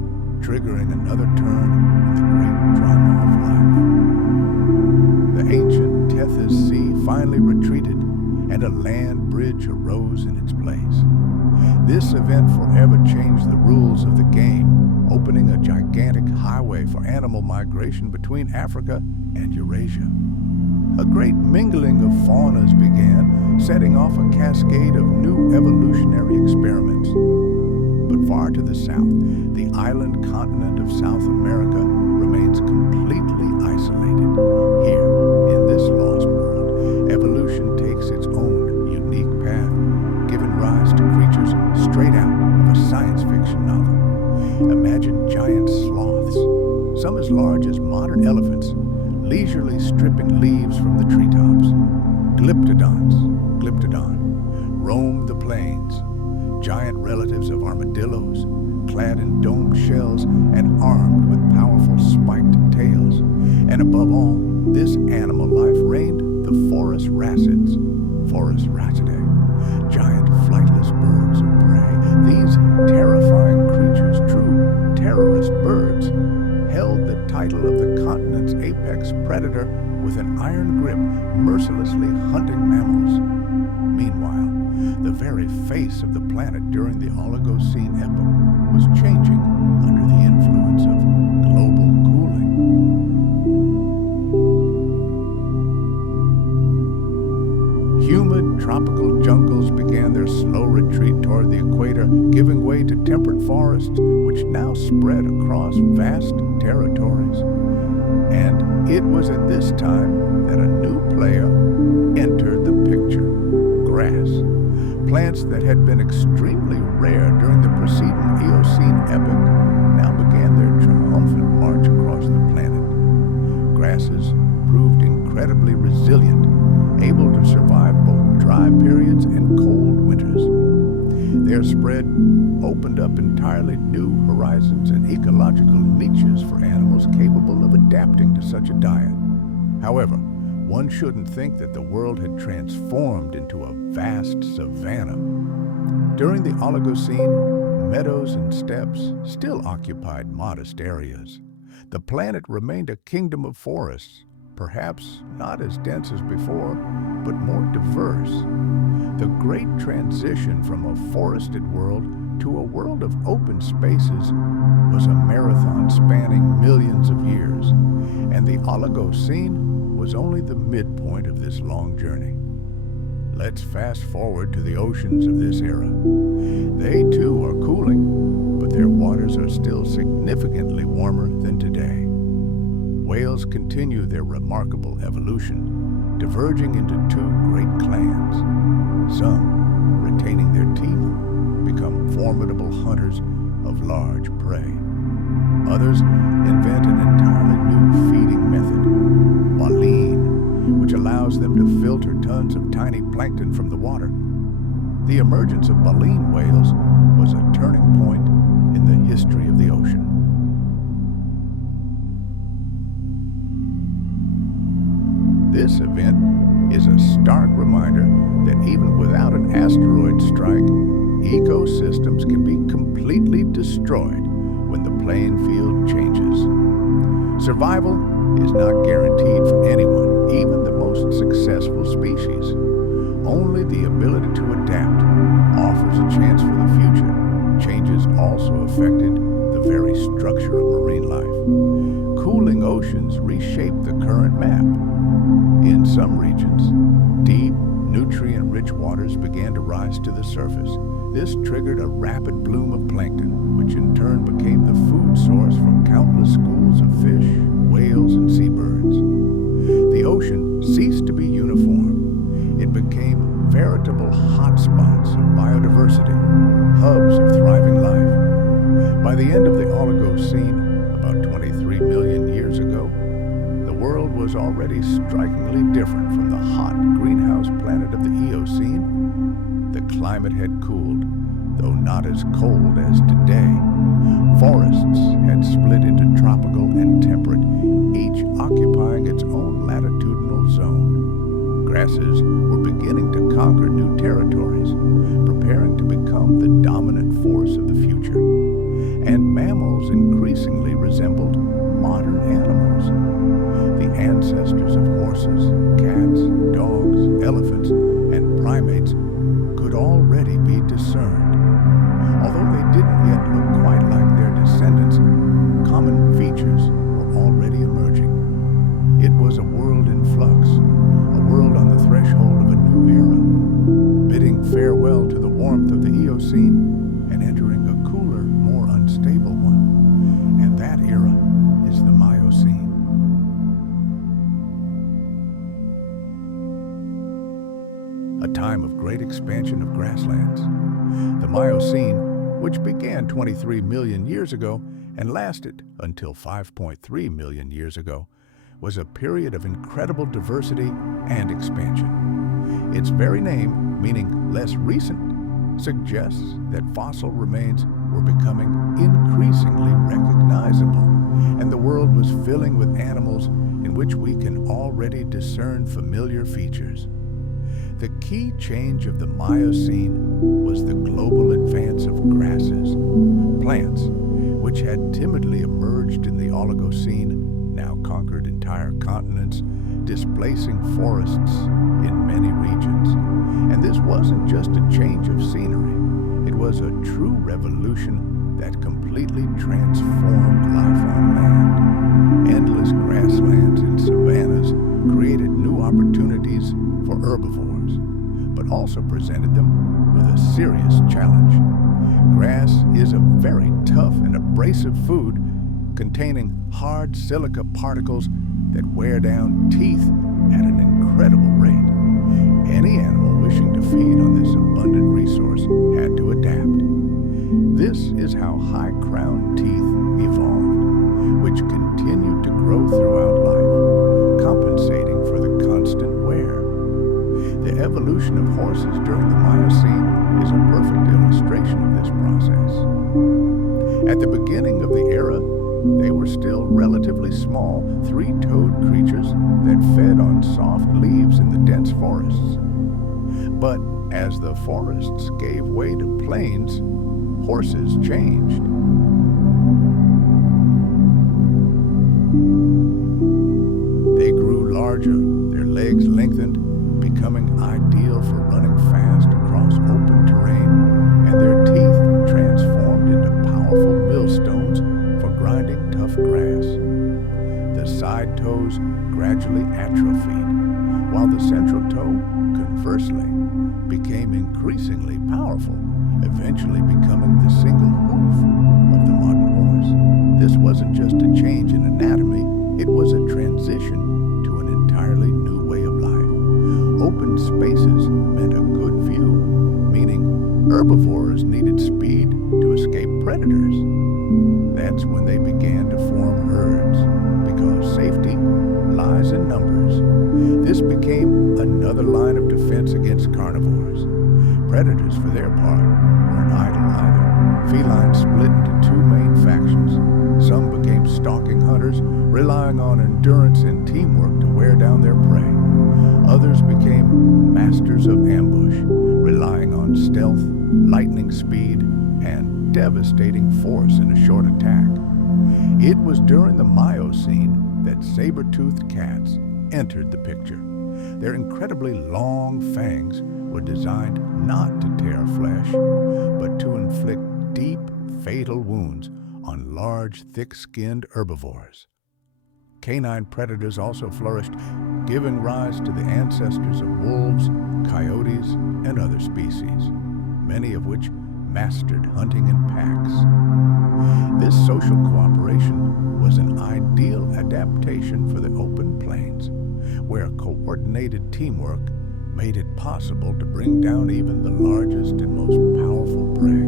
triggering another turn in the great drama of life. The ancient Tethys Sea finally retreated, and a land bridge arose in its place. This event forever changed the rules of the game, opening a gigantic highway for animal migration between Africa and Eurasia. A great mingling of faunas began, setting off a cascade of new evolutionary experiments. But far to the south, the island continent of South America remains completely isolated. Here, in this lost world, evolution takes its own unique path, giving rise to creatures straight out of a science fiction novel. Imagine giant sloths, some as large as modern elephants, leisurely stripping leaves from the treetops. Glyptodon, roam the plains, giant relatives of armadillos, clad in domed shells and armed with powerful spiked tails. And above all, this animal life reigned the Forest Racidae, middle of the continent's apex predator with an iron grip, mercilessly hunting mammals. Meanwhile, the very face of the planet during the Oligocene epoch was changing under the influence of global cooling. Humid tropical jungles began their slow retreat toward the equator, giving way to temperate forests, which now spread across vast territories. And it was at this time that a new player entered the picture: grass. Plants that had been extremely rare during the preceding Eocene epoch now began their triumphant march across the planet. Grasses proved incredibly resilient, able to survive both dry periods and cold winters. Their spread opened up entirely new horizons and ecological niches for animals capable of adapting to such a diet. However, one shouldn't think that the world had transformed into a vast savanna. During the Oligocene, meadows and steppes still occupied modest areas. The planet remained a kingdom of forests, perhaps not as dense as before, but more diverse. The great transition from a forested world to a world of open spaces was a marathon spanning millions of years, and the Oligocene was only the midpoint of this long journey. Let's fast forward to the oceans of this era. They too are cooling, but their waters are still significantly warmer than today. Whales continue their remarkable evolution, diverging into two great clans. Some, retaining their teeth, become formidable hunters of large prey. Others invent an entirely new feeding method, baleen, which allows them to filter tons of tiny plankton from the water. The emergence of baleen whales was a turning point in the history of the ocean. This event is a stark reminder that even without an asteroid strike, ecosystems can be completely destroyed when the playing field changes. Survival is not guaranteed for anyone, even the most successful species. Only the ability to adapt offers a chance for the future. Changes also affected the very structure of marine life. Cooling oceans reshaped the current map. In some regions, deep, nutrient-rich waters began to rise to the surface. This triggered a rapid bloom of plankton, which in turn became the food source for countless schools of fish, whales, and seabirds. The ocean ceased to be uniform. It became veritable hotspots of biodiversity, hubs of thriving life. By the end of the Oligocene, about 23 million years ago, the world was already strikingly different from the hot greenhouse planet of the Eocene. The climate had cooled, though not as cold as today. Forests had split into tropical and temperate, each occupying its own latitudinal zone. Grasses were beginning to conquer new territories, preparing to become the dominant force of the future. And mammals increasingly resembled modern animals. The ancestors of horses, cats, dogs, elephants, and primates could already be discerned. Although they didn't yet look quite like their descendants, common features were already emerging. It was a world in flux, a world on the threshold of a new era, bidding farewell to the warmth of the Eocene and entering a cooler, more unstable one. And that era is the Miocene. A time of great expansion of grasslands. The Miocene, which began 23 million years ago and lasted until 5.3 million years ago, was a period of incredible diversity and expansion. Its very name, meaning less recent, suggests that fossil remains were becoming increasingly recognizable, and the world was filling with animals in which we can already discern familiar features. The key change of the Miocene was the global advance of grasses. Plants, which had timidly emerged in the Oligocene, now conquered entire continents, displacing forests in many regions. And this wasn't just a change of scenery. It was a true revolution that completely transformed life on land. Endless grasslands and savannas created new opportunities for herbivores, but also presented them with a serious challenge. Grass is a very tough and abrasive food containing hard silica particles that wear down teeth at an incredible rate. Any animal wishing to feed on this abundant resource had to adapt. This is how high-crowned teeth evolved, which continued to grow throughout life, compensating for the constant wear. The evolution of horses during the Miocene is a perfect illustration of this process. At the beginning of the era, they were still relatively small, three-toed creatures that fed on soft leaves in the dense forests. But as the forests gave way to plains, horses changed. They grew larger, their legs lengthened, becoming ideal for running fast across open terrain, and their teeth transformed into powerful millstones for grinding tough grass. The side toes gradually atrophied, while the central toe, conversely, became increasingly powerful, eventually becoming the single hoof of the modern horse. This wasn't just a change in anatomy, it was a transition to an entirely new way of life. Open spaces meant a good view, meaning herbivores needed speed to escape predators. That's when they began to form herds, because safety lies in numbers. This became another line of defense against carnivores. Predators, for their part, weren't idle either. Felines split into two main factions. Some became stalking hunters, relying on endurance and teamwork to wear down their prey. Others became masters of ambush, relying on stealth, lightning speed, and devastating force in a short attack. It was during the Miocene that saber-toothed cats entered the picture. Their incredibly long fangs were designed not to tear flesh, but to inflict deep, fatal wounds on large, thick-skinned herbivores. Canine predators also flourished, giving rise to the ancestors of wolves, coyotes, and other species, many of which mastered hunting in packs. This social cooperation was an ideal adaptation for the open plains, where coordinated teamwork made it possible to bring down even the largest and most powerful prey.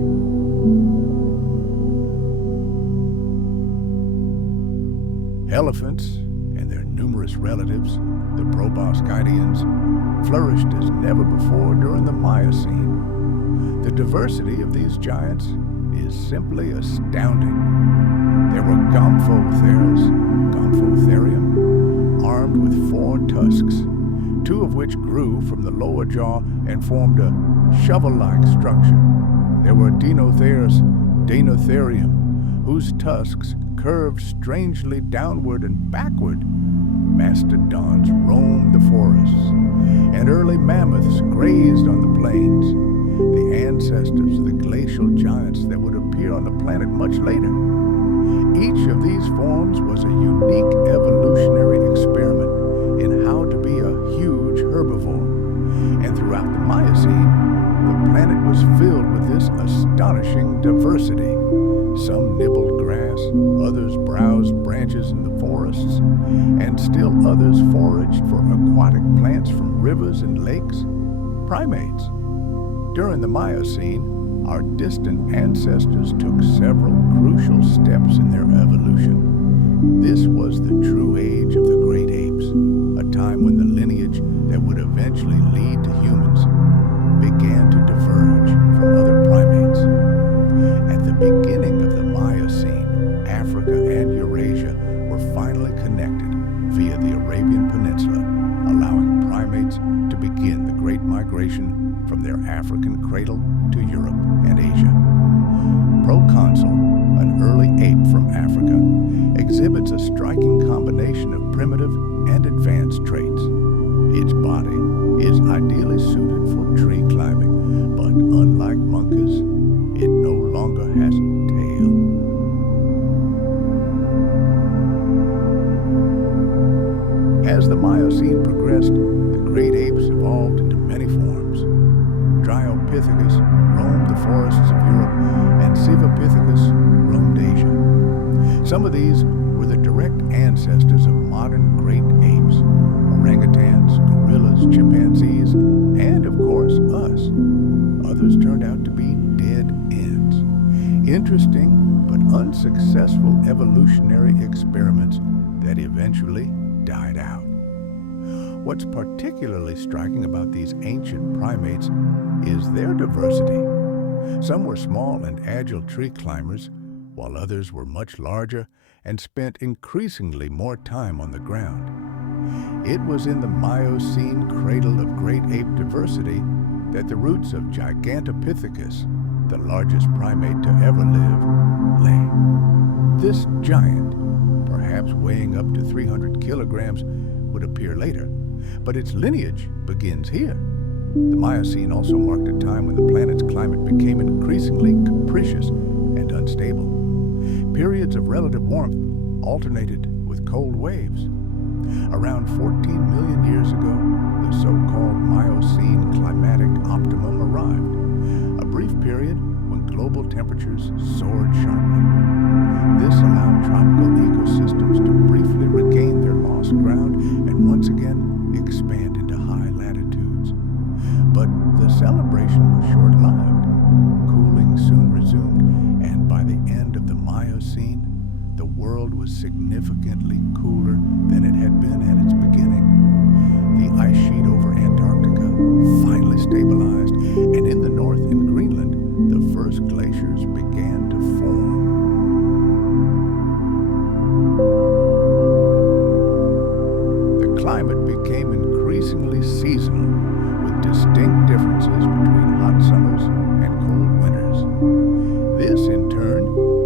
Elephants and their numerous relatives, the proboscideans, flourished as never before during the Miocene. The diversity of these giants is simply astounding. There were Gomphotherium, armed with 4 tusks, 2 of which grew from the lower jaw and formed a shovel-like structure. There were Dinotherium, whose tusks curved strangely downward and backward. Mastodons roamed the forests, and early mammoths grazed on the plains, the ancestors of the glacial giants that would appear on the planet much later. Each of these forms was a unique evolutionary experiment in how to be a huge herbivore. And throughout the Miocene, the planet was filled with this astonishing diversity. Some nibbled grass, others browsed branches in the forests, and still others foraged for aquatic plants from rivers and lakes. Primates. During the Miocene, our distant ancestors took several crucial steps in their evolution. This was the true age of the great apes, a time when the lineage that would eventually lead to humans began to diverge from other primates. At the beginning of the Miocene, Africa and Eurasia were finally connected via the Arabian Peninsula, allowing primates to begin the Great Migration from their African cradle to Europe and Asia. Proconsul, an early ape from Africa, exhibits a striking combination combination of primitive and advanced traits. Its body is ideally suited for tree climbing, but unlike monkeys, it no longer has a tail. As the Miocene progressed, the great apes evolved into many forms. Dryopithecus roamed the forests of Europe, and Sivapithecus roamed Asia. Some of these were the direct ancestors of modern great apes: orangutans, gorillas, chimpanzees, and of course us. Others turned out to be dead ends. Interesting but unsuccessful evolutionary experiments that eventually died out. What's particularly striking about these ancient primates is their diversity. Some were small and agile tree climbers, while others were much larger and spent increasingly more time on the ground. It was in the Miocene cradle of great ape diversity that the roots of Gigantopithecus, the largest primate to ever live, lay. This giant, perhaps weighing up to 300 kilograms, would appear later, but its lineage begins here. The Miocene also marked a time when the planet's climate became increasingly capricious and unstable. Periods of relative warmth alternated with cold waves. Around 14 million years ago, the so-called Miocene climatic optimum arrived, a brief period when global temperatures soared sharply. This allowed tropical ecosystems to briefly regain their lost ground and once again expand into high latitudes. But the celebration was short-lived. Cooling soon resumed, and by the end of the Miocene, the world was significantly cooler than it had been at its beginning. The ice sheet over Antarctica finally stabilized, and in the north, in Greenland, the first glaciers began to form. The climate became increasingly seasonal, with distinct differences between hot summers and cold winters. This, in turn,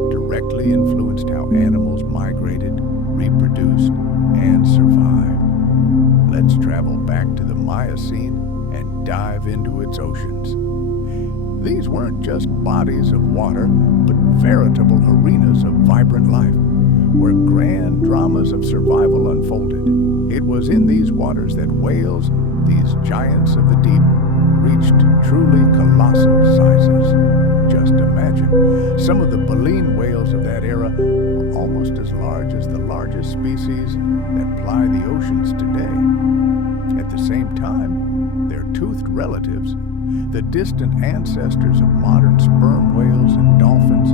directly influenced how animals migrated, reproduced, and survived. Let's travel back to the Miocene and dive into its oceans. These weren't just bodies of water, but veritable arenas of vibrant life, where grand dramas of survival unfolded. It was in these waters that whales, these giants of the deep, reached truly colossal sizes. Just imagine, some of the baleen whales of that era were almost as large as the largest species that ply the oceans today. At the same time, their toothed relatives, the distant ancestors of modern sperm whales and dolphins,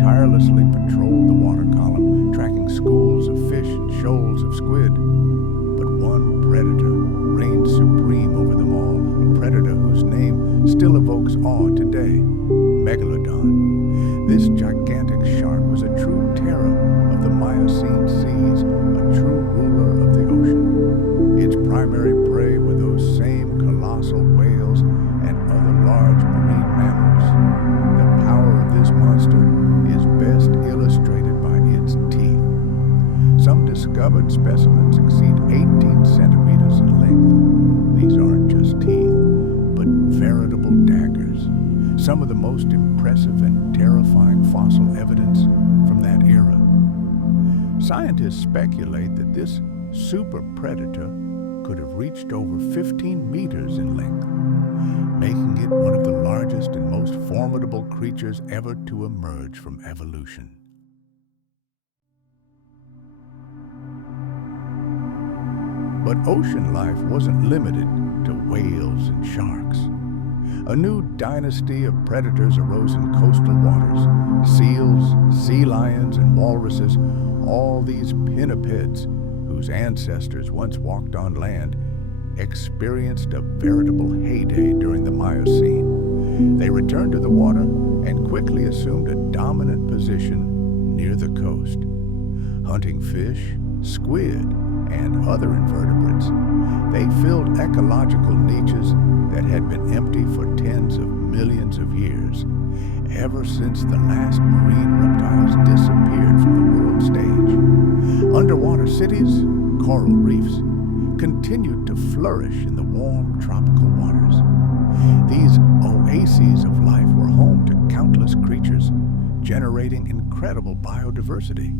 tirelessly patrolled the water column, tracking schools of fish and shoals of squid. But one predator reigned supreme over them all, a predator whose name still evokes awe today: Megalodon. This gigantic shark was a true terror of the Miocene seas, a true ruler of the ocean. Its primary prey were those same colossal whales and other large marine mammals. The power of this monster is best illustrated by its teeth. Some discovered specimens exceed 18 centimeters in length. These aren't just teeth, but veritable daggers. Some of the most impressive and terrifying fossil evidence from that era. Scientists speculate that this super predator could have reached over 15 meters in length, making it one of the largest and most formidable creatures ever to emerge from evolution. But ocean life wasn't limited to whales and sharks. A new dynasty of predators arose in coastal waters: seals, sea lions, and walruses, all these pinnipeds, whose ancestors once walked on land, experienced a veritable heyday during the Miocene. They returned to the water and quickly assumed a dominant position near the coast, hunting fish, squid, and other invertebrates. They filled ecological niches that had been empty for tens of millions of years. ever since the last marine reptiles disappeared from the world stage. Underwater cities, coral reefs, continued to flourish in the warm tropical waters. These oases of life were home to countless creatures, generating incredible biodiversity.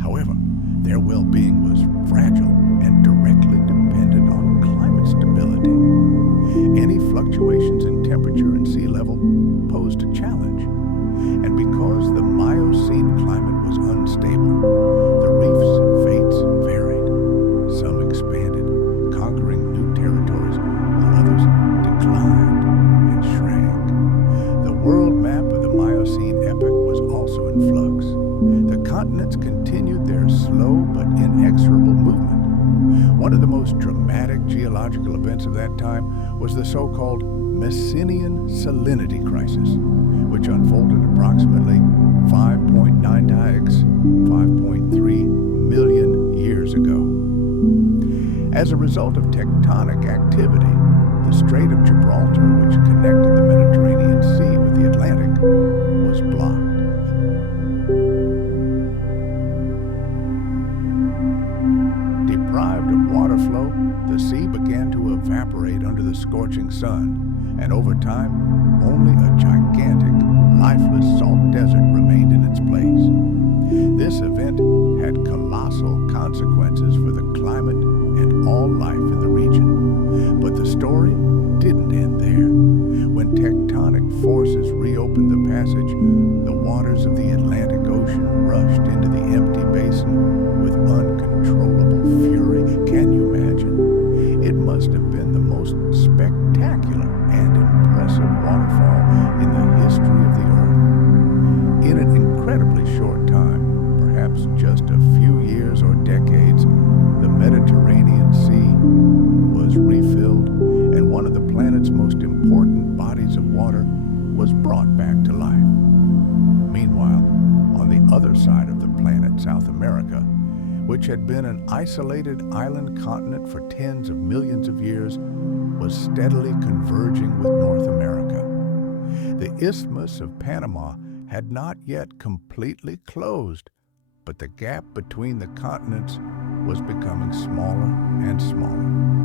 However, their well-being was fragile and directly dependent on climate stability. Any fluctuations in temperature and sea level posed a challenge, and because the Miocene climate was unstable, the reefs' fates varied. Some expanded, conquering new territories, while others declined and shrank. The world map of the Miocene epoch was also in flux. The continents continued their slow but inexorable movement. One of the most dramatic geological events of that time was the so-called Messinian salinity crisis, which unfolded approximately 5.9x 5.3 million years ago. As a result of tectonic activity, the Strait of Gibraltar, which connected the Mediterranean Sea with the Atlantic, was blocked. Deprived of water flow, the sea began to evaporate under the scorching sun, and over time, only a gigantic, lifeless salt desert remained in its place. This event had colossal consequences for the climate and all life in the region. But the story didn't end there. When tectonic forces reopened the passage, the waters of the Atlantic Ocean rushed into the empty basin with uncontrollable fury. Can you imagine? It must have been the most spectacular and impressive waterfall in the history of the Earth. In an incredibly short time, perhaps just a few years or decades, the Mediterranean Sea was refilled, and one of the planet's most important bodies of water was brought back to life. Meanwhile, on the other side of the planet, South America, which had been an isolated island continent for tens of millions of years, was steadily converging with North America. The Isthmus of Panama had not yet completely closed, but the gap between the continents was becoming smaller and smaller.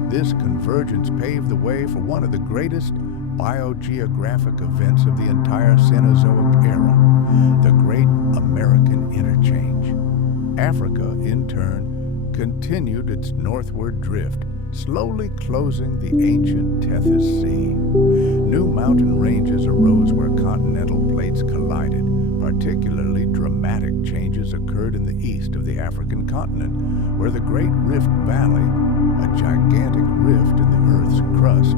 This convergence paved the way for one of the greatest biogeographic events of the entire Cenozoic Era, the Great American Interchange. Africa, in turn, continued its northward drift, slowly closing the ancient Tethys Sea. New mountain ranges arose where continental plates collided. Particularly dramatic changes occurred in the east of the African continent, where the Great Rift Valley, a gigantic rift in the Earth's crust,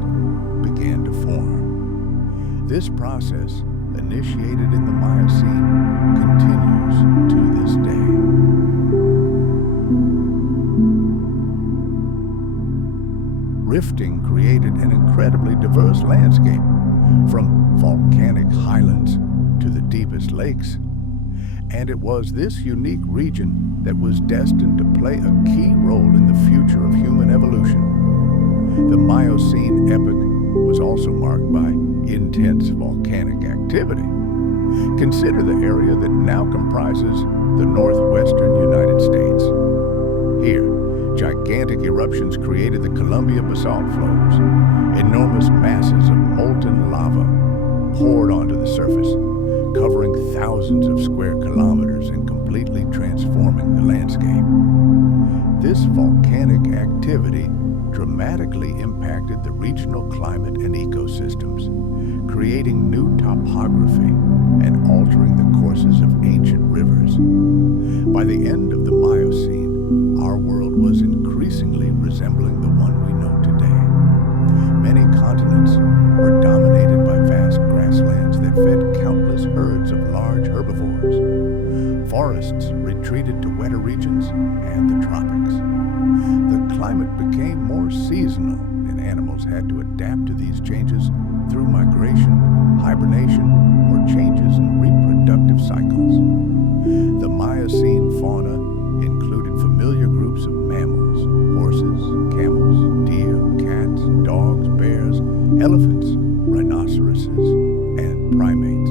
began to form. This process, initiated in the Miocene, continues to this day. Rifting created an incredibly diverse landscape, from volcanic highlands to the deepest lakes. And it was this unique region that was destined to play a key role in the future of human evolution. The Miocene epoch was also marked by intense volcanic activity. Consider the area that now comprises the northwestern United States. Here, gigantic eruptions created the Columbia basalt flows. Enormous masses of molten lava poured onto the surface, covering thousands of square kilometers and completely transforming the landscape. This volcanic activity dramatically impacted the regional climate and ecosystems, creating new topography and altering the courses of ancient rivers. By the end of the Miocene, our world was increasingly resembling the one we know today. Many continents were dominated by vast grasslands that fed countless herds of large herbivores. Forests retreated to wetter regions and the tropics. The climate became more seasonal, and animals had to adapt to these changes through migration, hibernation, or changes in reproductive cycles. The Miocene fauna included familiar groups of mammals, horses, camels, deer, cats, dogs, bears, elephants, rhinoceroses, and primates.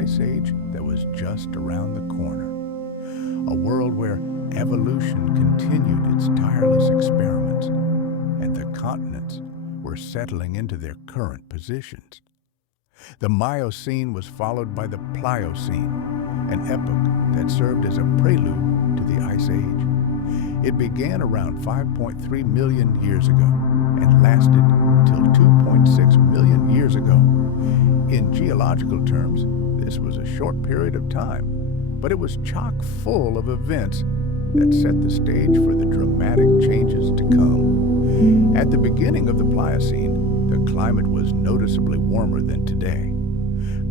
ice age that was just around the corner. A world where evolution continued its tireless experiments, and the continents were settling into their current positions. The Miocene was followed by the Pliocene, an epoch that served as a prelude to the Ice Age. It began around 5.3 million years ago and lasted until 2.6 million years ago. In geological terms, this was a short period of time, but it was chock full of events that set the stage for the dramatic changes to come. At the beginning of the Pliocene, the climate was noticeably warmer than today.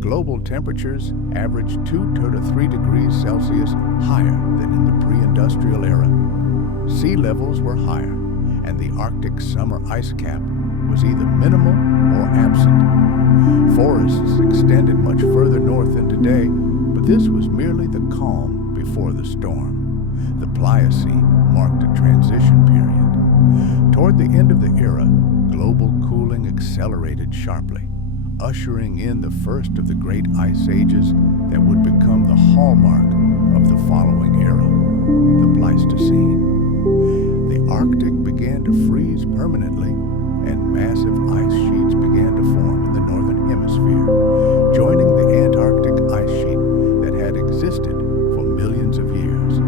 Global temperatures averaged 2 to 3 degrees Celsius higher than in the pre-industrial era. Sea levels were higher, and the Arctic summer ice cap was either minimal or absent. Forests extended much further north than today, but this was merely the calm before the storm. The Pliocene marked a transition period. Toward the end of the era, global cooling accelerated sharply, ushering in the first of the great ice ages that would become the hallmark of the following era, the Pleistocene. The Arctic began to freeze permanently, and massive ice sheets began to form in the northern hemisphere, joining the Antarctic ice sheet that had existed for millions of years.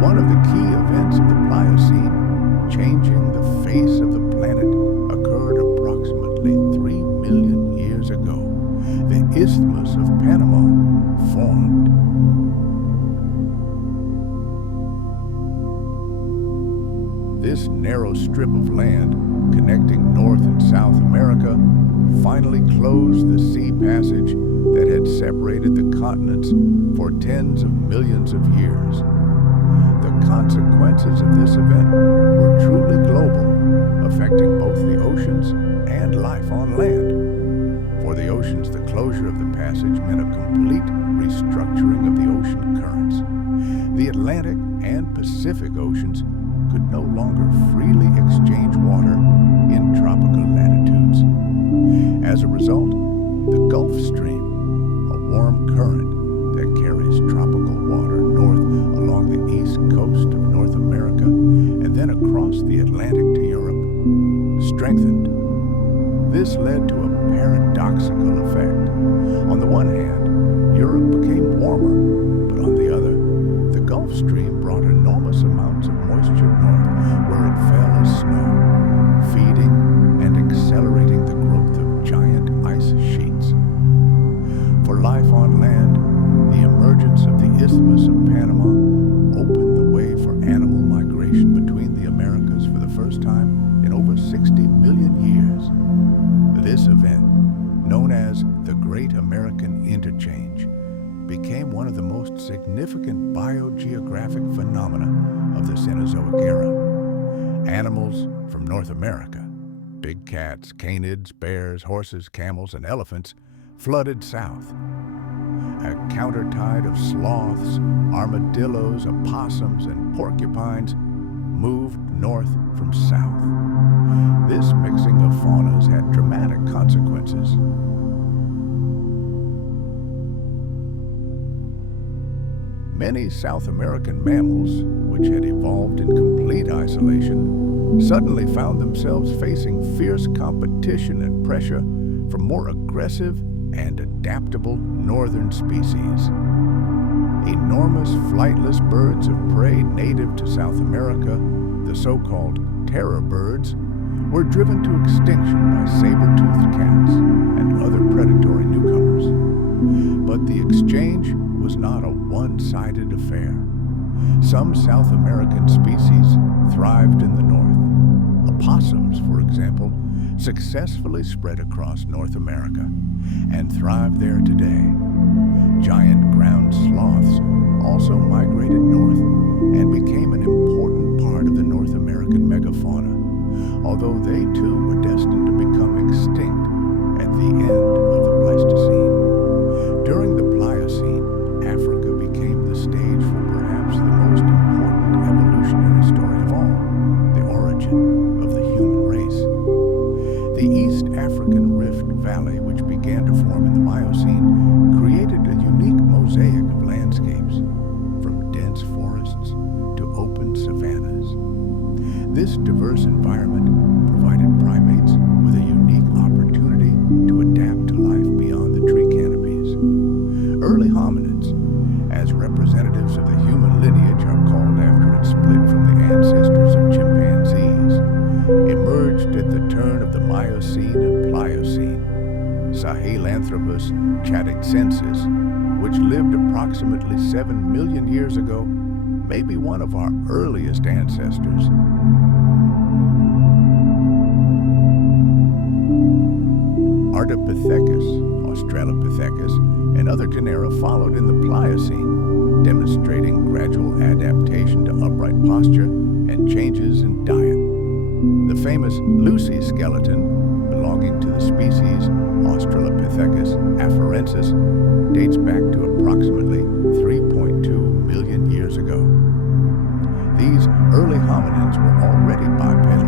One of the key events of the Pliocene, changing the face of the planet, occurred approximately 3 million years ago. The Isthmus of Panama formed. This narrow strip of land, connecting North and South America, finally closed the sea passage that had separated the continents for tens of millions of years. The consequences of this event were truly global, affecting both the oceans and life on land. For the oceans, the closure of the passage meant a complete restructuring of the ocean currents. The Atlantic and Pacific Oceans could no longer freely exchange water in tropical latitudes. As a result, the Gulf Stream, a warm current that carries tropical water north along the east coast of North America and then across the Atlantic to Europe, strengthened. This led to a paradoxical effect. On the one hand, Europe became warmer, but on the other, the Gulf Stream brought enormous amounts of moisture north, where it fell as snow, feeding and accelerating the growth of giant ice sheets. For life on land, the emergence of the Isthmus of Panama opened the way for animal migration between the Americas for the first time in over 60 million years. This event, known as the Great American Interchange, became one of the most significant biogeographic phenomena of the Cenozoic Era. Animals from North America, big cats, canids, bears, horses, camels, and elephants, flooded south. A countertide of sloths, armadillos, opossums, and porcupines moved north from south. This mixing of faunas had dramatic consequences. Many South American mammals, which had evolved in complete isolation, suddenly found themselves facing fierce competition and pressure from more aggressive and adaptable northern species. Enormous flightless birds of prey native to South America, the so-called terror birds, were driven to extinction by saber-toothed cats and other predatory newcomers. But the exchange was not a one-sided affair. Some South American species thrived in the north. Opossums, for example, successfully spread across North America and thrive there today. Giant ground sloths also migrated north and became an important part of the North American megafauna, although they too were destined to become extinct at the end of the Pleistocene. During the Pliocene, Africa became the stage for perhaps the most important evolutionary story of all, the origin of the human race. The East African Rift Valley, which began to form in the Miocene, created This diverse environment provided primates with a unique opportunity to adapt to life beyond the tree canopies. Early hominids, as representatives of the human lineage, are called after it split from the ancestors of chimpanzees, emerged at the turn of the Miocene and Pliocene. Sahelanthropus chatixensis, which lived approximately 7 million years ago, may be one of our earliest ancestors. Ardipithecus, Australopithecus, and other genera followed in the Pliocene, demonstrating gradual adaptation to upright posture and changes in diet. The famous Lucy skeleton, belonging to the species Australopithecus afarensis, dates back to approximately 3.2 million years ago. These early hominins were already bipedal,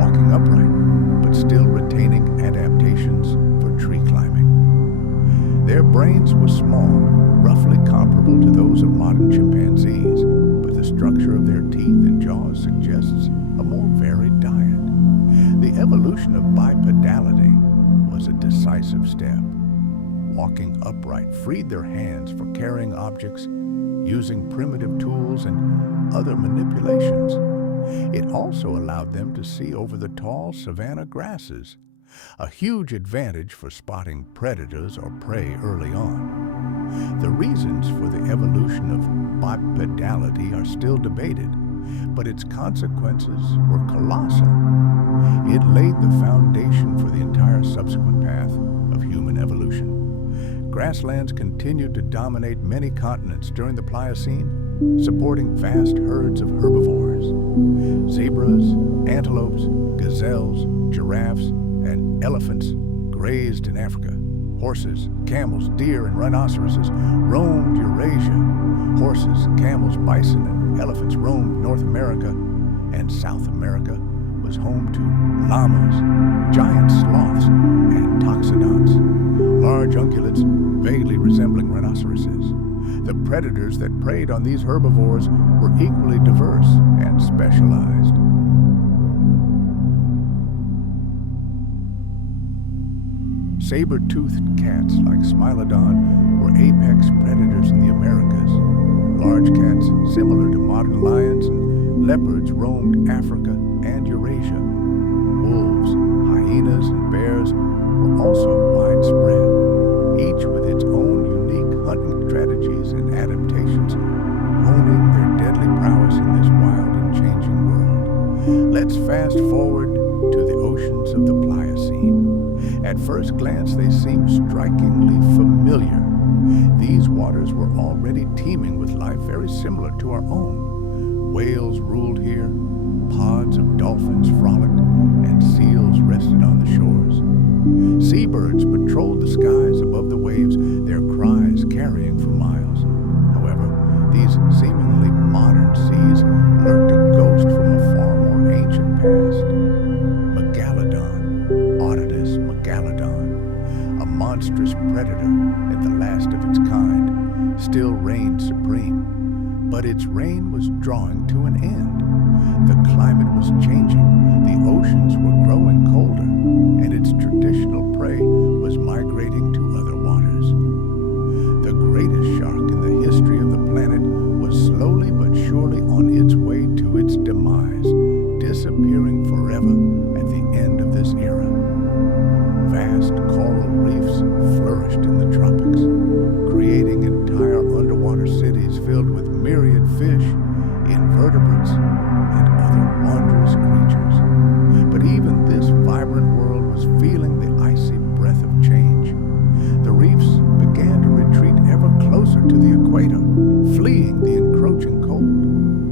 walking upright, but still retaining adaptations for tree climbing. Their brains were small, roughly comparable to those of modern chimpanzees, but the structure of their teeth and jaws suggests a more varied diet. The evolution of bipedality was a decisive step. Walking upright freed their hands for carrying objects, using primitive tools and other manipulations. It also allowed them to see over the tall savanna grasses, a huge advantage for spotting predators or prey early on. The reasons for the evolution of bipedality are still debated, but its consequences were colossal. It laid the foundation for the entire subsequent path of human evolution. Grasslands continued to dominate many continents during the Pliocene, supporting vast herds of herbivores. Zebras, antelopes, gazelles, giraffes, and elephants grazed in Africa. Horses, camels, deer, and rhinoceroses roamed Eurasia. Horses, camels, bison, and elephants roamed North America, and South America was home to llamas, giant sloths, and toxodonts, large ungulates vaguely resembling rhinoceroses. The predators that preyed on these herbivores were equally diverse and specialized. Saber-toothed cats like Smilodon were apex predators in the Americas. Large cats, similar to modern lions and leopards, roamed Africa and Eurasia. Wolves, hyenas, and bears were also widespread, each with its own unique hunting strategies and adaptations, honing their deadly prowess in this wild and changing world. Let's fast forward to the oceans of the Pliocene. At first glance, they seem strikingly familiar. These waters were already teeming with life very similar to our own. Whales ruled here, pods of dolphins frolicked, and seals rested on the shores. Seabirds patrolled the skies above the waves, their cries carrying for miles. However, these seemingly modern seas lurked a ghost from a far more ancient past. A monstrous predator and the last of its kind, still reigned supreme. But its reign was drawing to an end. The climate was changing, the oceans were growing colder, and its traditional prey was migrating to other waters. The greatest shark in the history of the planet was slowly but surely on its way to its demise, disappearing forever at the end of this era. Vast coral reefs flourished in the tropics, creating entire underwater cities filled with myriad fish, invertebrates, and other wondrous creatures. But even this vibrant world was feeling the icy breath of change. The reefs began to retreat ever closer to the equator, fleeing the encroaching cold.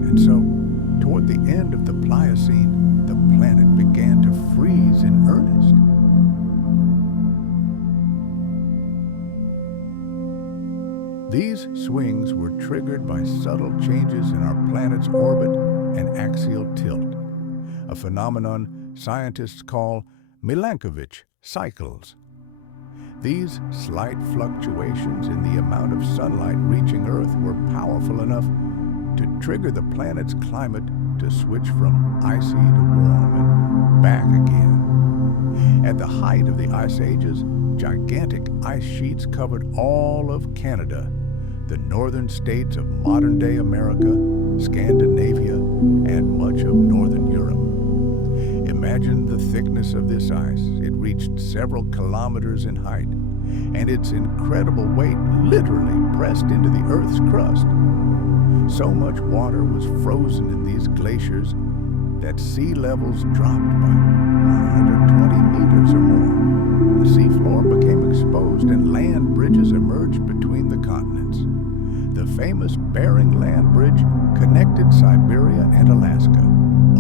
And so, toward the end of the Pliocene, the planet began to freeze in earnest. These swings were triggered by subtle changes in our planet's orbit and axial tilt, a phenomenon scientists call Milankovitch cycles. These slight fluctuations in the amount of sunlight reaching Earth were powerful enough to trigger the planet's climate to switch from icy to warm and back again. At the height of the ice ages, gigantic ice sheets covered all of Canada, the northern states of modern-day America, Scandinavia, and much of northern Europe. Imagine the thickness of this ice. It reached several kilometers in height, and its incredible weight literally pressed into the Earth's crust. So much water was frozen in these glaciers that sea levels dropped by 120 meters or more. The seafloor became exposed and land bridges emerged between the continents. The famous Bering Land Bridge connected Siberia and Alaska,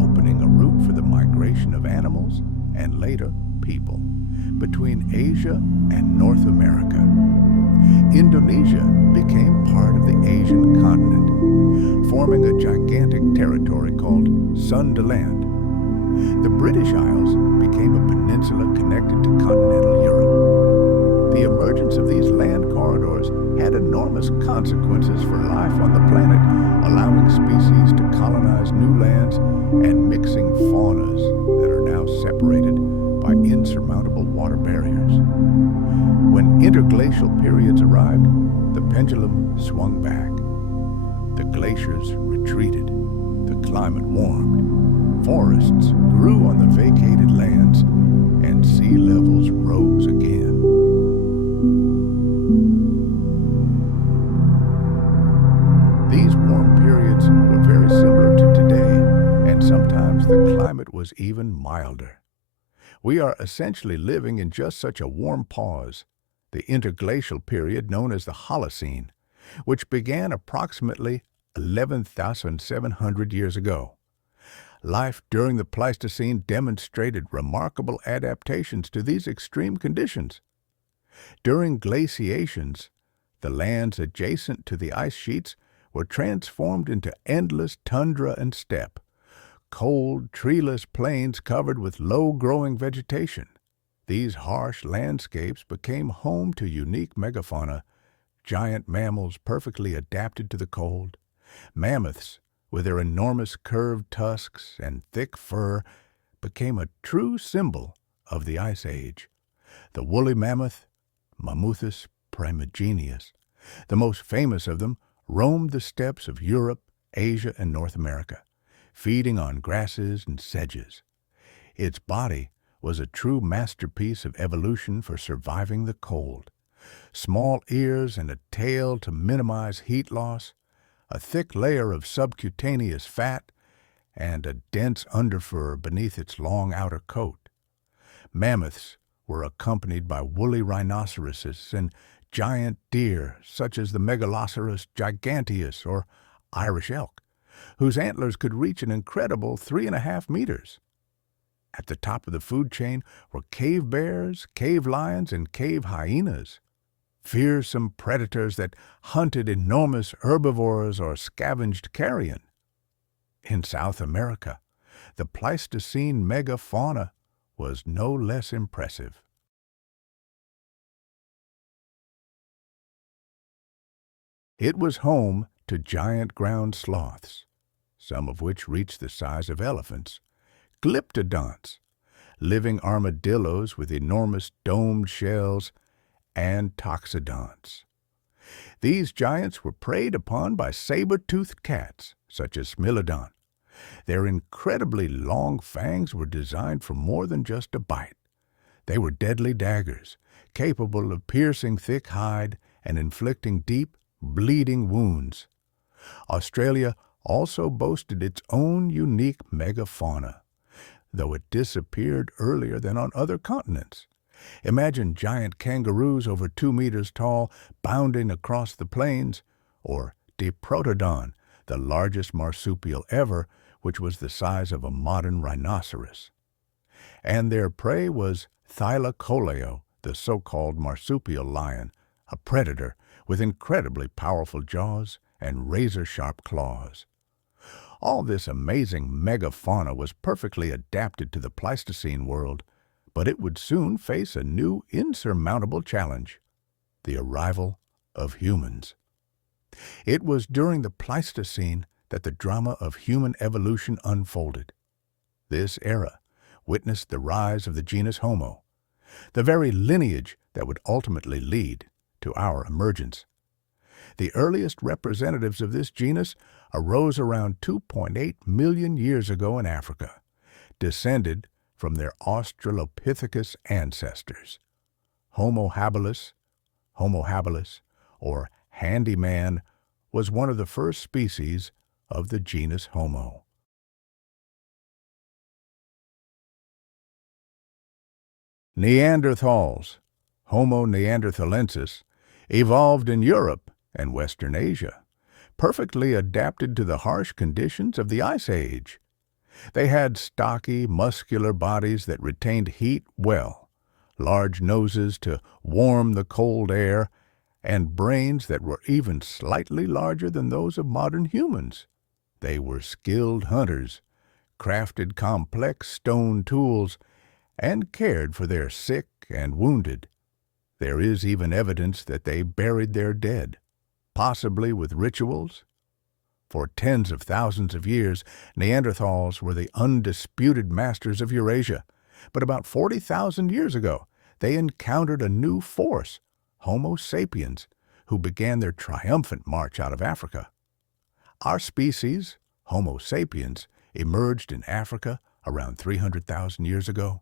opening a route for the migration of animals and later people between Asia and North America. Indonesia became part of the Asian continent, forming a gigantic territory called Sundaland. The British Isles became a peninsula connected to continental Europe. The emergence of these land corridors had enormous consequences for life on the planet, allowing species to colonize new lands and mixing faunas that are now separated by insurmountable water barriers. When interglacial periods arrived, the pendulum swung back. The glaciers retreated, the climate warmed, forests grew on the vacated lands, and sea levels rose again. These warm periods were very similar to today, and sometimes the climate was even milder. We are essentially living in just such a warm pause, the interglacial period known as the Holocene, which began approximately 11,700 years ago. Life during the Pleistocene demonstrated remarkable adaptations to these extreme conditions. During glaciations, the lands adjacent to the ice sheets were transformed into endless tundra and steppe, cold, treeless plains covered with low-growing vegetation. These harsh landscapes became home to unique megafauna, giant mammals perfectly adapted to the cold, mammoths with their enormous curved tusks and thick fur became a true symbol of the Ice Age. The woolly mammoth, Mammuthus primigenius, the most famous of them, roamed the steppes of Europe, Asia, and North America, feeding on grasses and sedges. Its body was a true masterpiece of evolution for surviving the cold. Small ears and a tail to minimize heat loss, a thick layer of subcutaneous fat, and a dense underfur beneath its long outer coat. Mammoths were accompanied by woolly rhinoceroses and giant deer such as the Megaloceros giganteus or Irish elk, whose antlers could reach an incredible 3.5 meters. At the top of the food chain were cave bears, cave lions, and cave hyenas, fearsome predators that hunted enormous herbivores or scavenged carrion. In South America, the Pleistocene megafauna was no less impressive. It was home to giant ground sloths, some of which reached the size of elephants, glyptodonts, living armadillos with enormous domed shells, and toxodonts. These giants were preyed upon by saber-toothed cats, such as Smilodon. Their incredibly long fangs were designed for more than just a bite. They were deadly daggers, capable of piercing thick hide and inflicting deep, bleeding wounds. Australia also boasted its own unique megafauna, though it disappeared earlier than on other continents. Imagine giant kangaroos over 2 meters tall bounding across the plains, or Diprotodon, the largest marsupial ever, which was the size of a modern rhinoceros. And their prey was Thylacoleo, the so-called marsupial lion, a predator with incredibly powerful jaws and razor-sharp claws. All this amazing megafauna was perfectly adapted to the Pleistocene world, but it would soon face a new insurmountable challenge: the arrival of humans. It was during the Pleistocene that the drama of human evolution unfolded. This era witnessed the rise of the genus Homo, the very lineage that would ultimately lead to our emergence. The earliest representatives of this genus arose around 2.8 million years ago in Africa, descended from their Australopithecus ancestors. Homo habilis, or handyman, was one of the first species of the genus Homo. Neanderthals, Homo neanderthalensis, evolved in Europe and Western Asia, perfectly adapted to the harsh conditions of the Ice Age. They had stocky, muscular bodies that retained heat well, large noses to warm the cold air, and brains that were even slightly larger than those of modern humans. They were skilled hunters, crafted complex stone tools, and cared for their sick and wounded. There is even evidence that they buried their dead, possibly with rituals. For tens of thousands of years, Neanderthals were the undisputed masters of Eurasia. But about 40,000 years ago, they encountered a new force, Homo sapiens, who began their triumphant march out of Africa. Our species, Homo sapiens, emerged in Africa around 300,000 years ago.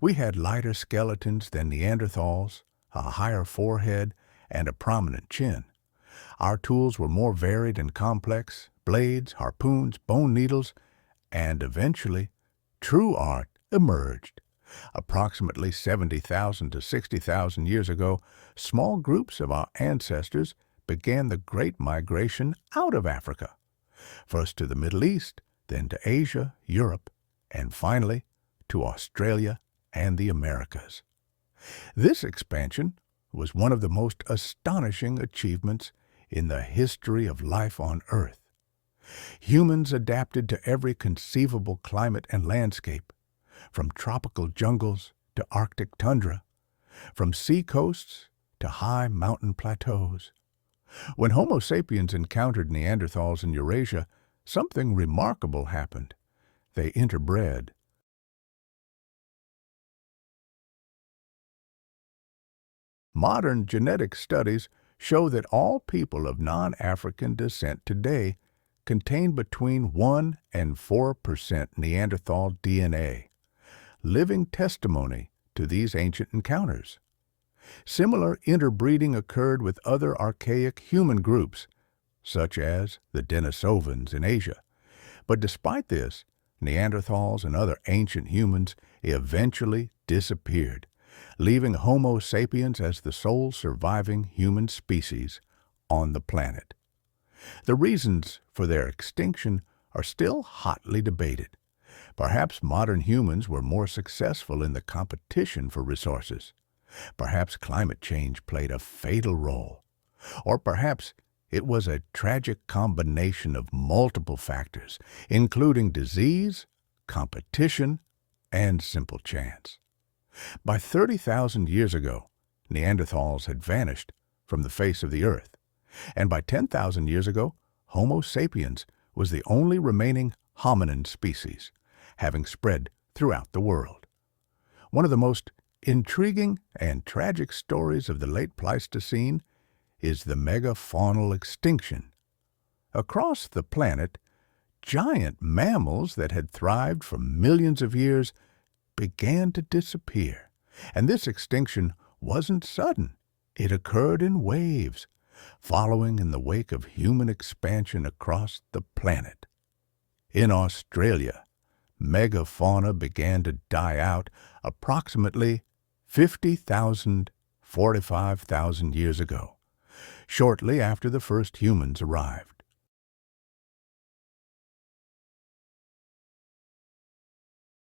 We had lighter skeletons than Neanderthals, a higher forehead, and a prominent chin. Our tools were more varied and complex: blades, harpoons, bone needles, and eventually, true art emerged. Approximately 70,000 to 60,000 years ago, small groups of our ancestors began the Great Migration out of Africa, first to the Middle East, then to Asia, Europe, and finally to Australia and the Americas. This expansion was one of the most astonishing achievements in the history of life on Earth. Humans adapted to every conceivable climate and landscape, from tropical jungles to Arctic tundra, from sea coasts to high mountain plateaus. When Homo sapiens encountered Neanderthals in Eurasia, something remarkable happened. They interbred. Modern genetic studies show that all people of non-African descent today contain between 1 and 4% Neanderthal DNA, living testimony to these ancient encounters. Similar interbreeding occurred with other archaic human groups, such as the Denisovans in Asia. But despite this, Neanderthals and other ancient humans eventually disappeared, leaving Homo sapiens as the sole surviving human species on the planet. The reasons for their extinction are still hotly debated. Perhaps modern humans were more successful in the competition for resources. Perhaps climate change played a fatal role. Or perhaps it was a tragic combination of multiple factors, including disease, competition, and simple chance. By 30,000 years ago, Neanderthals had vanished from the face of the earth, and by 10,000 years ago, Homo sapiens was the only remaining hominin species, having spread throughout the world. One of the most intriguing and tragic stories of the late Pleistocene is the megafaunal extinction. Across the planet, giant mammals that had thrived for millions of years began to disappear. And this extinction wasn't sudden. It occurred in waves, following in the wake of human expansion across the planet. In Australia, megafauna began to die out approximately 50,000, 45,000 years ago, shortly after the first humans arrived.